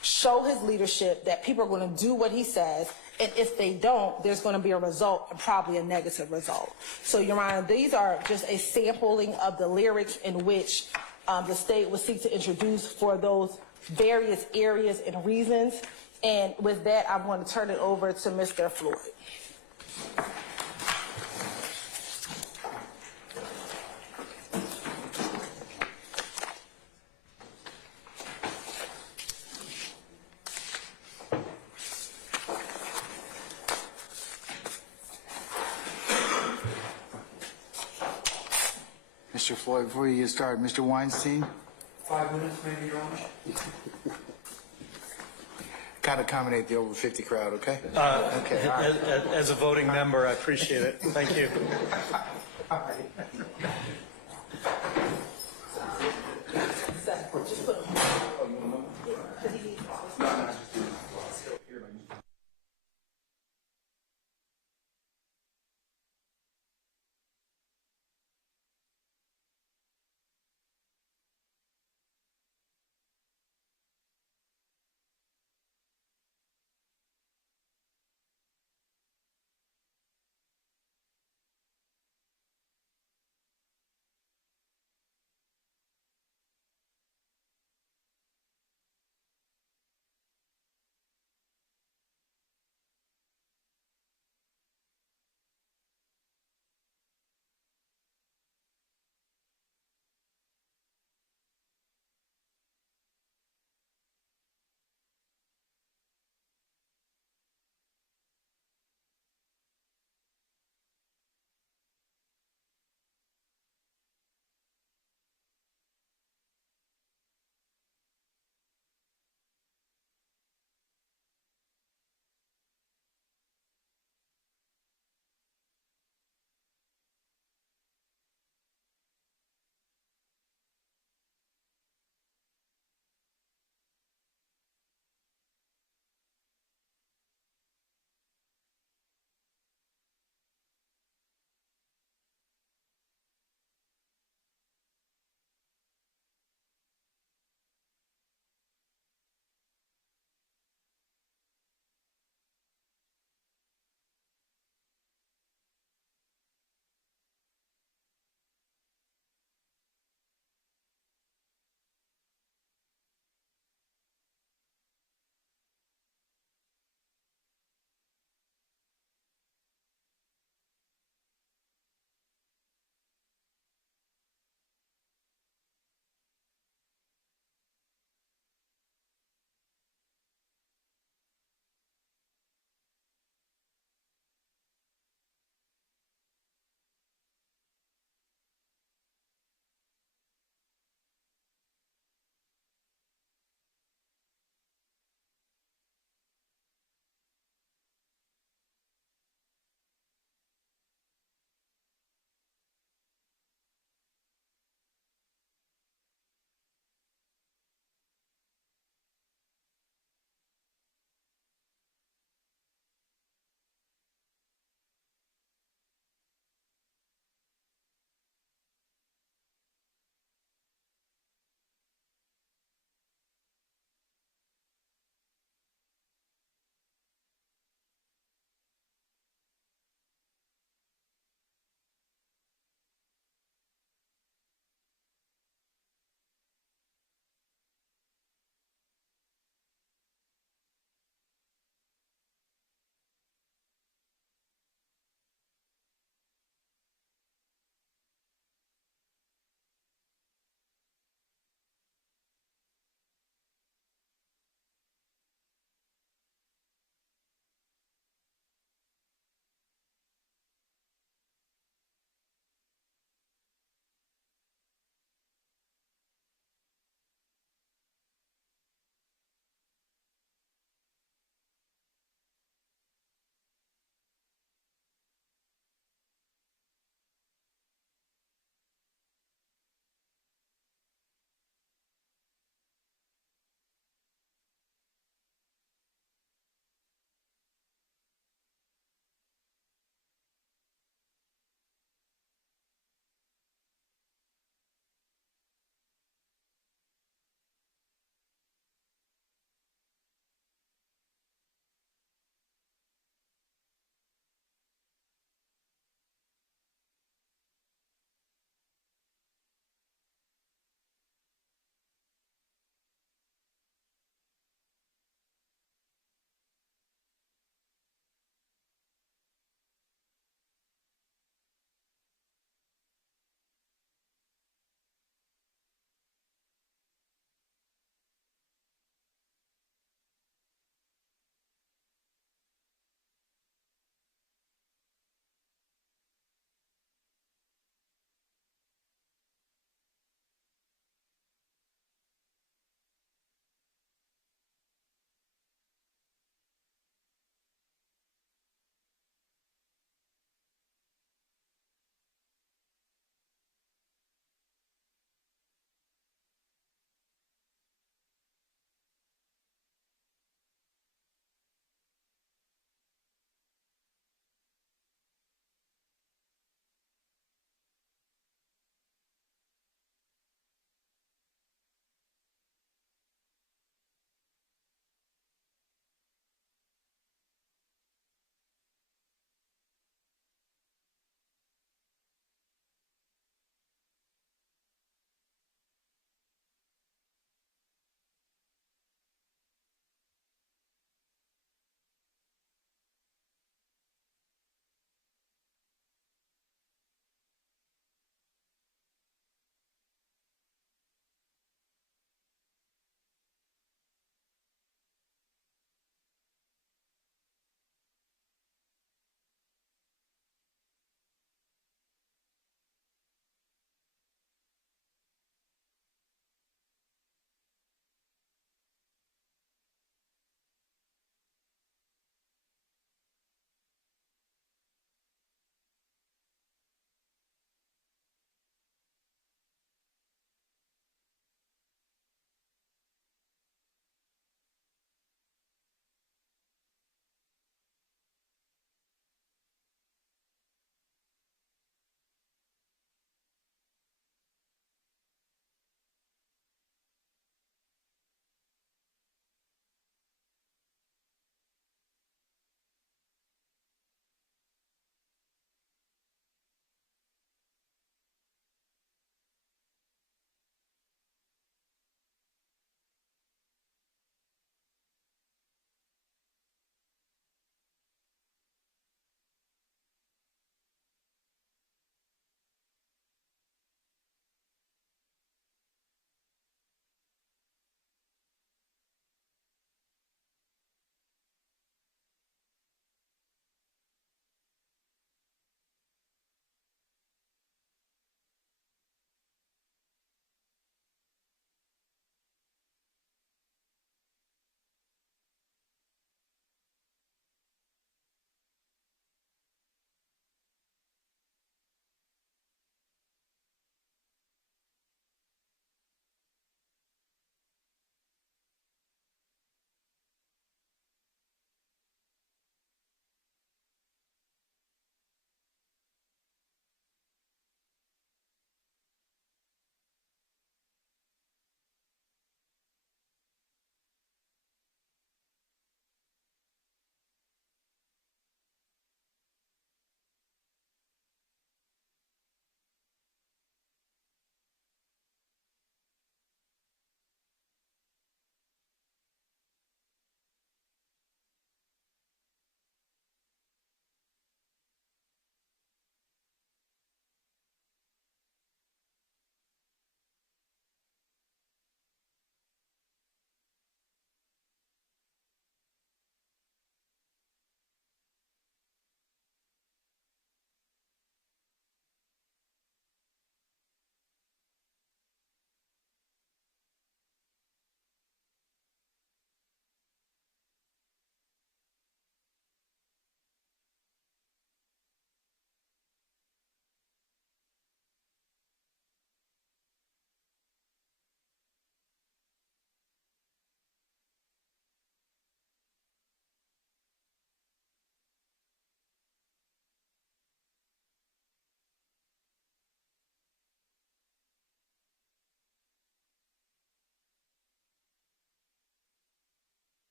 show his leadership, that people are going to do what he says, and if they don't, there's going to be a result, and probably a negative result. So, Your Honor, these are just a sampling of the lyrics in which the state would seek to introduce for those various areas and reasons. And with that, I'm going to turn it over to Mr. Floyd. Mr. Floyd, before you get started, Mr. Weinstein, 5 minutes, maybe, Your Honor? kind of accommodate the over 50 crowd, okay? Okay. As a voting member, I appreciate it. Thank you. Just put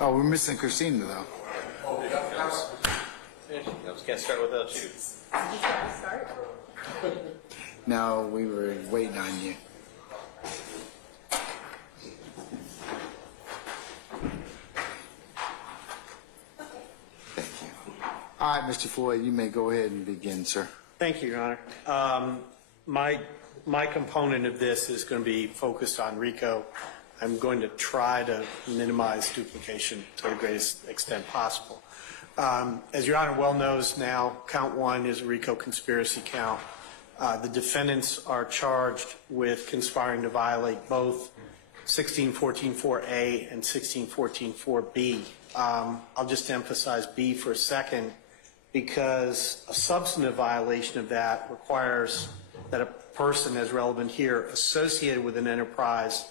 Oh, we're missing Christina, though. Can't start without you. No, we were waiting on you. Thank you. All right, Mr. Floyd, you may go ahead and begin, sir. Thank you, Your Honor. My component of this is going to be focused on RICO. I'm going to try to minimize duplication to the greatest extent possible. As Your Honor well knows now, count one is a RICO conspiracy count. The defendants are charged with conspiring to violate both 1614-4A and 1614-4B. I'll just emphasize B for a second because a substantive violation of that requires that a person, as relevant here, associated with an enterprise,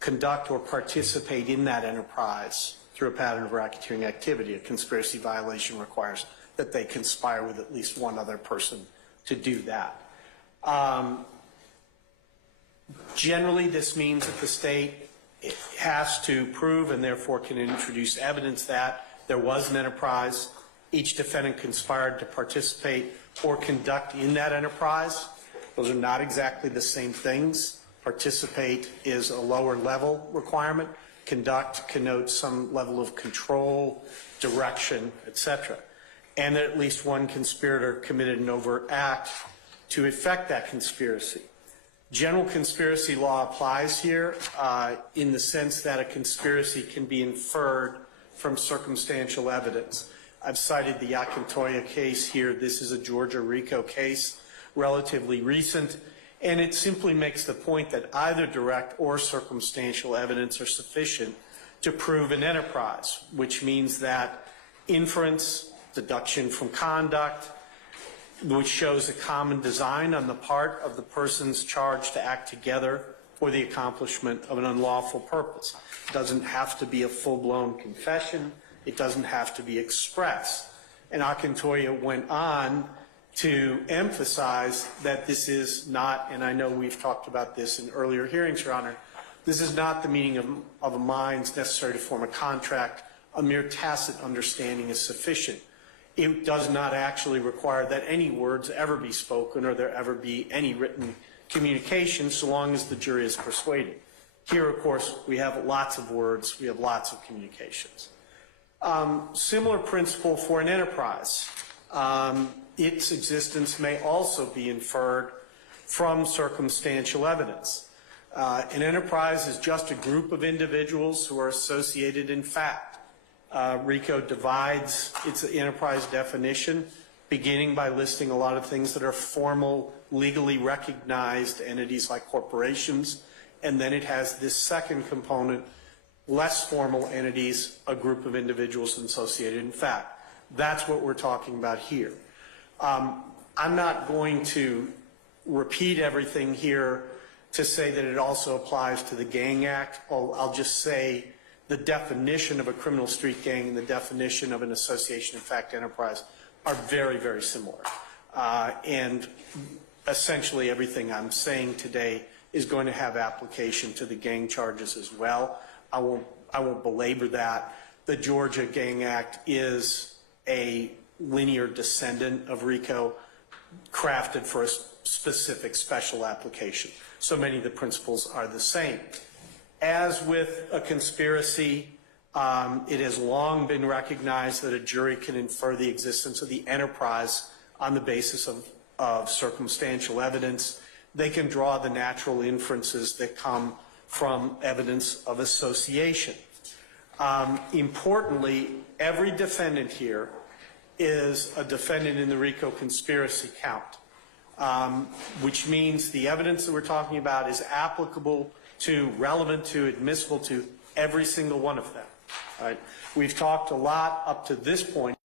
conduct or participate in that enterprise through a pattern of racketeering activity. A conspiracy violation requires that they conspire with at least one other person to do that. Generally, this means that the state has to prove and therefore can introduce evidence that there was an enterprise. Each defendant conspired to participate or conduct in that enterprise. Those are not exactly the same things. Participate is a lower level requirement. Conduct connotes some level of control, direction, etc. And that at least one conspirator committed an overt act to effect that conspiracy. General conspiracy law applies here in the sense that a conspiracy can be inferred from circumstantial evidence. I've cited the Akintoya case here. This is a Georgia RICO case, relatively recent, and it simply makes the point that either direct or circumstantial evidence are sufficient to prove an enterprise, which means that inference, deduction from conduct, which shows a common design on the part of the persons charged to act together for the accomplishment of an unlawful purpose. It doesn't have to be a full-blown confession. It doesn't have to be expressed. And Akintoya went on to emphasize that this is not, and I know we've talked about this in earlier hearings, Your Honor, this is not the meaning of a minds necessary to form a contract. A mere tacit understanding is sufficient. It does not actually require that any words ever be spoken or there ever be any written communication so long as the jury is persuaded. Here, of course, we have lots of words, we have lots of communications. Similar principle for an enterprise. Its existence may also be inferred from circumstantial evidence. An enterprise is just a group of individuals who are associated in fact. RICO divides its enterprise definition, beginning by listing a lot of things that are formal, legally recognized entities like corporations, and then it has this second component, less formal entities, a group of individuals associated in fact. That's what we're talking about here. I'm not going to repeat everything here to say that it also applies to the Gang Act. I'll just say the definition of a criminal street gang and the definition of an association in fact enterprise are very, very similar. And essentially everything I'm saying today is going to have application to the gang charges as well. I won't belabor that. The Georgia Gang Act is a linear descendant of RICO, crafted for a specific special application. So many of the principles are the same. As with a conspiracy, it has long been recognized that a jury can infer the existence of the enterprise on the basis of circumstantial evidence. They can draw the natural inferences that come from evidence of association. Importantly, every defendant here is a defendant in the RICO conspiracy count, which means the evidence that we're talking about is applicable to, relevant to, admissible to every single one of them. All right? We've talked a lot up to this point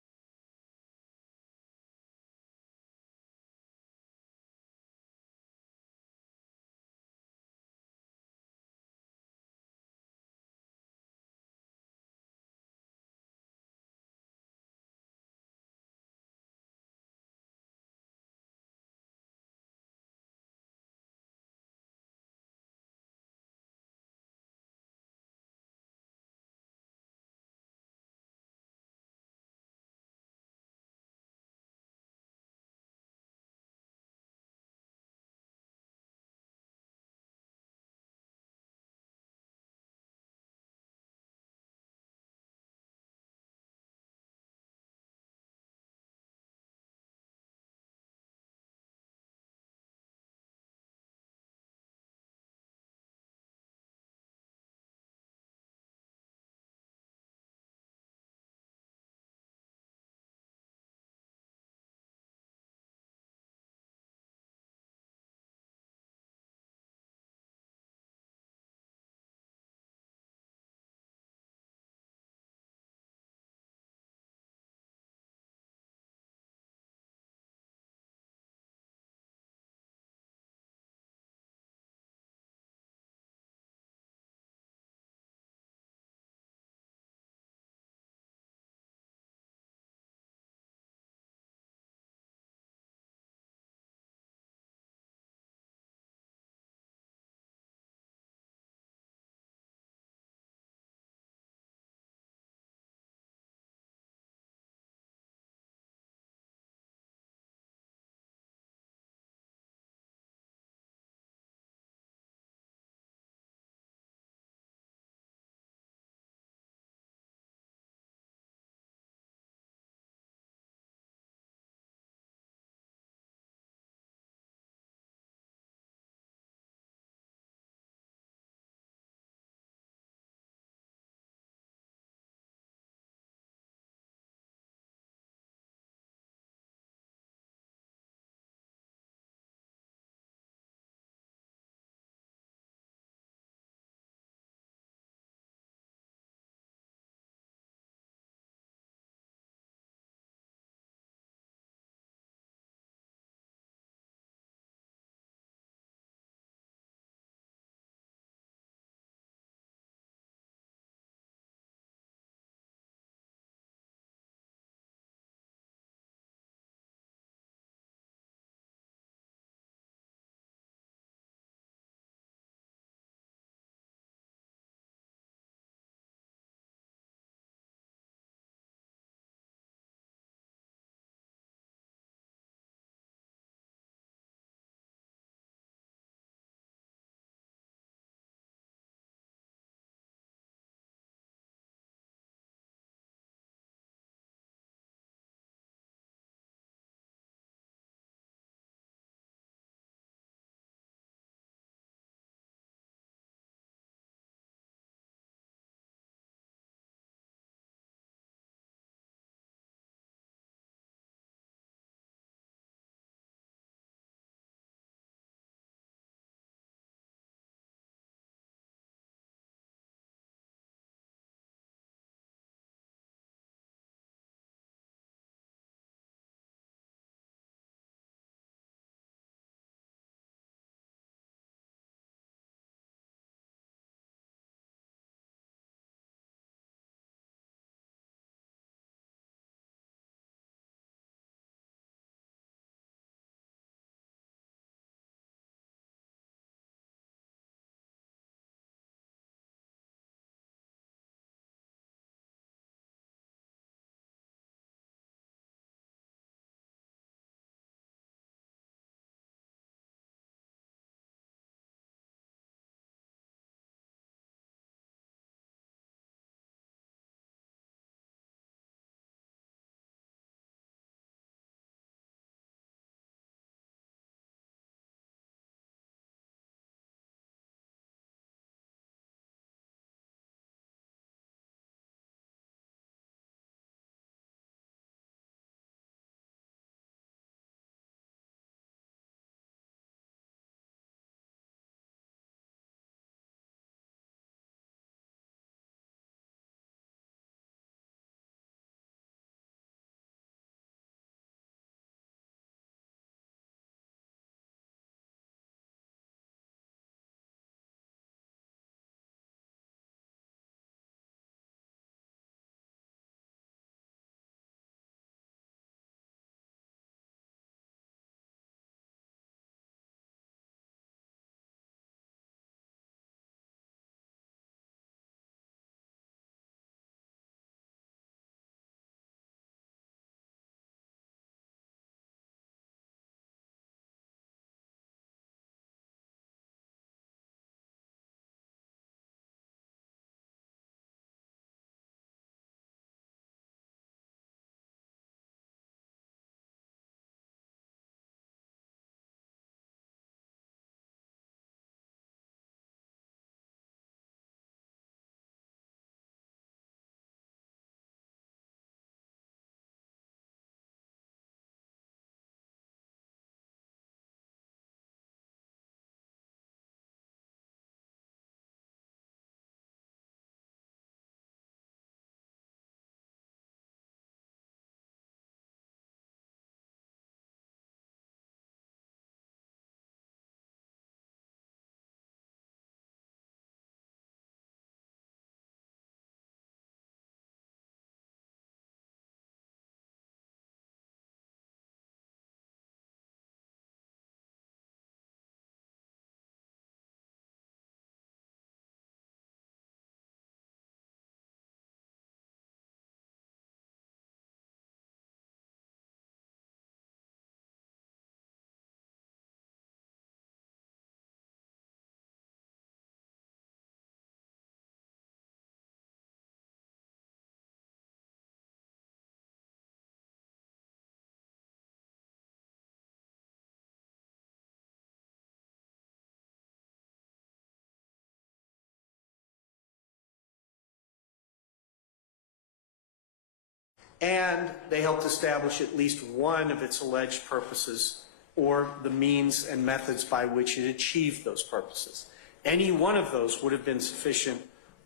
and they helped establish at least one of its alleged purposes or the means and methods by which it achieved those purposes. Any one of those would have been sufficient.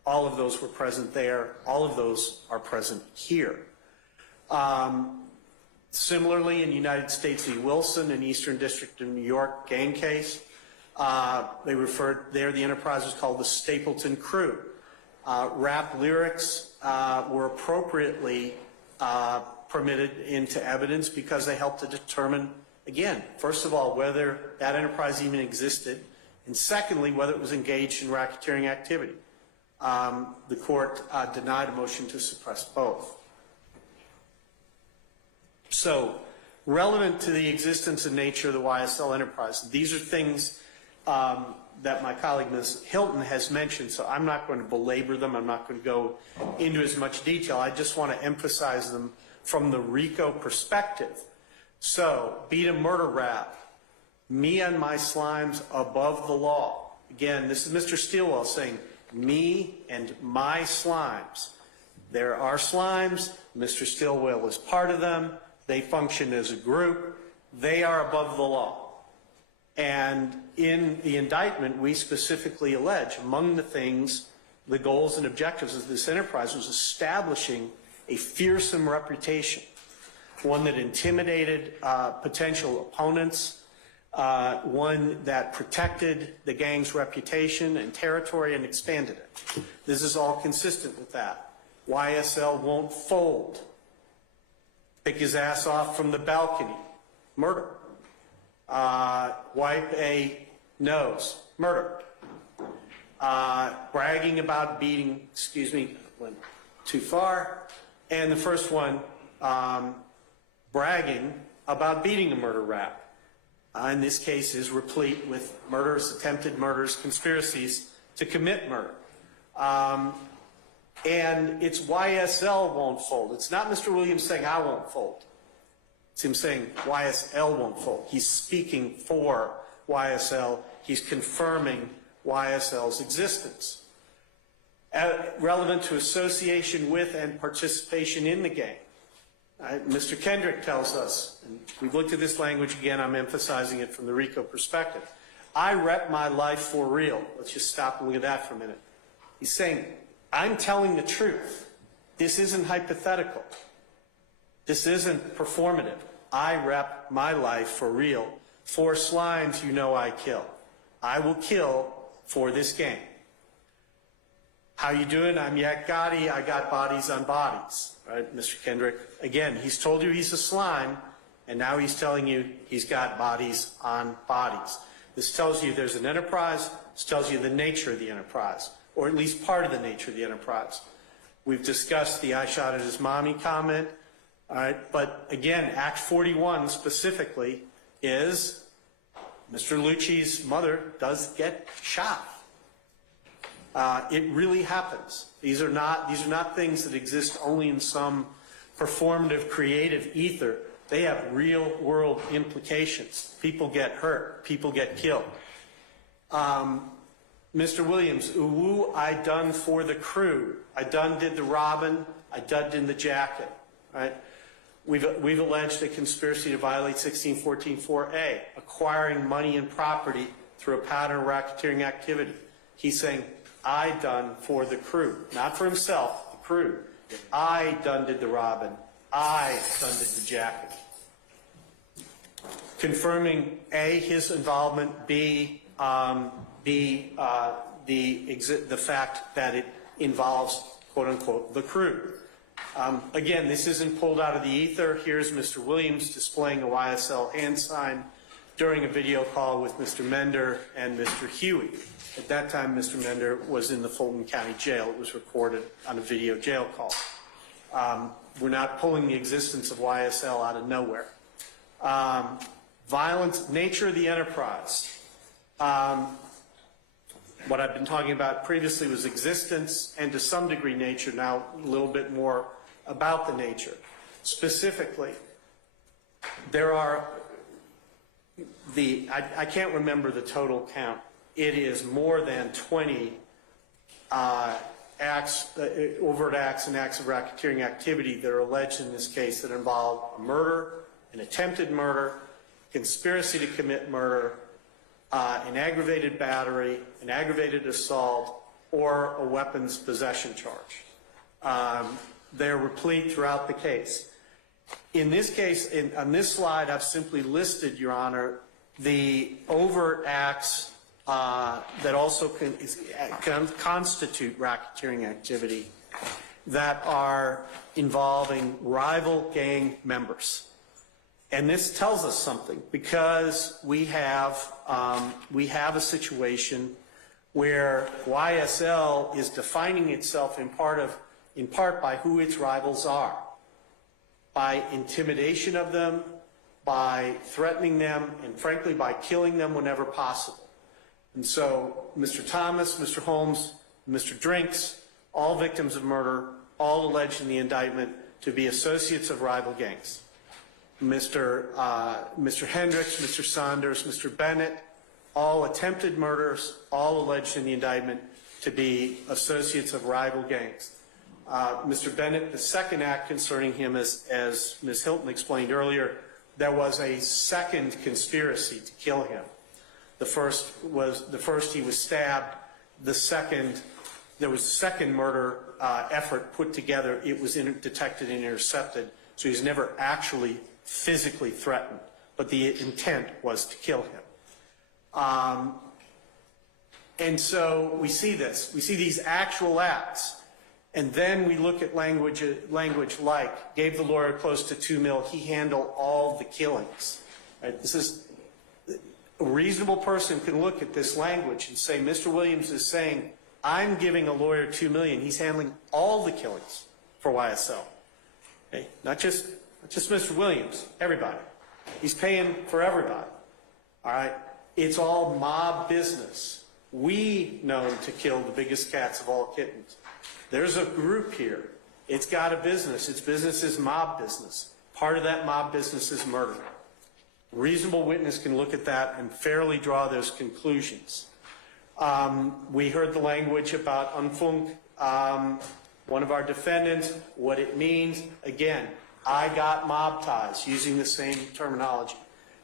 All of those were present there. All of those are present here. Similarly, in United States v. Wilson, an Eastern District of New York gang case, they referred there, the enterprise was called the Stapleton Crew. Rap lyrics were appropriately permitted into evidence because they helped to determine, again, first of all, whether that enterprise even existed, and secondly, whether it was engaged in racketeering activity. The court denied a motion to suppress both. So, relevant to the existence and nature of the YSL enterprise, these are things that my colleague Ms. Hilton has mentioned, so I'm not going to belabor them. I'm not going to go into as much detail. I just want to emphasize them from the RICO perspective. So, beat a murder rap, me and my slimes above the law. Again, this is Mr. Stilwell saying, me and my slimes. There are slimes. Mr. Stilwell is part of them. They function as a group. They are above the law. And in the indictment, we specifically allege, among the things, the goals and objectives of this enterprise was establishing a fearsome reputation, one that intimidated potential opponents, one that protected the gang's reputation and territory and expanded it. This is all consistent with that. YSL won't fold. Pick his ass off from the balcony. Murder. Wipe a nose. Murder. Bragging about beating, went too far. And the first one, bragging about beating a murder rap. In this case is replete with murders, attempted murders, conspiracies to commit murder. And it's YSL won't fold. It's not Mr. Williams saying I won't fold. It's him saying YSL won't fold. He's speaking for YSL. He's confirming YSL's existence. Relevant to association with and participation in the gang. Mr. Kendrick tells us, and we've looked at this language again, I'm emphasizing it from the RICO perspective. I rep my life for real. Let's just stop and look at that for a minute. He's saying, I'm telling the truth. This isn't hypothetical. This isn't performative. I rep my life for real. For slimes, you know I kill. I will kill for this gang. How you doing? I'm Yak Gotti. I got bodies on bodies. Right, Mr. Kendrick? Again, he's told you he's a slime, and now he's telling you he's got bodies on bodies. This tells you there's an enterprise. This tells you the nature of the enterprise, or at least part of the nature of the enterprise. We've discussed the I shot at his mommy comment. All right, but again, Act 41 specifically is Mr. Lucci's mother does get shot. It really happens. These are not things that exist only in some performative, creative ether. They have real world implications. People get hurt. People get killed. Mr. Williams, ooh, I done for the crew. I done did the robin. I done did the jacket. Right? We've alleged a conspiracy to violate 1614(4)(a), acquiring money and property through a pattern of racketeering activity. He's saying, I done for the crew, not for himself, the crew. I done did the robin. I done did the jacket. Confirming A, his involvement, B, the fact that it involves, quote unquote, the crew. Again, this isn't pulled out of the ether. Here's Mr. Williams displaying a YSL hand sign during a video call with Mr. Mender and Mr. Huey. At that time, Mr. Mender was in the Fulton County Jail. It was recorded on a video jail call. We're not pulling the existence of YSL out of nowhere. Violence, nature of the enterprise. What I've been talking about previously was existence and to some degree nature, now a little bit more about the nature. Specifically, there are I can't remember the total count. It is more than 20 overt acts and acts of racketeering activity that are alleged in this case that involve a murder, an attempted murder, conspiracy to commit murder, an aggravated battery, an aggravated assault, or a weapons possession charge. They're replete throughout the case. In this case, on this slide, I've simply listed, Your Honor, the overt acts that also constitute racketeering activity that are involving rival gang members. And this tells us something, because we have a situation where YSL is defining itself in part by who its rivals are, by intimidation of them, by threatening them, and frankly by killing them whenever possible. And so Mr. Thomas, Mr. Holmes, Mr. Drinks, all victims of murder, all alleged in the indictment to be associates of rival gangs. Mr. Hendricks, Mr. Saunders, Mr. Bennett, all attempted murders, all alleged in the indictment to be associates of rival gangs. Mr. Bennett, the second act concerning him, as Ms. Hilton explained earlier, there was a second conspiracy to kill him. The first he was stabbed. The second, there was a second murder effort put together. It was detected and intercepted, so he was never actually physically threatened, but the intent was to kill him. And so we see this. We see these actual acts. And then we look at language like, gave the lawyer close to $2 million, he handled all the killings. Right? This is, a reasonable person can look at this language and say, Mr. Williams is saying, I'm giving a lawyer $2 million. He's handling all the killings for YSL. Okay? Not just Mr. Williams, everybody. He's paying for everybody. All right? It's all mob business. We known to kill the biggest cats of all kittens. There's a group here. It's got a business. Its business is mob business. Part of that mob business is murder. A reasonable witness can look at that and fairly draw those conclusions. We heard the language about Unfunk, one of our defendants, what it means. Again, I got mob ties, using the same terminology,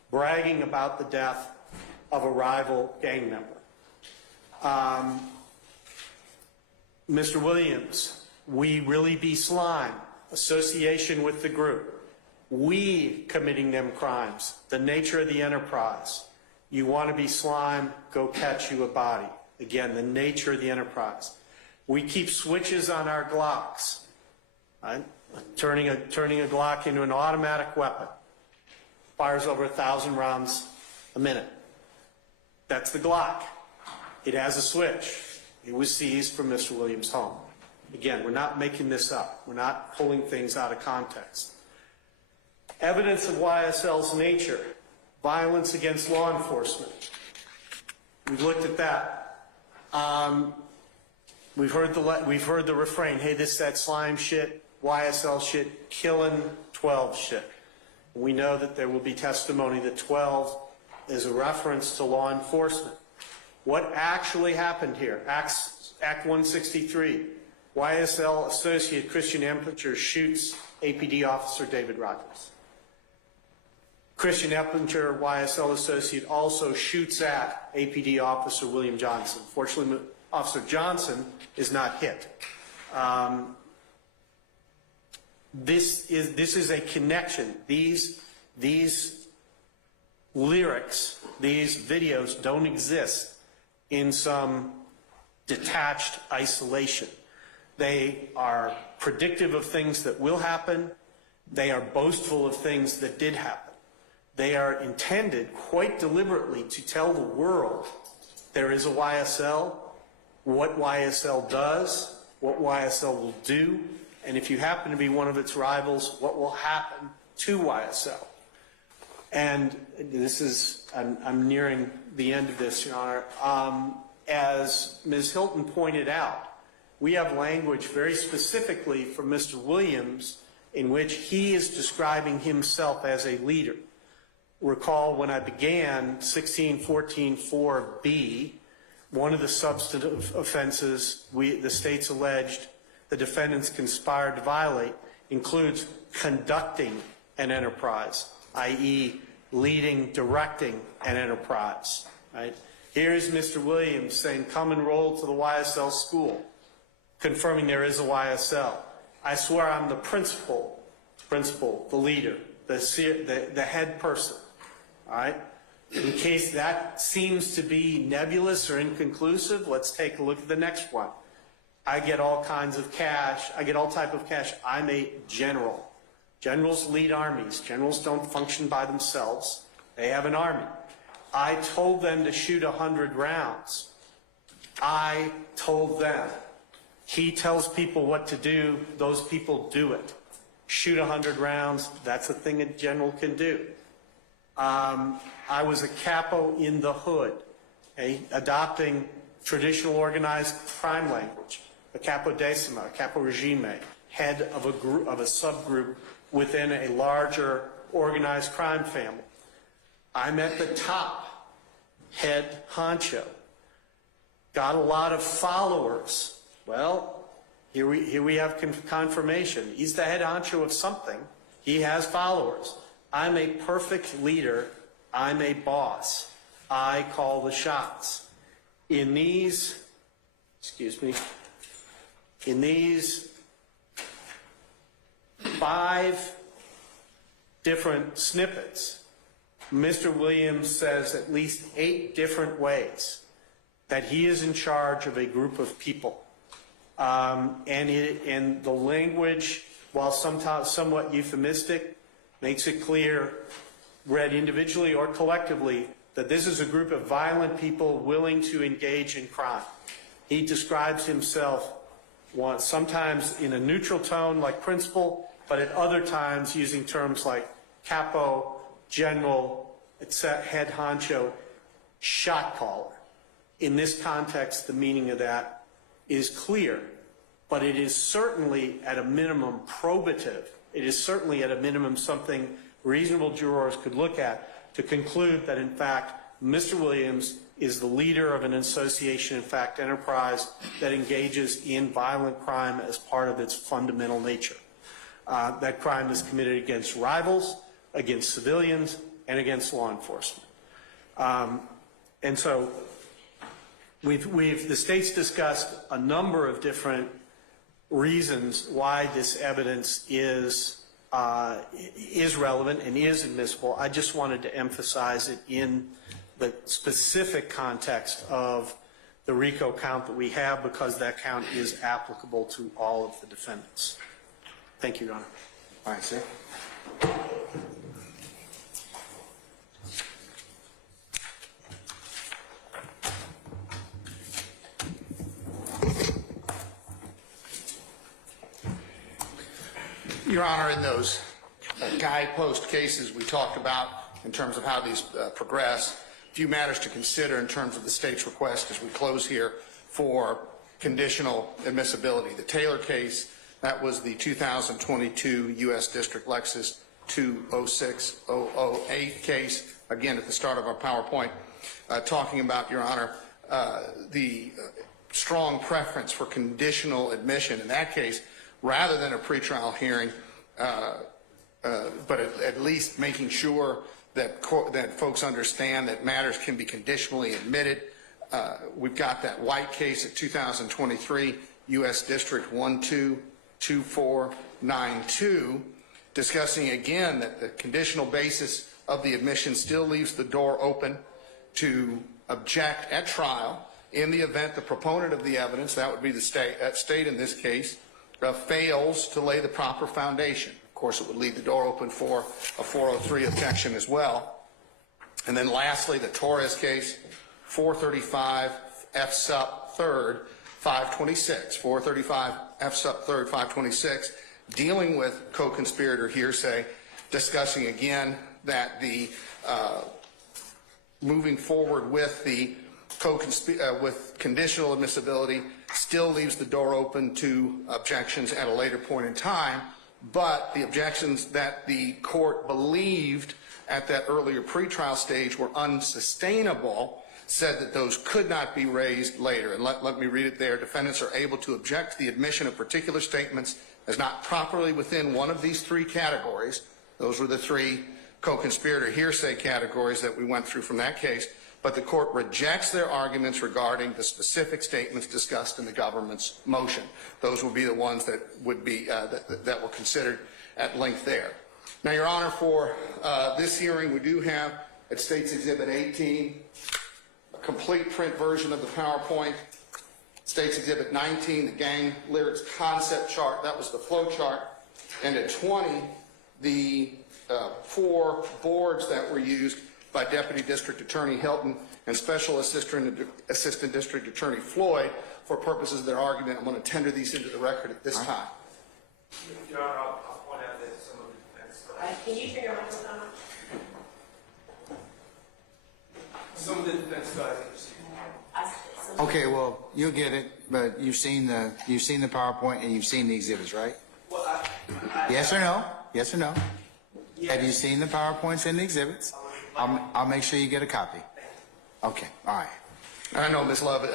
bragging about the death of a rival gang member. Mr. Williams, we really be slime, association with the group. We committing them crimes, the nature of the enterprise. You want to be slime, go catch you a body. Again, the nature of the enterprise. We keep switches on our Glocks, right? Turning a Glock into an automatic weapon. Fires over 1,000 rounds a minute. That's the Glock. It has a switch. It was seized from Mr. Williams' home. Again, we're not making this up. We're not pulling things out of context. Evidence of YSL's nature, violence against law enforcement. We've looked at that. We've heard the refrain, hey, this, that slime shit, YSL shit, killing 12 shit. We know that there will be testimony that 12 is a reference to law enforcement. What actually happened here? Act 163, YSL associate Christian Eppinger shoots APD officer David Rogers. Christian Eppinger, YSL associate, also shoots at APD officer William Johnson. Fortunately, Officer Johnson is not hit. This is a connection. These lyrics, these videos don't exist in some detached isolation. They are predictive of things that will happen. They are boastful of things that did happen. They are intended quite deliberately to tell the world there is a YSL, what YSL does, what YSL will do, and if you happen to be one of its rivals, what will happen to YSL. And this is, I'm nearing the end of this, Your Honor. As Ms. Hilton pointed out, we have language very specifically from Mr. Williams in which he is describing himself as a leader. Recall when I began 1614.4b, One of the substantive offenses the state's alleged the defendants conspired to violate includes conducting an enterprise, i.e. leading, directing an enterprise, right? Here's Mr. Williams saying, come enroll to the YSL school, confirming there is a YSL. I swear I'm the principal, the leader, the head person, all right? In case that seems to be nebulous or inconclusive, let's take a look at the next one. I get all kinds of cash. I get all type of cash. I'm a general. Generals lead armies. Generals don't function by themselves. They have an army. I told them to shoot 100 rounds. I told them. He tells people what to do. Those people do it. Shoot 100 rounds. That's a thing a general can do. I was a capo in the hood, okay, adopting traditional organized crime language, a capodecima, a capo regime, head of a group, of a subgroup within a larger organized crime family. I'm at the top, head honcho. Got a lot of followers. Well, here we have confirmation. He's the head honcho of something. He has followers. I'm a perfect leader. I'm a boss. I call the shots. In these 5 different snippets, Mr. Williams says at least 8 different ways that he is in charge of a group of people. And the language, while sometimes somewhat euphemistic, makes it clear, read individually or collectively, that this is a group of violent people willing to engage in crime. He describes himself sometimes in a neutral tone like principal, but at other times using terms like capo, general, head honcho, shot caller. In this context, the meaning of that is clear, but it is certainly at a minimum probative. It is certainly at a minimum something reasonable jurors could look at to conclude that, in fact, Mr. Williams is the leader of an association, in fact, enterprise that engages in violent crime as part of its fundamental nature. That crime is committed against rivals, against civilians, and against law enforcement. And so the state's discussed a number of different reasons why this evidence is relevant and is admissible. I just wanted to emphasize it in the specific context of the RICO count that we have, because that count is applicable to all of the defendants. Thank you, Your Honor. All right, sir. Your Honor, in those guidepost cases we talked about in terms of how these progress, a few matters to consider in terms of the state's request as we close here for conditional admissibility. The Taylor case, that was the 2022 U.S. District Lexus 206008 case, again at the start of our PowerPoint, talking about, Your Honor, the strong preference for conditional admission. In that case, rather than a pretrial hearing, but at least making sure that folks understand that matters can be conditionally admitted. We've got that White case at 2023, U.S. District 122492, discussing again that the conditional basis of the admission still leaves the door open to object at trial in the event the proponent of the evidence, that would be the state in this case, fails to lay the proper foundation. Of course, it would leave the door open for a 403 objection as well. And then lastly, the Torres case, 435 F sup 3rd 526, 435 F sup 3rd 526, dealing with co-conspirator hearsay, discussing again that the moving forward with the with conditional admissibility still leaves the door open to objections at a later point in time, but the objections that the court believed at that earlier pretrial stage were unsustainable said that those could not be raised later. And let me read it there. Defendants are able to object to the admission of particular statements as not properly within one of these three categories. Those were the three co-conspirator hearsay categories that we went through from that case. But the court rejects their arguments regarding the specific statements discussed in the government's motion. Those would be the ones that would be that were considered at length there. Now, Your Honor, for this hearing, we do have at State's Exhibit 18 a complete print version of the PowerPoint. State's Exhibit 19, the gang lyrics concept chart. That was the flow chart. And at 20, the 4 boards that were used by Deputy District Attorney Hilton and Special Assistant District Attorney Floyd for purposes of their argument. I'm going to tender these into the record at this time. Your Honor, I'll point out that some of the defense. Can you turn your microphone on? Some of the defense guys understand. Okay, well, you'll get it, but you've seen the PowerPoint and you've seen the exhibits, right? Well, Yes or no? Yes or no? Have you seen the PowerPoints and the exhibits? I'll make sure you get a copy. Okay, all right. I know Ms. Love,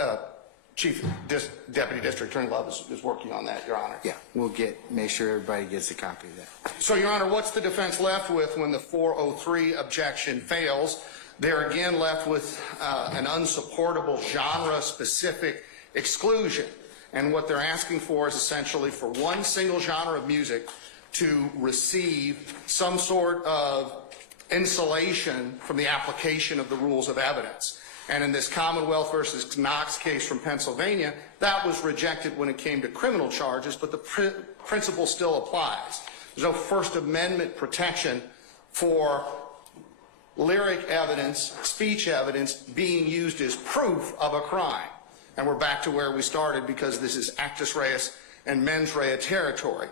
Deputy District Attorney Love is working on that, Your Honor. Yeah, we'll make sure everybody gets a copy of that. So, Your Honor, what's the defense left with when the 403 objection fails? They're again left with an unsupportable genre-specific exclusion. And what they're asking for is essentially for one single genre of music to receive some sort of insulation from the application of the rules of evidence. And in this Commonwealth versus Knox case from Pennsylvania, that was rejected when it came to criminal charges, but the principle still applies. There's no First Amendment protection for lyric evidence, speech evidence being used as proof of a crime. And we're back to where we started because this is actus reus and mens rea territory.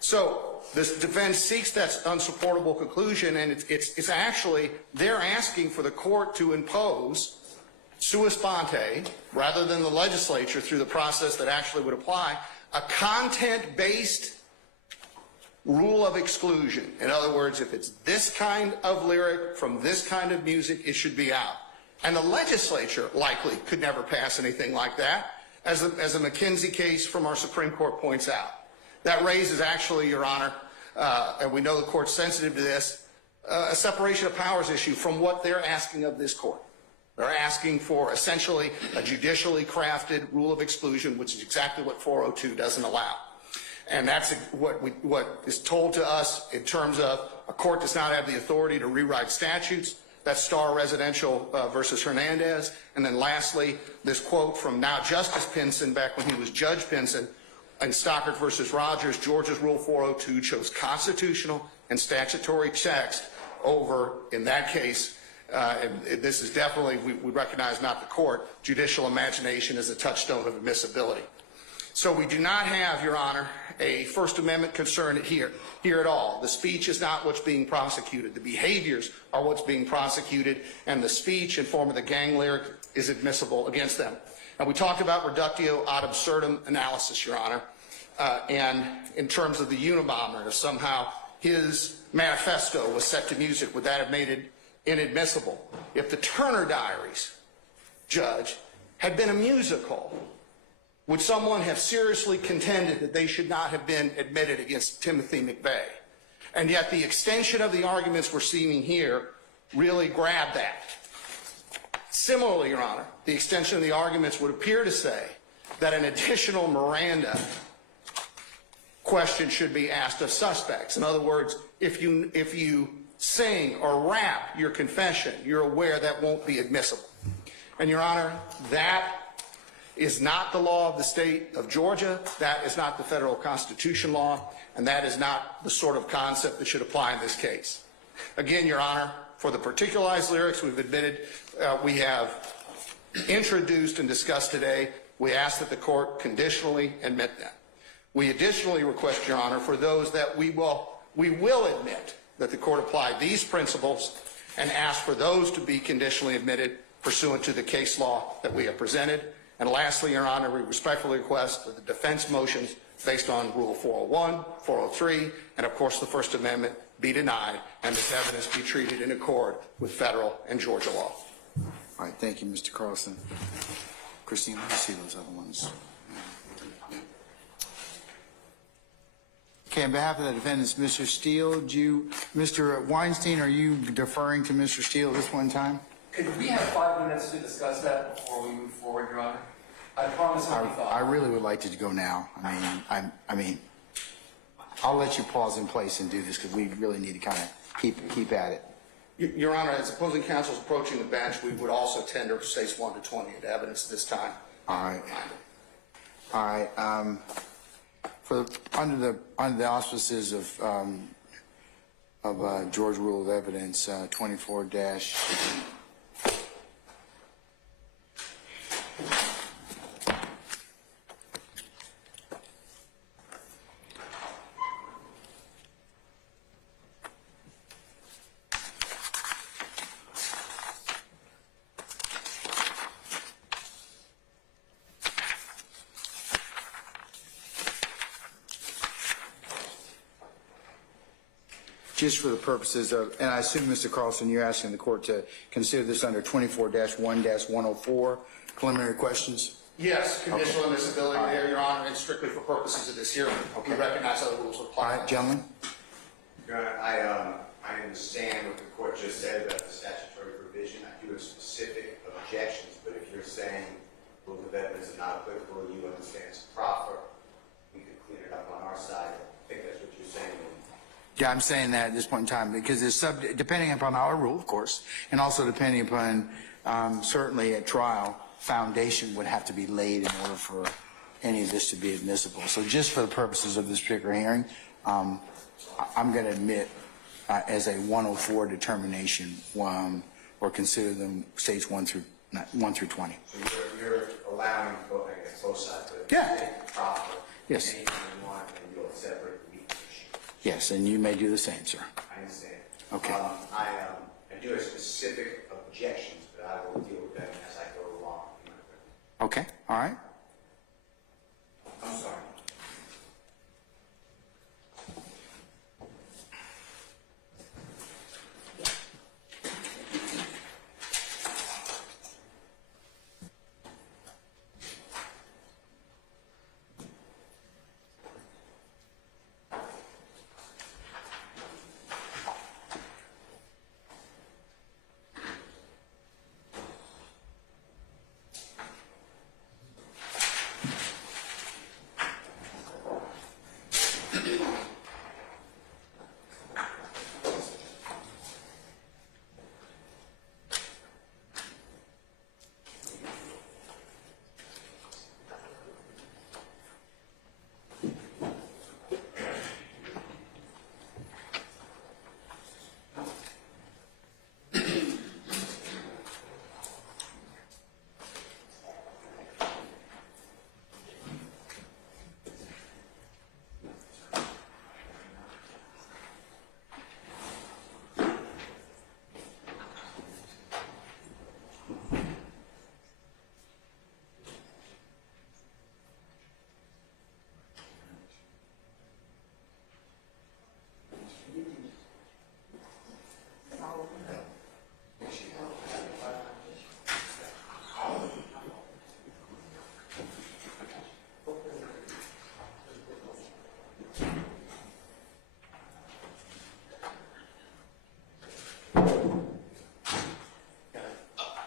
So this defense seeks that unsupportable conclusion, and it's actually, they're asking for the court to impose sua sponte, rather than the legislature through the process that actually would apply, a content-based rule of exclusion. In other words, if it's this kind of lyric from this kind of music, it should be out. And the legislature likely could never pass anything like that, as a McKenzie case from our Supreme Court points out. That raises actually, Your Honor, and we know the court's sensitive to this, a separation of powers issue from what they're asking of this court. They're asking for essentially a judicially crafted rule of exclusion, which is exactly what 402 doesn't allow. And that's what is told to us in terms of a court does not have the authority to rewrite statutes. That's Starr Residential versus Hernandez. And then lastly, this quote from now Justice Pinson back when he was Judge Pinson in Stockert versus Rogers, Georgia's Rule 402 chose constitutional and statutory text over, in that case, and this is definitely, we recognize not the court, judicial imagination as a touchstone of admissibility. So we do not have, Your Honor, a First Amendment concern here at all. The speech is not what's being prosecuted. The behaviors are what's being prosecuted, and the speech in form of the gang lyric is admissible against them. And we talked about reductio ad absurdum analysis, Your Honor, and in terms of the Unabomber, if somehow his manifesto was set to music, would that have made it inadmissible? If the Turner Diaries, Judge, had been a musical, would someone have seriously contended that they should not have been admitted against Timothy McVeigh? And yet the extension of the arguments we're seeing here really grabbed that. Similarly, Your Honor, the extension of the arguments would appear to say that an additional Miranda question should be asked of suspects. In other words, if you sing or rap your confession, you're aware that won't be admissible. And Your Honor, that is not the law of the state of Georgia, that is not the federal constitution law, and that is not the sort of concept that should apply in this case. Again, Your Honor, for the particularized lyrics we've admitted, we have introduced and discussed today, we ask that the court conditionally admit them. We additionally request, Your Honor, for those that we will admit that the court apply these principles and ask for those to be conditionally admitted pursuant to the case law that we have presented. And lastly, Your Honor, we respectfully request that the defense motions based on Rule 401, 403, and of course the First Amendment be denied and this evidence be treated in accord with federal and Georgia law. All right, thank you, Mr. Carlson. Christine, let me see those other ones. Okay, on behalf of the defendants, Mr. Steele, Mr. Weinstein, are you deferring to Mr. Steele at this one time? Could we have 5 minutes to discuss that before we move forward, Your Honor? I promise I'll be I thoughtful. really would like to go now. I mean, I'll let you pause in place and do this because we really need to kind of keep at it. Your Honor, as opposing counsel is approaching the bench, we would also tender states 1 to 20 into evidence this time. All right. All right. Under the auspices of Georgia Rule of Evidence 24 dash. Just for the purposes of, and I assume, Mr. Carlson, you're asking the court to consider this under 24-1-104, preliminary questions? Yes, conditional admissibility there, Your Honor, and strictly for purposes of this hearing. We recognize other rules All apply. right, gentlemen? Your Honor, I understand what the court just said about the statutory provision. I do have specific objections, but if you're saying rules of evidence are not applicable, you understand it's proper, we could clean it up on our side. I think that's what you're saying. Yeah, I'm saying that at this point in time because it's depending upon our rule, of course, and also depending upon certainly at trial, foundation would have to be laid in order for any of this to be admissible. So just for the purposes of this particular hearing, I'm going to admit as a 104 determination or consider them states 1 through 20. So you're allowing both, I guess, both sides, but Yeah. it's proper. Yes. Anything you want, and you'll separate the issue. Yes, and you may do the same, sir. I understand. Okay. I do have specific objections, but I will deal with them as I go along. Okay, all right. I'm sorry.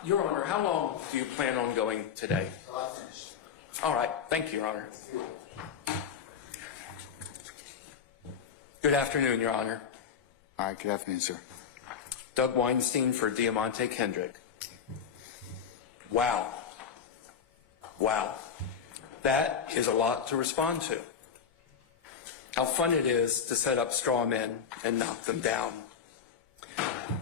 Your Honor, how long do you plan on going today? All right, thank you, Your Honor. Good afternoon, Your Honor. All right, good afternoon, sir. Doug Weinstein for Diamante Kendrick. Wow. Wow. That is a lot to respond to. How fun it is to set up straw men and knock them down.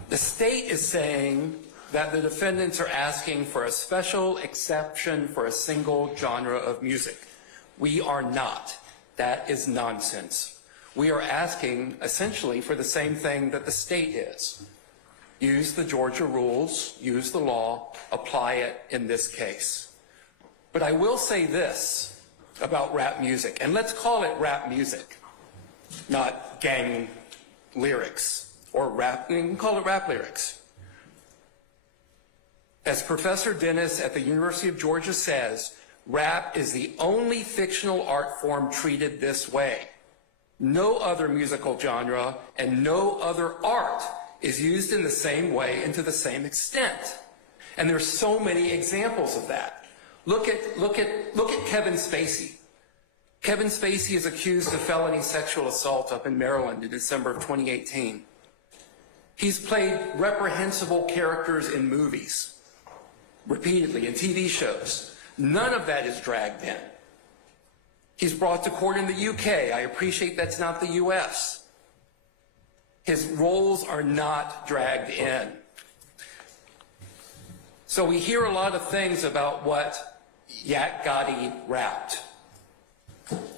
The state is saying that the defendants are asking for a special exception for a single genre of music. We are not. That is nonsense. We are asking essentially for the same thing that the state is. Use the Georgia rules, use the law, apply it in this case. But I will say this about rap music, and let's call it rap music, not gang lyrics or rap, we can call it rap lyrics. As Professor Dennis at the University of Georgia says, rap is the only fictional art form treated this way. No other musical genre and no other art is used in the same way and to the same extent. And there's so many examples of that. Look at Kevin Spacey. Kevin Spacey is accused of felony sexual assault up in Maryland in December of 2018. He's played reprehensible characters in movies, repeatedly, in TV shows. None of that is dragged in. He's brought to court in the UK. I appreciate that's not the US. His roles are not dragged in. So we hear a lot of things about what Yak Gotti rapped.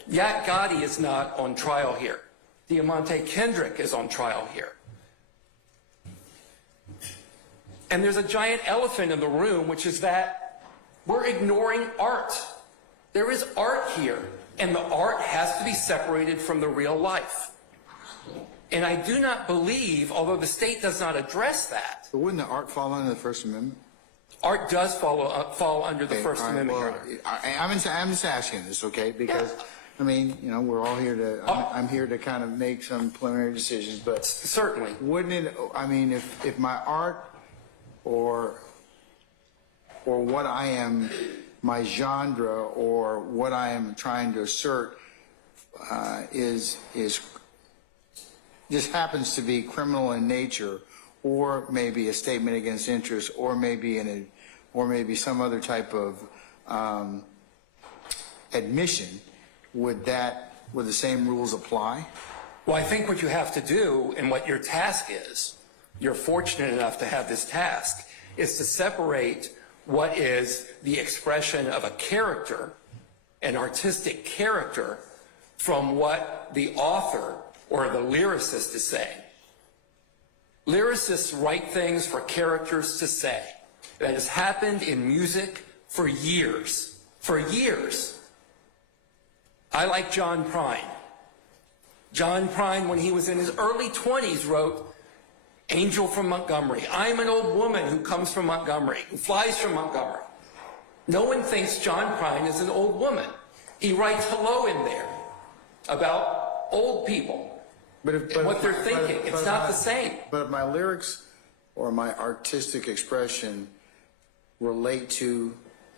Yak Gotti is not on trial here. Diamante Kendrick is on trial here. And there's a giant elephant in the room, which is that we're ignoring art. There is art here, and the art has to be separated from the real life. And I do not believe, although the state does not address that, But wouldn't the art fall under the First Amendment? art does fall under the Okay, First all right, Amendment, well, Your Honor. I'm just asking this, okay? Because, I mean, you know, we're all here to, I'm here to kind of make some preliminary decisions, but Certainly. wouldn't it, I mean, if my art or what I am, my genre or what I am trying to assert is just happens to be criminal in nature, or maybe a statement against interest, or maybe some other type of admission, would the same rules apply? Well, I think what you have to do and what your task is, you're fortunate enough to have this task, is to separate what is the expression of a character, an artistic character, from what the author or the lyricist is saying. Lyricists write things for characters to say. That has happened in music for years. For years. I like John Prine. John Prine, when he was in his early 20s, wrote, "Angel from Montgomery. I'm an old woman who comes from Montgomery, who flies from Montgomery." No one thinks John Prine is an old woman. He writes hello in there about old people. And what they're thinking. It's not the same. But if my lyrics or my artistic expression relate to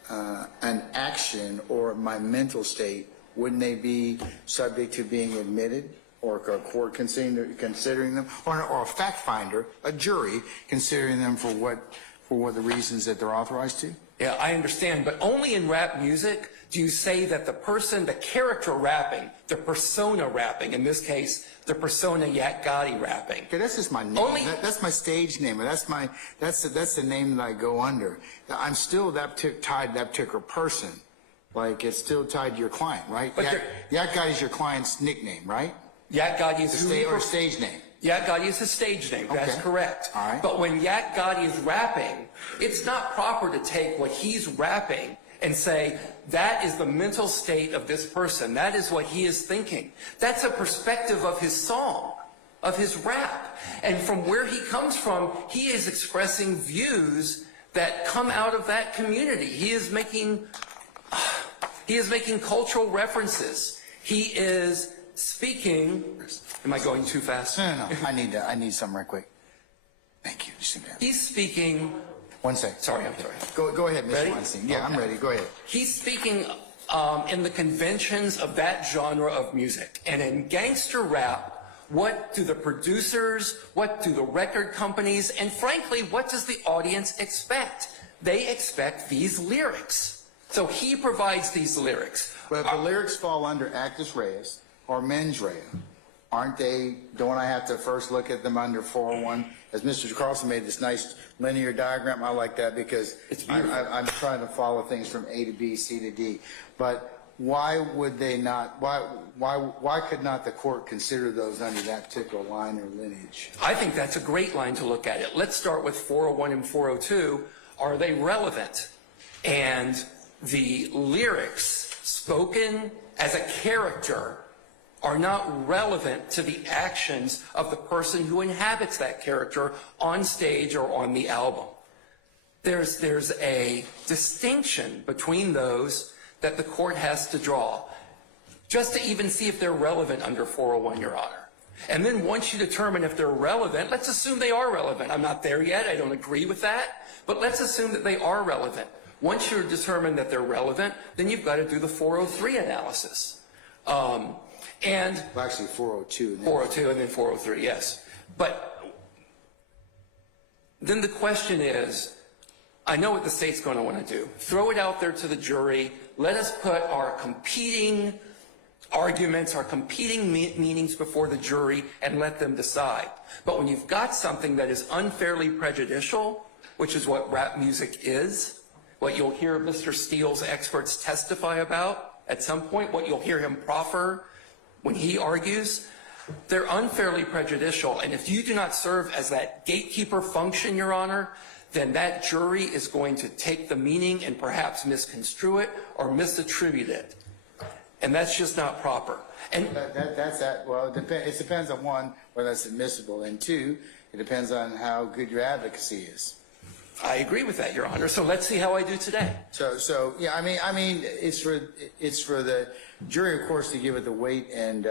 an action or my mental state, wouldn't they be subject to being admitted, or a court considering them, or a fact finder, a jury, considering them for what the reasons that they're authorized to? Yeah, I understand, but only in rap music do you say that the person, the character rapping, the persona rapping, in this case, the persona Yak Gotti rapping. Okay, that's just my name. Only- That's my stage name. That's the name that I go under. I'm still tied to that particular person. Like, it's still tied to your client, right? But Yak Gotti's your client's nickname, right? Yak Gotti is who he Or stage name. Yak Gotti is his stage name. That's Okay. correct. All right. But when Yak Gotti is rapping, it's not proper to take what he's rapping and say, that is the mental state of this person. That is what he is thinking. That's a perspective of his song, of his rap. And from where he comes from, he is expressing views that come out of that community. He is making cultural references. He is speaking. Am I going too fast? No. I need something right quick. Thank you. Just a minute. He's speaking. 1 second. Sorry, I'm sorry. Go ahead, Mr. Ready? Weinstein. Yeah, I'm Okay. ready. Go ahead. He's speaking in the conventions of that genre of music. And in gangster rap, what do the producers, what do the record companies, and frankly, what does the audience expect? They expect these lyrics. So he provides these lyrics. But if the lyrics fall under actus reus or mens rea, don't I have to first look at them under 401? As Mr. Carlson made this nice linear diagram, I like that because I'm trying to follow things from A to B, C to D. But why would they not, why could not the court consider those under that particular line or lineage? I think that's a great line to look at it. Let's start with 401 and 402. Are they relevant? And the lyrics spoken as a character are not relevant to the actions of the person who inhabits that character on stage or on the album. there's a distinction between those that the court has to draw, just to even see if they're relevant under 401, Your Honor. And then once you determine if they're relevant, let's assume they are relevant. I'm not there yet. I don't agree with that. But let's assume that they are relevant. Once you're determined that they're relevant, then you've got to do the 403 analysis. Well, actually, 402. 402 and then 403, yes. But then the question is, I know what the state's going to want to do. Throw it out there to the jury. Let us put our competing arguments, our competing meanings before the jury and let them decide. But when you've got something that is unfairly prejudicial, which is what rap music is, what you'll hear Mr. Steele's experts testify about at some point, what you'll hear him proffer when he argues, they're unfairly prejudicial. And if you do not serve as that gatekeeper function, Your Honor, then that jury is going to take the meaning and perhaps misconstrue it or misattribute it. And that's just not proper. And That's that. Well, it depends on one, whether it's admissible, and two, it depends on how good your advocacy is. I agree with that, Your Honor. So let's see how I do today. So yeah, I mean, it's for the jury, of course, to give it the weight and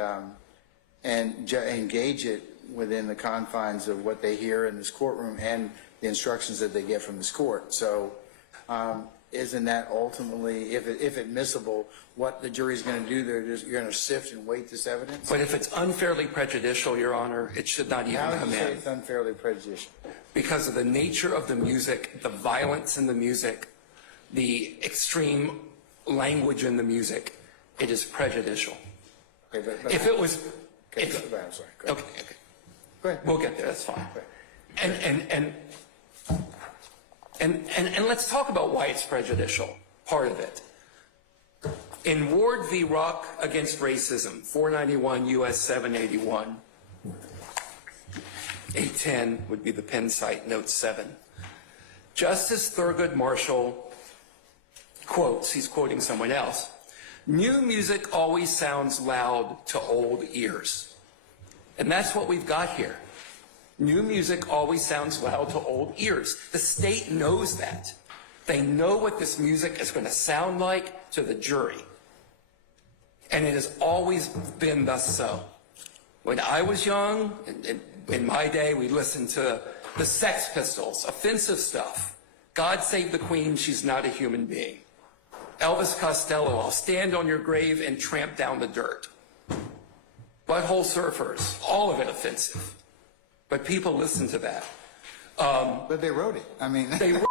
engage it within the confines of what they hear in this courtroom and the instructions that they get from this court. So, isn't that ultimately, if admissible, what the jury's going to do? You're going to sift and weight this evidence. But if it's unfairly prejudicial, Your Honor, it should not even How would come you say in. it's unfairly prejudicial? Because of the nature of the music, the violence in the music, the extreme language in the music, it is prejudicial. Okay, but If it was, okay, if, I'm sorry. Go ahead. okay, Go ahead. we'll get there. That's fine. Go ahead. And let's talk about why it's prejudicial. Part of it. In Ward v. Rock against racism, 491 U.S. 781. 810 would be the Penn site, note 7. Justice Thurgood Marshall quotes, he's quoting someone else, "New music always sounds loud to old ears." And that's what we've got here. New music always sounds loud to old ears. The state knows that. They know what this music is going to sound like to the jury. And it has always been thus so. When I was young, in my day, we listened to the Sex Pistols, offensive stuff. God Save the Queen, she's not a human being. Elvis Costello, I'll stand on your grave and tramp down the dirt. Butthole Surfers, all of it offensive. But people listen to that. But they wrote it. I mean, They wrote